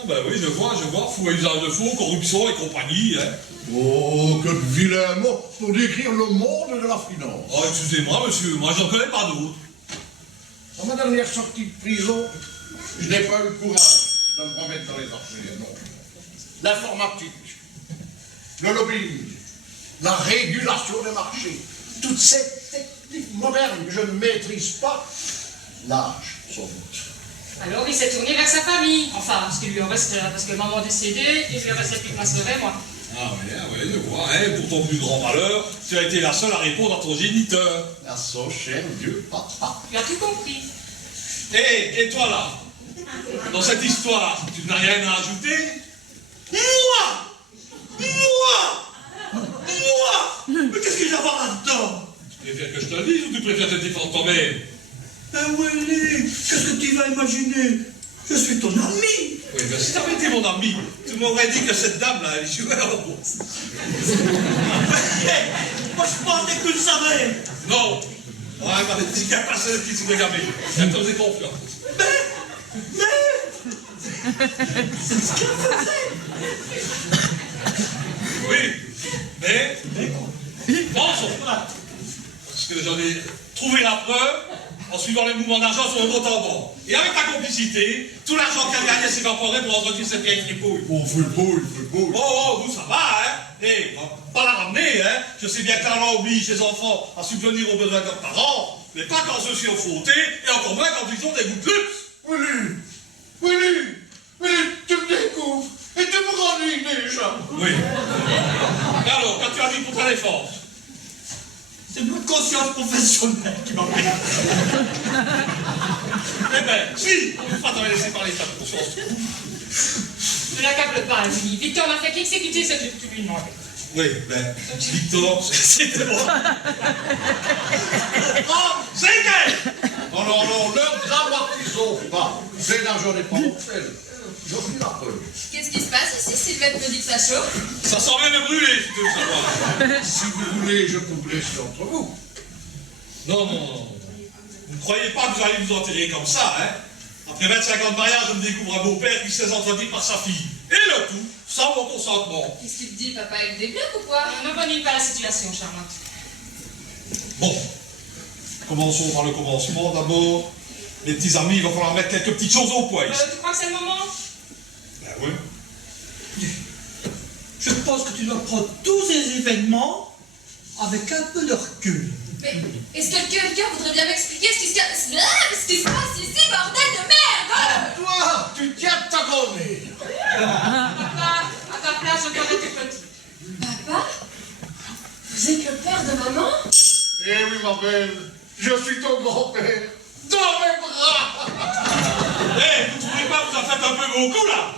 Ah ben oui, je vois, fou à usage de faux, corruption et compagnie, hein. Oh, que de vilains mots pour décrire le monde de la finance. Oh, excusez-moi, monsieur, moi j'en connais pas d'autres. Dans ma dernière sortie de prison, je n'ai pas eu le courage de me remettre dans les archives, non. L'informatique, le lobbying, la régulation des marchés, toutes ces techniques modernes que je ne maîtrise pas, l'âge, sans doute. Alors, il s'est tourné vers sa famille. Enfin, ce qui lui en reste, parce que maman décédée, il lui restait plus que ma sœur et moi. Ah oui, je vois, hein, pour ton plus grand malheur, tu as été la seule à répondre à ton géniteur. À son cher vieux papa. Tu as tout compris. Et toi là, dans cette histoire, tu n'as rien à ajouter? Moi! Mais qu'est-ce que j'ai à voir là-dedans? Tu préfères que je te le dise ou tu préfères te défendre toi-même? Willy, qu'est-ce que tu vas imaginer? Je suis ton ami. Oui, mais si t'avais été mon ami, tu m'aurais dit que cette dame-là, elle jouait à la bourse. Moi, je pensais que tu le savais. Non! Ouais, elle m'avait dit qu'il n'y a pas seul qui se regardait. Elle te faisait confiance. C'est ce qu'elle faisait. Oui, mais pensons. Parce que j'en ai trouvé la preuve en suivant les mouvements d'argent sur le compte en banque. Et avec ta complicité, tout l'argent qu'elle gagnait s'évaporait pour entretenir cette vieille fripouille. Oh, football. Oh, vous, ça va, hein? Eh, on va pas la ramener, hein? Je sais bien que l'argent oblige les enfants à subvenir aux besoins de leurs parents, mais pas quand ceux-ci ont fauté, et encore moins quand ils ont des goûts de luxe. Willy, tu me découvres et tu me rennuies déjà. Oui. Et alors, quand tu as dit pour ta défense? C'est ma conscience professionnelle qui m'a pris. Eh ben, si, une fois t'avais laissé parler ta conscience. Ne l'accable pas, Willy. Victor n'a fait qu'exécuter ce que tu lui demandais. Oui, ben, Victor, c'était moi. Oh, c'est gay. Non, ne dramatisons pas. C'est l'argent des parents. Je suis la preuve. Qu'est-ce qui se passe ici? Sylvette me dit que ça chauffe. Ça sent bien me brûler, si tu veux savoir. Si vous voulez, je peux vous laisser entre vous. Non. Vous ne croyez pas que vous allez vous enterrer comme ça, hein? Après 25 ans de mariage, je me découvre un beau-père qui se laisse entretenir par sa fille. Et le tout, sans mon consentement. Qu'est-ce qu'il te dit, papa, avec des blocs ou quoi? Ne bonne pas la situation, charmante. Bon, commençons par le commencement d'abord. Les petits amis, il va falloir mettre quelques petites choses au point ici. Tu crois que c'est le moment? Ben oui. Je pense que tu dois prendre tous ces événements avec un peu de recul. Mais est-ce que quelqu'un voudrait bien m'expliquer ce qui se passe ici, bordel de merde? Toi, tu tiens ta grand-mère. Papa, à ta place, je t'aurais tout petit. Papa? Vous êtes le père de maman? Eh oui, ma belle, je suis ton grand-père. Dans mes bras. beaucoup, là.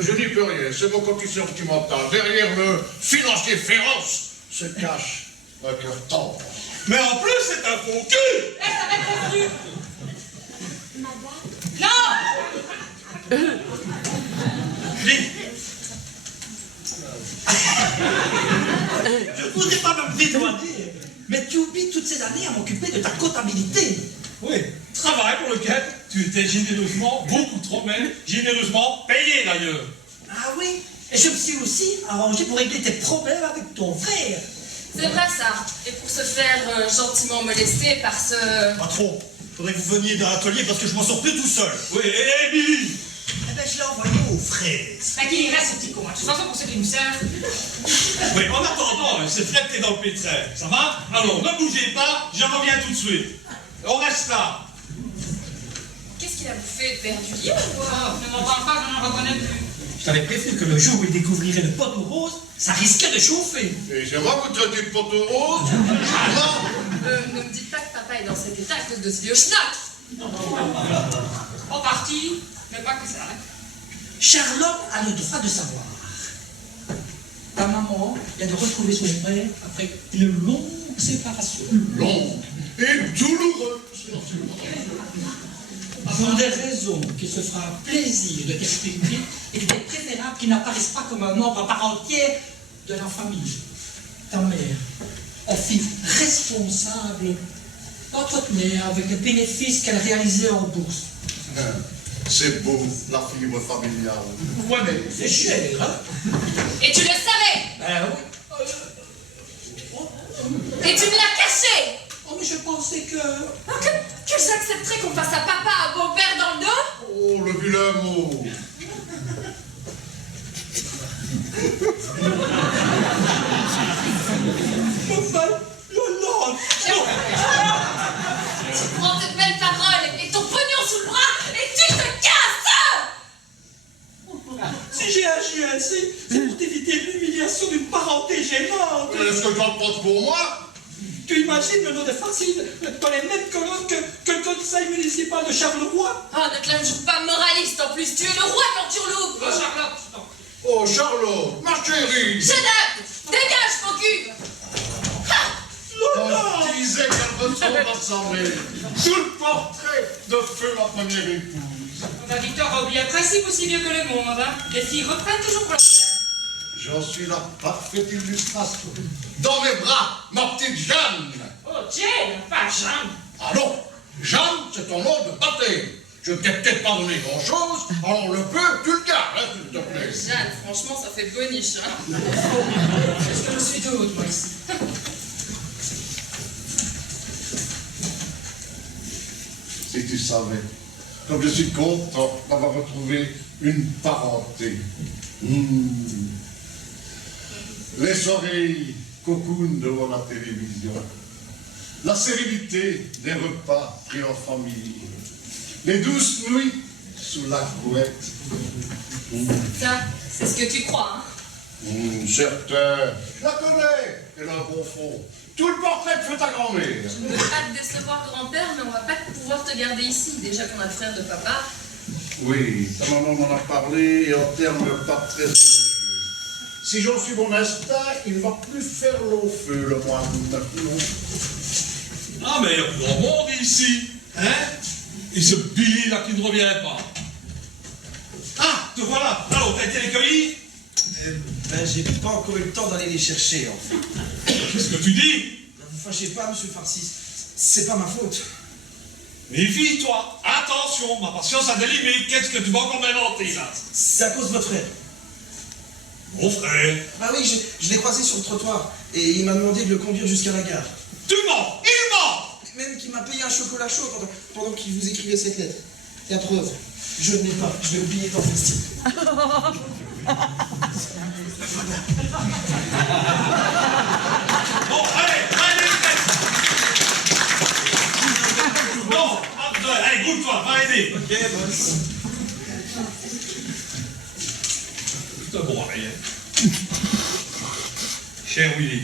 Je n'y peux rien, c'est mon côté sentimental. Derrière le financier féroce se cache un cœur tendre. Mais en plus, c'est un faux cul. Eh, ça va être revenu. Non. Vite. Je ne voudrais pas me dédouaner, mais tu oublies toutes ces années à m'occuper de ta comptabilité. Oui, travail pour lequel tu étais généreusement, beaucoup trop même, généreusement payé d'ailleurs. Ah oui, et je me suis aussi arrangé pour régler tes problèmes avec ton frère. C'est vrai ça. Et pour se faire gentiment molester par ce... Patron, faudrait que vous veniez dans l'atelier parce que je m'en sors plus tout seul. Oui, et Billy. Eh ben, je l'ai envoyé aux fraises. Bah qu'il y reste ce petit con. De toute façon, pour ceux qui me servent. Oui, en attendant, c'est Fred qui est dans le pétrin. Ça va? Alors, ne bougez pas, je reviens tout de suite. On reste là. Qu'est-ce qu'il a bouffé de perdu libre ou quoi? Ne m'en parle pas, je n'en reconnais plus. Je t'avais prévenu que le jour où il découvrirait le poteau rose, ça risquait de chauffer. Et c'est moi que vous traitez de poteau rose? Non. Ne me dites pas que papa est dans cet état à cause de ce vieux schnack. En partie, mais pas que ça. Hein. Charlotte a le droit de savoir. Ta maman vient de retrouver son frère après une longue séparation. Longue et douloureuse. Pour des raisons qu'il se fera plaisir de t'expliquer et qu'il est préférable qu'il n'apparaisse pas comme un membre à part entière de la famille. Ta mère, en fille responsable, t'entretenait avec les bénéfices qu'elle réalisait en bourse. C'est beau, la fibre familiale. Ouais, mais c'est cher, hein? Et tu le savais. Ben oui. Et tu me l'as caché. Oh, mais je pensais que... Que j'accepterais qu'on fasse à papa un beau-père dans le dos. Oh, le vilain mot. Tu prends cette belle parole et ton pognon sous le bras et tu te casses. Si j'ai agi ainsi, c'est pour t'éviter l'humiliation d'une parenté gênante. Est-ce que je dois le prendre pour moi? Tu imagines le nom de Farcine dans les mêmes colonnes que le conseil municipal de Charleroi? Oh, ne te la joue pas moraliste en plus, tu es le roi quand tu reloupes. Oh, Charlotte, Oh, Charlotte, ma chérie. shut up. Dégage, mon cul. On disait qu'elle retourne l'Assemblée. Sous le portrait de feu ma première épouse. Bah, Victor a oublié un principe aussi vieux que le monde. Hein. Les filles reprennent toujours pour la terre. J'en suis la parfaite illustration. Dans mes bras, ma petite Jeanne. Oh, Jane, pas Jeanne. Ah non, Jeanne, c'est ton nom de baptême. Je ne t'ai peut-être pas donné grand-chose, alors le peu, tu le gardes, hein, s'il te plaît. Jeanne, franchement, ça fait boniche. Hein. Est-ce que je suis de haute, moi, ici? Si tu savais, comme je suis content d'avoir retrouvé une parenté. Les soirées cocoon devant la télévision, la sérénité des repas pris en famille, les douces nuits sous la couette. Ça, c'est ce que tu crois. Hein. Certain, je la connais, elle a un bon fond. Tout le portrait de feu ta grand-mère. Je ne veux pas te décevoir, grand-père, mais on va pas pouvoir te garder ici. Déjà qu'on a le frère de papa. Oui, ta maman m'en a parlé et en termes pas très élogieux. Si j'en suis mon instinct, il ne va plus faire long feu le mois d'août. Ah, mais il y a plus grand monde ici. Hein? Et ce Billy là qui ne revient pas. Ah, te voilà. Alors, t'as été recueilli? Ben, j'ai pas encore eu le temps d'aller les chercher, en fait. Qu'est-ce que tu dis? Ne vous fâchez pas, monsieur Farcis. C'est pas ma faute. Méfie-toi. Attention, ma patience a des limites. Qu'est-ce que tu vas encore m'inventer là? C'est à cause de votre frère. Mon frère. Ah oui, je l'ai croisé sur le trottoir et il m'a demandé de le conduire jusqu'à la gare. Tu mens. Il ment. Même qu'il m'a payé un chocolat chaud pendant qu'il vous écrivait cette lettre. La preuve, je ne l'ai pas. Je l'ai oublié dans le vestiaire. Bon, allez, bon, allez, goûte-toi, va aider. Ok, boss. Putain, bon, rien. Cher Willy,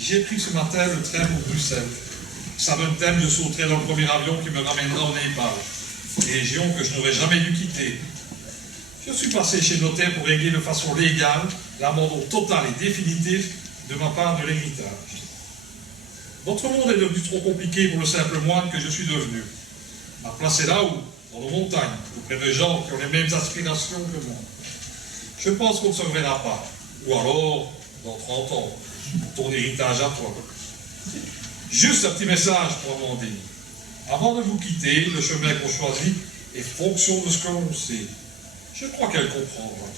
j'ai pris ce matin le train pour Bruxelles. Ça me thème, je sauterai dans le premier avion qui me ramènera au Népal. Région que je n'aurais jamais dû quitter. Je suis passé chez le notaire pour régler de façon légale l'abandon total et définitif de ma part de l'héritage. Votre monde est devenu trop compliqué pour le simple moine que je suis devenu. Ma place est là-haut, dans nos montagnes, auprès de gens qui ont les mêmes aspirations que moi. Je pense qu'on ne se reverra pas. Ou alors, dans 30 ans, pour ton héritage à toi. Juste un petit message pour Amandine. Avant de vous quitter, le chemin qu'on choisit est fonction de ce que l'on sait. Je crois qu'elle comprendra.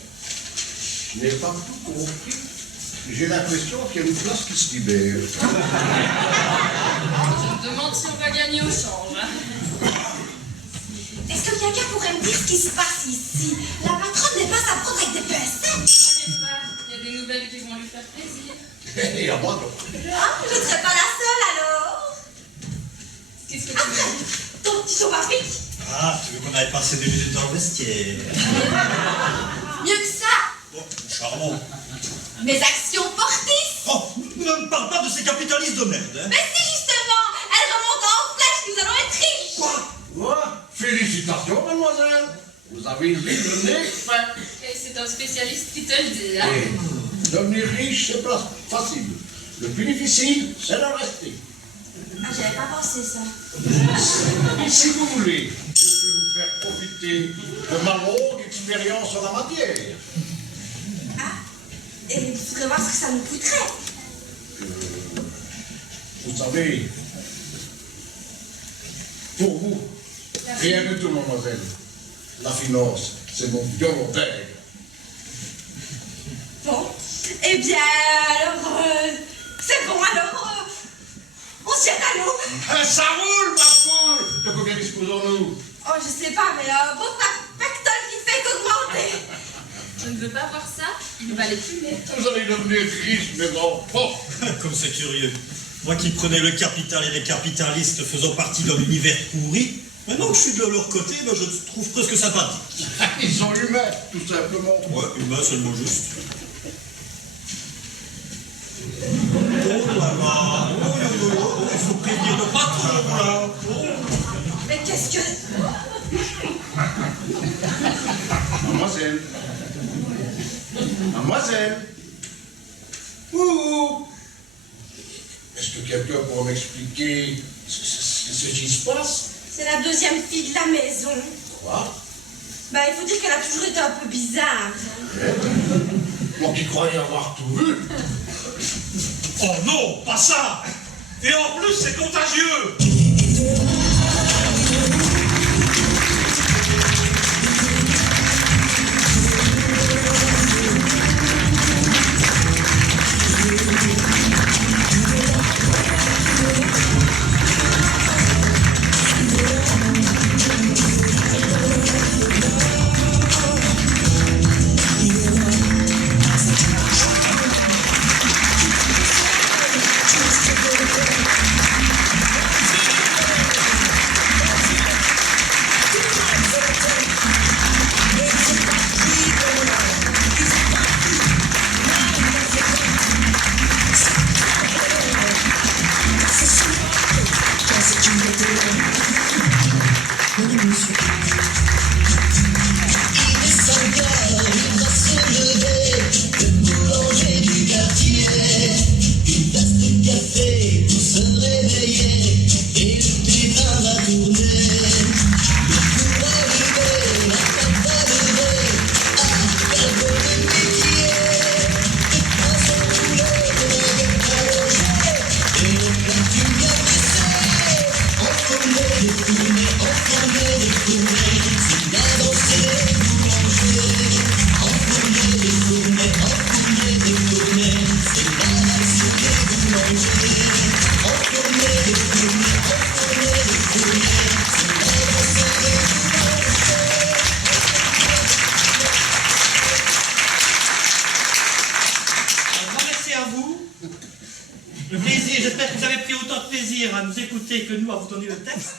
Je n'ai pas tout compris. J'ai l'impression qu'il y a une place qui se libère. Je me demande si on va gagner au change. Hein. Est-ce que quelqu'un pourrait me dire ce qui se passe ici? La patronne n'est pas à prendre avec des pincettes. N'est-ce pas? Il y a des nouvelles qui vont lui faire plaisir. Et à moi non. Ah, je ne serai pas la seule alors. Qu'est-ce que tu veux dire? Ton petit chauve-afrique. Ah, tu veux qu'on aille passer 2 minutes dans le vestiaire? Mieux que ça. Bon, charmant. Mes actions portistes. Oh, ne me parle pas de ces capitalistes de merde, hein? Mais si justement, elles remontent en flèche, nous allons être riches. Quoi? Quoi? Félicitations, mademoiselle. Vous avez le nez fin. Et c'est un spécialiste qui te le dit, hein? Et devenir riche, c'est pas facile. Le plus difficile, c'est de rester. Ah, j'avais pas pensé ça. Et si vous voulez, je peux vous faire profiter de ma longue expérience en la matière. Et il faudrait voir ce que ça nous coûterait. Vous savez, pour vous, rien du tout, mademoiselle. La finance, c'est mon violon d'aigle. Bon, eh bien, alors, c'est bon, alors, on se jette à l'eau. Ça roule, ma poule! De combien disposons-nous? Oh, je sais pas, mais bon pactole qui fait qu'augmenter. Je ne veux pas voir ça, il va les fumer. Vous allez devenir riche, mes enfants. Comme c'est curieux. Moi qui prenais le capital et les capitalistes faisant partie d'un univers pourri, maintenant que je suis de leur côté, ben je trouve presque sympathique. Ils sont humains, tout simplement. Ouais, humain, c'est le mot juste. Oh là là, oh, il faut prévenir le patron, là. Oh. Mais qu'est-ce que... Mademoiselle. Mademoiselle. Ouh. Est-ce que quelqu'un pourrait m'expliquer ce qui se passe? C'est la deuxième fille de la maison. Quoi? Bah, il faut dire qu'elle a toujours été un peu bizarre. Moi qui croyais avoir tout vu. Oh non, pas ça! Et en plus, c'est contagieux! J'espère que vous avez pris autant de plaisir à nous écouter que nous à vous donner le texte.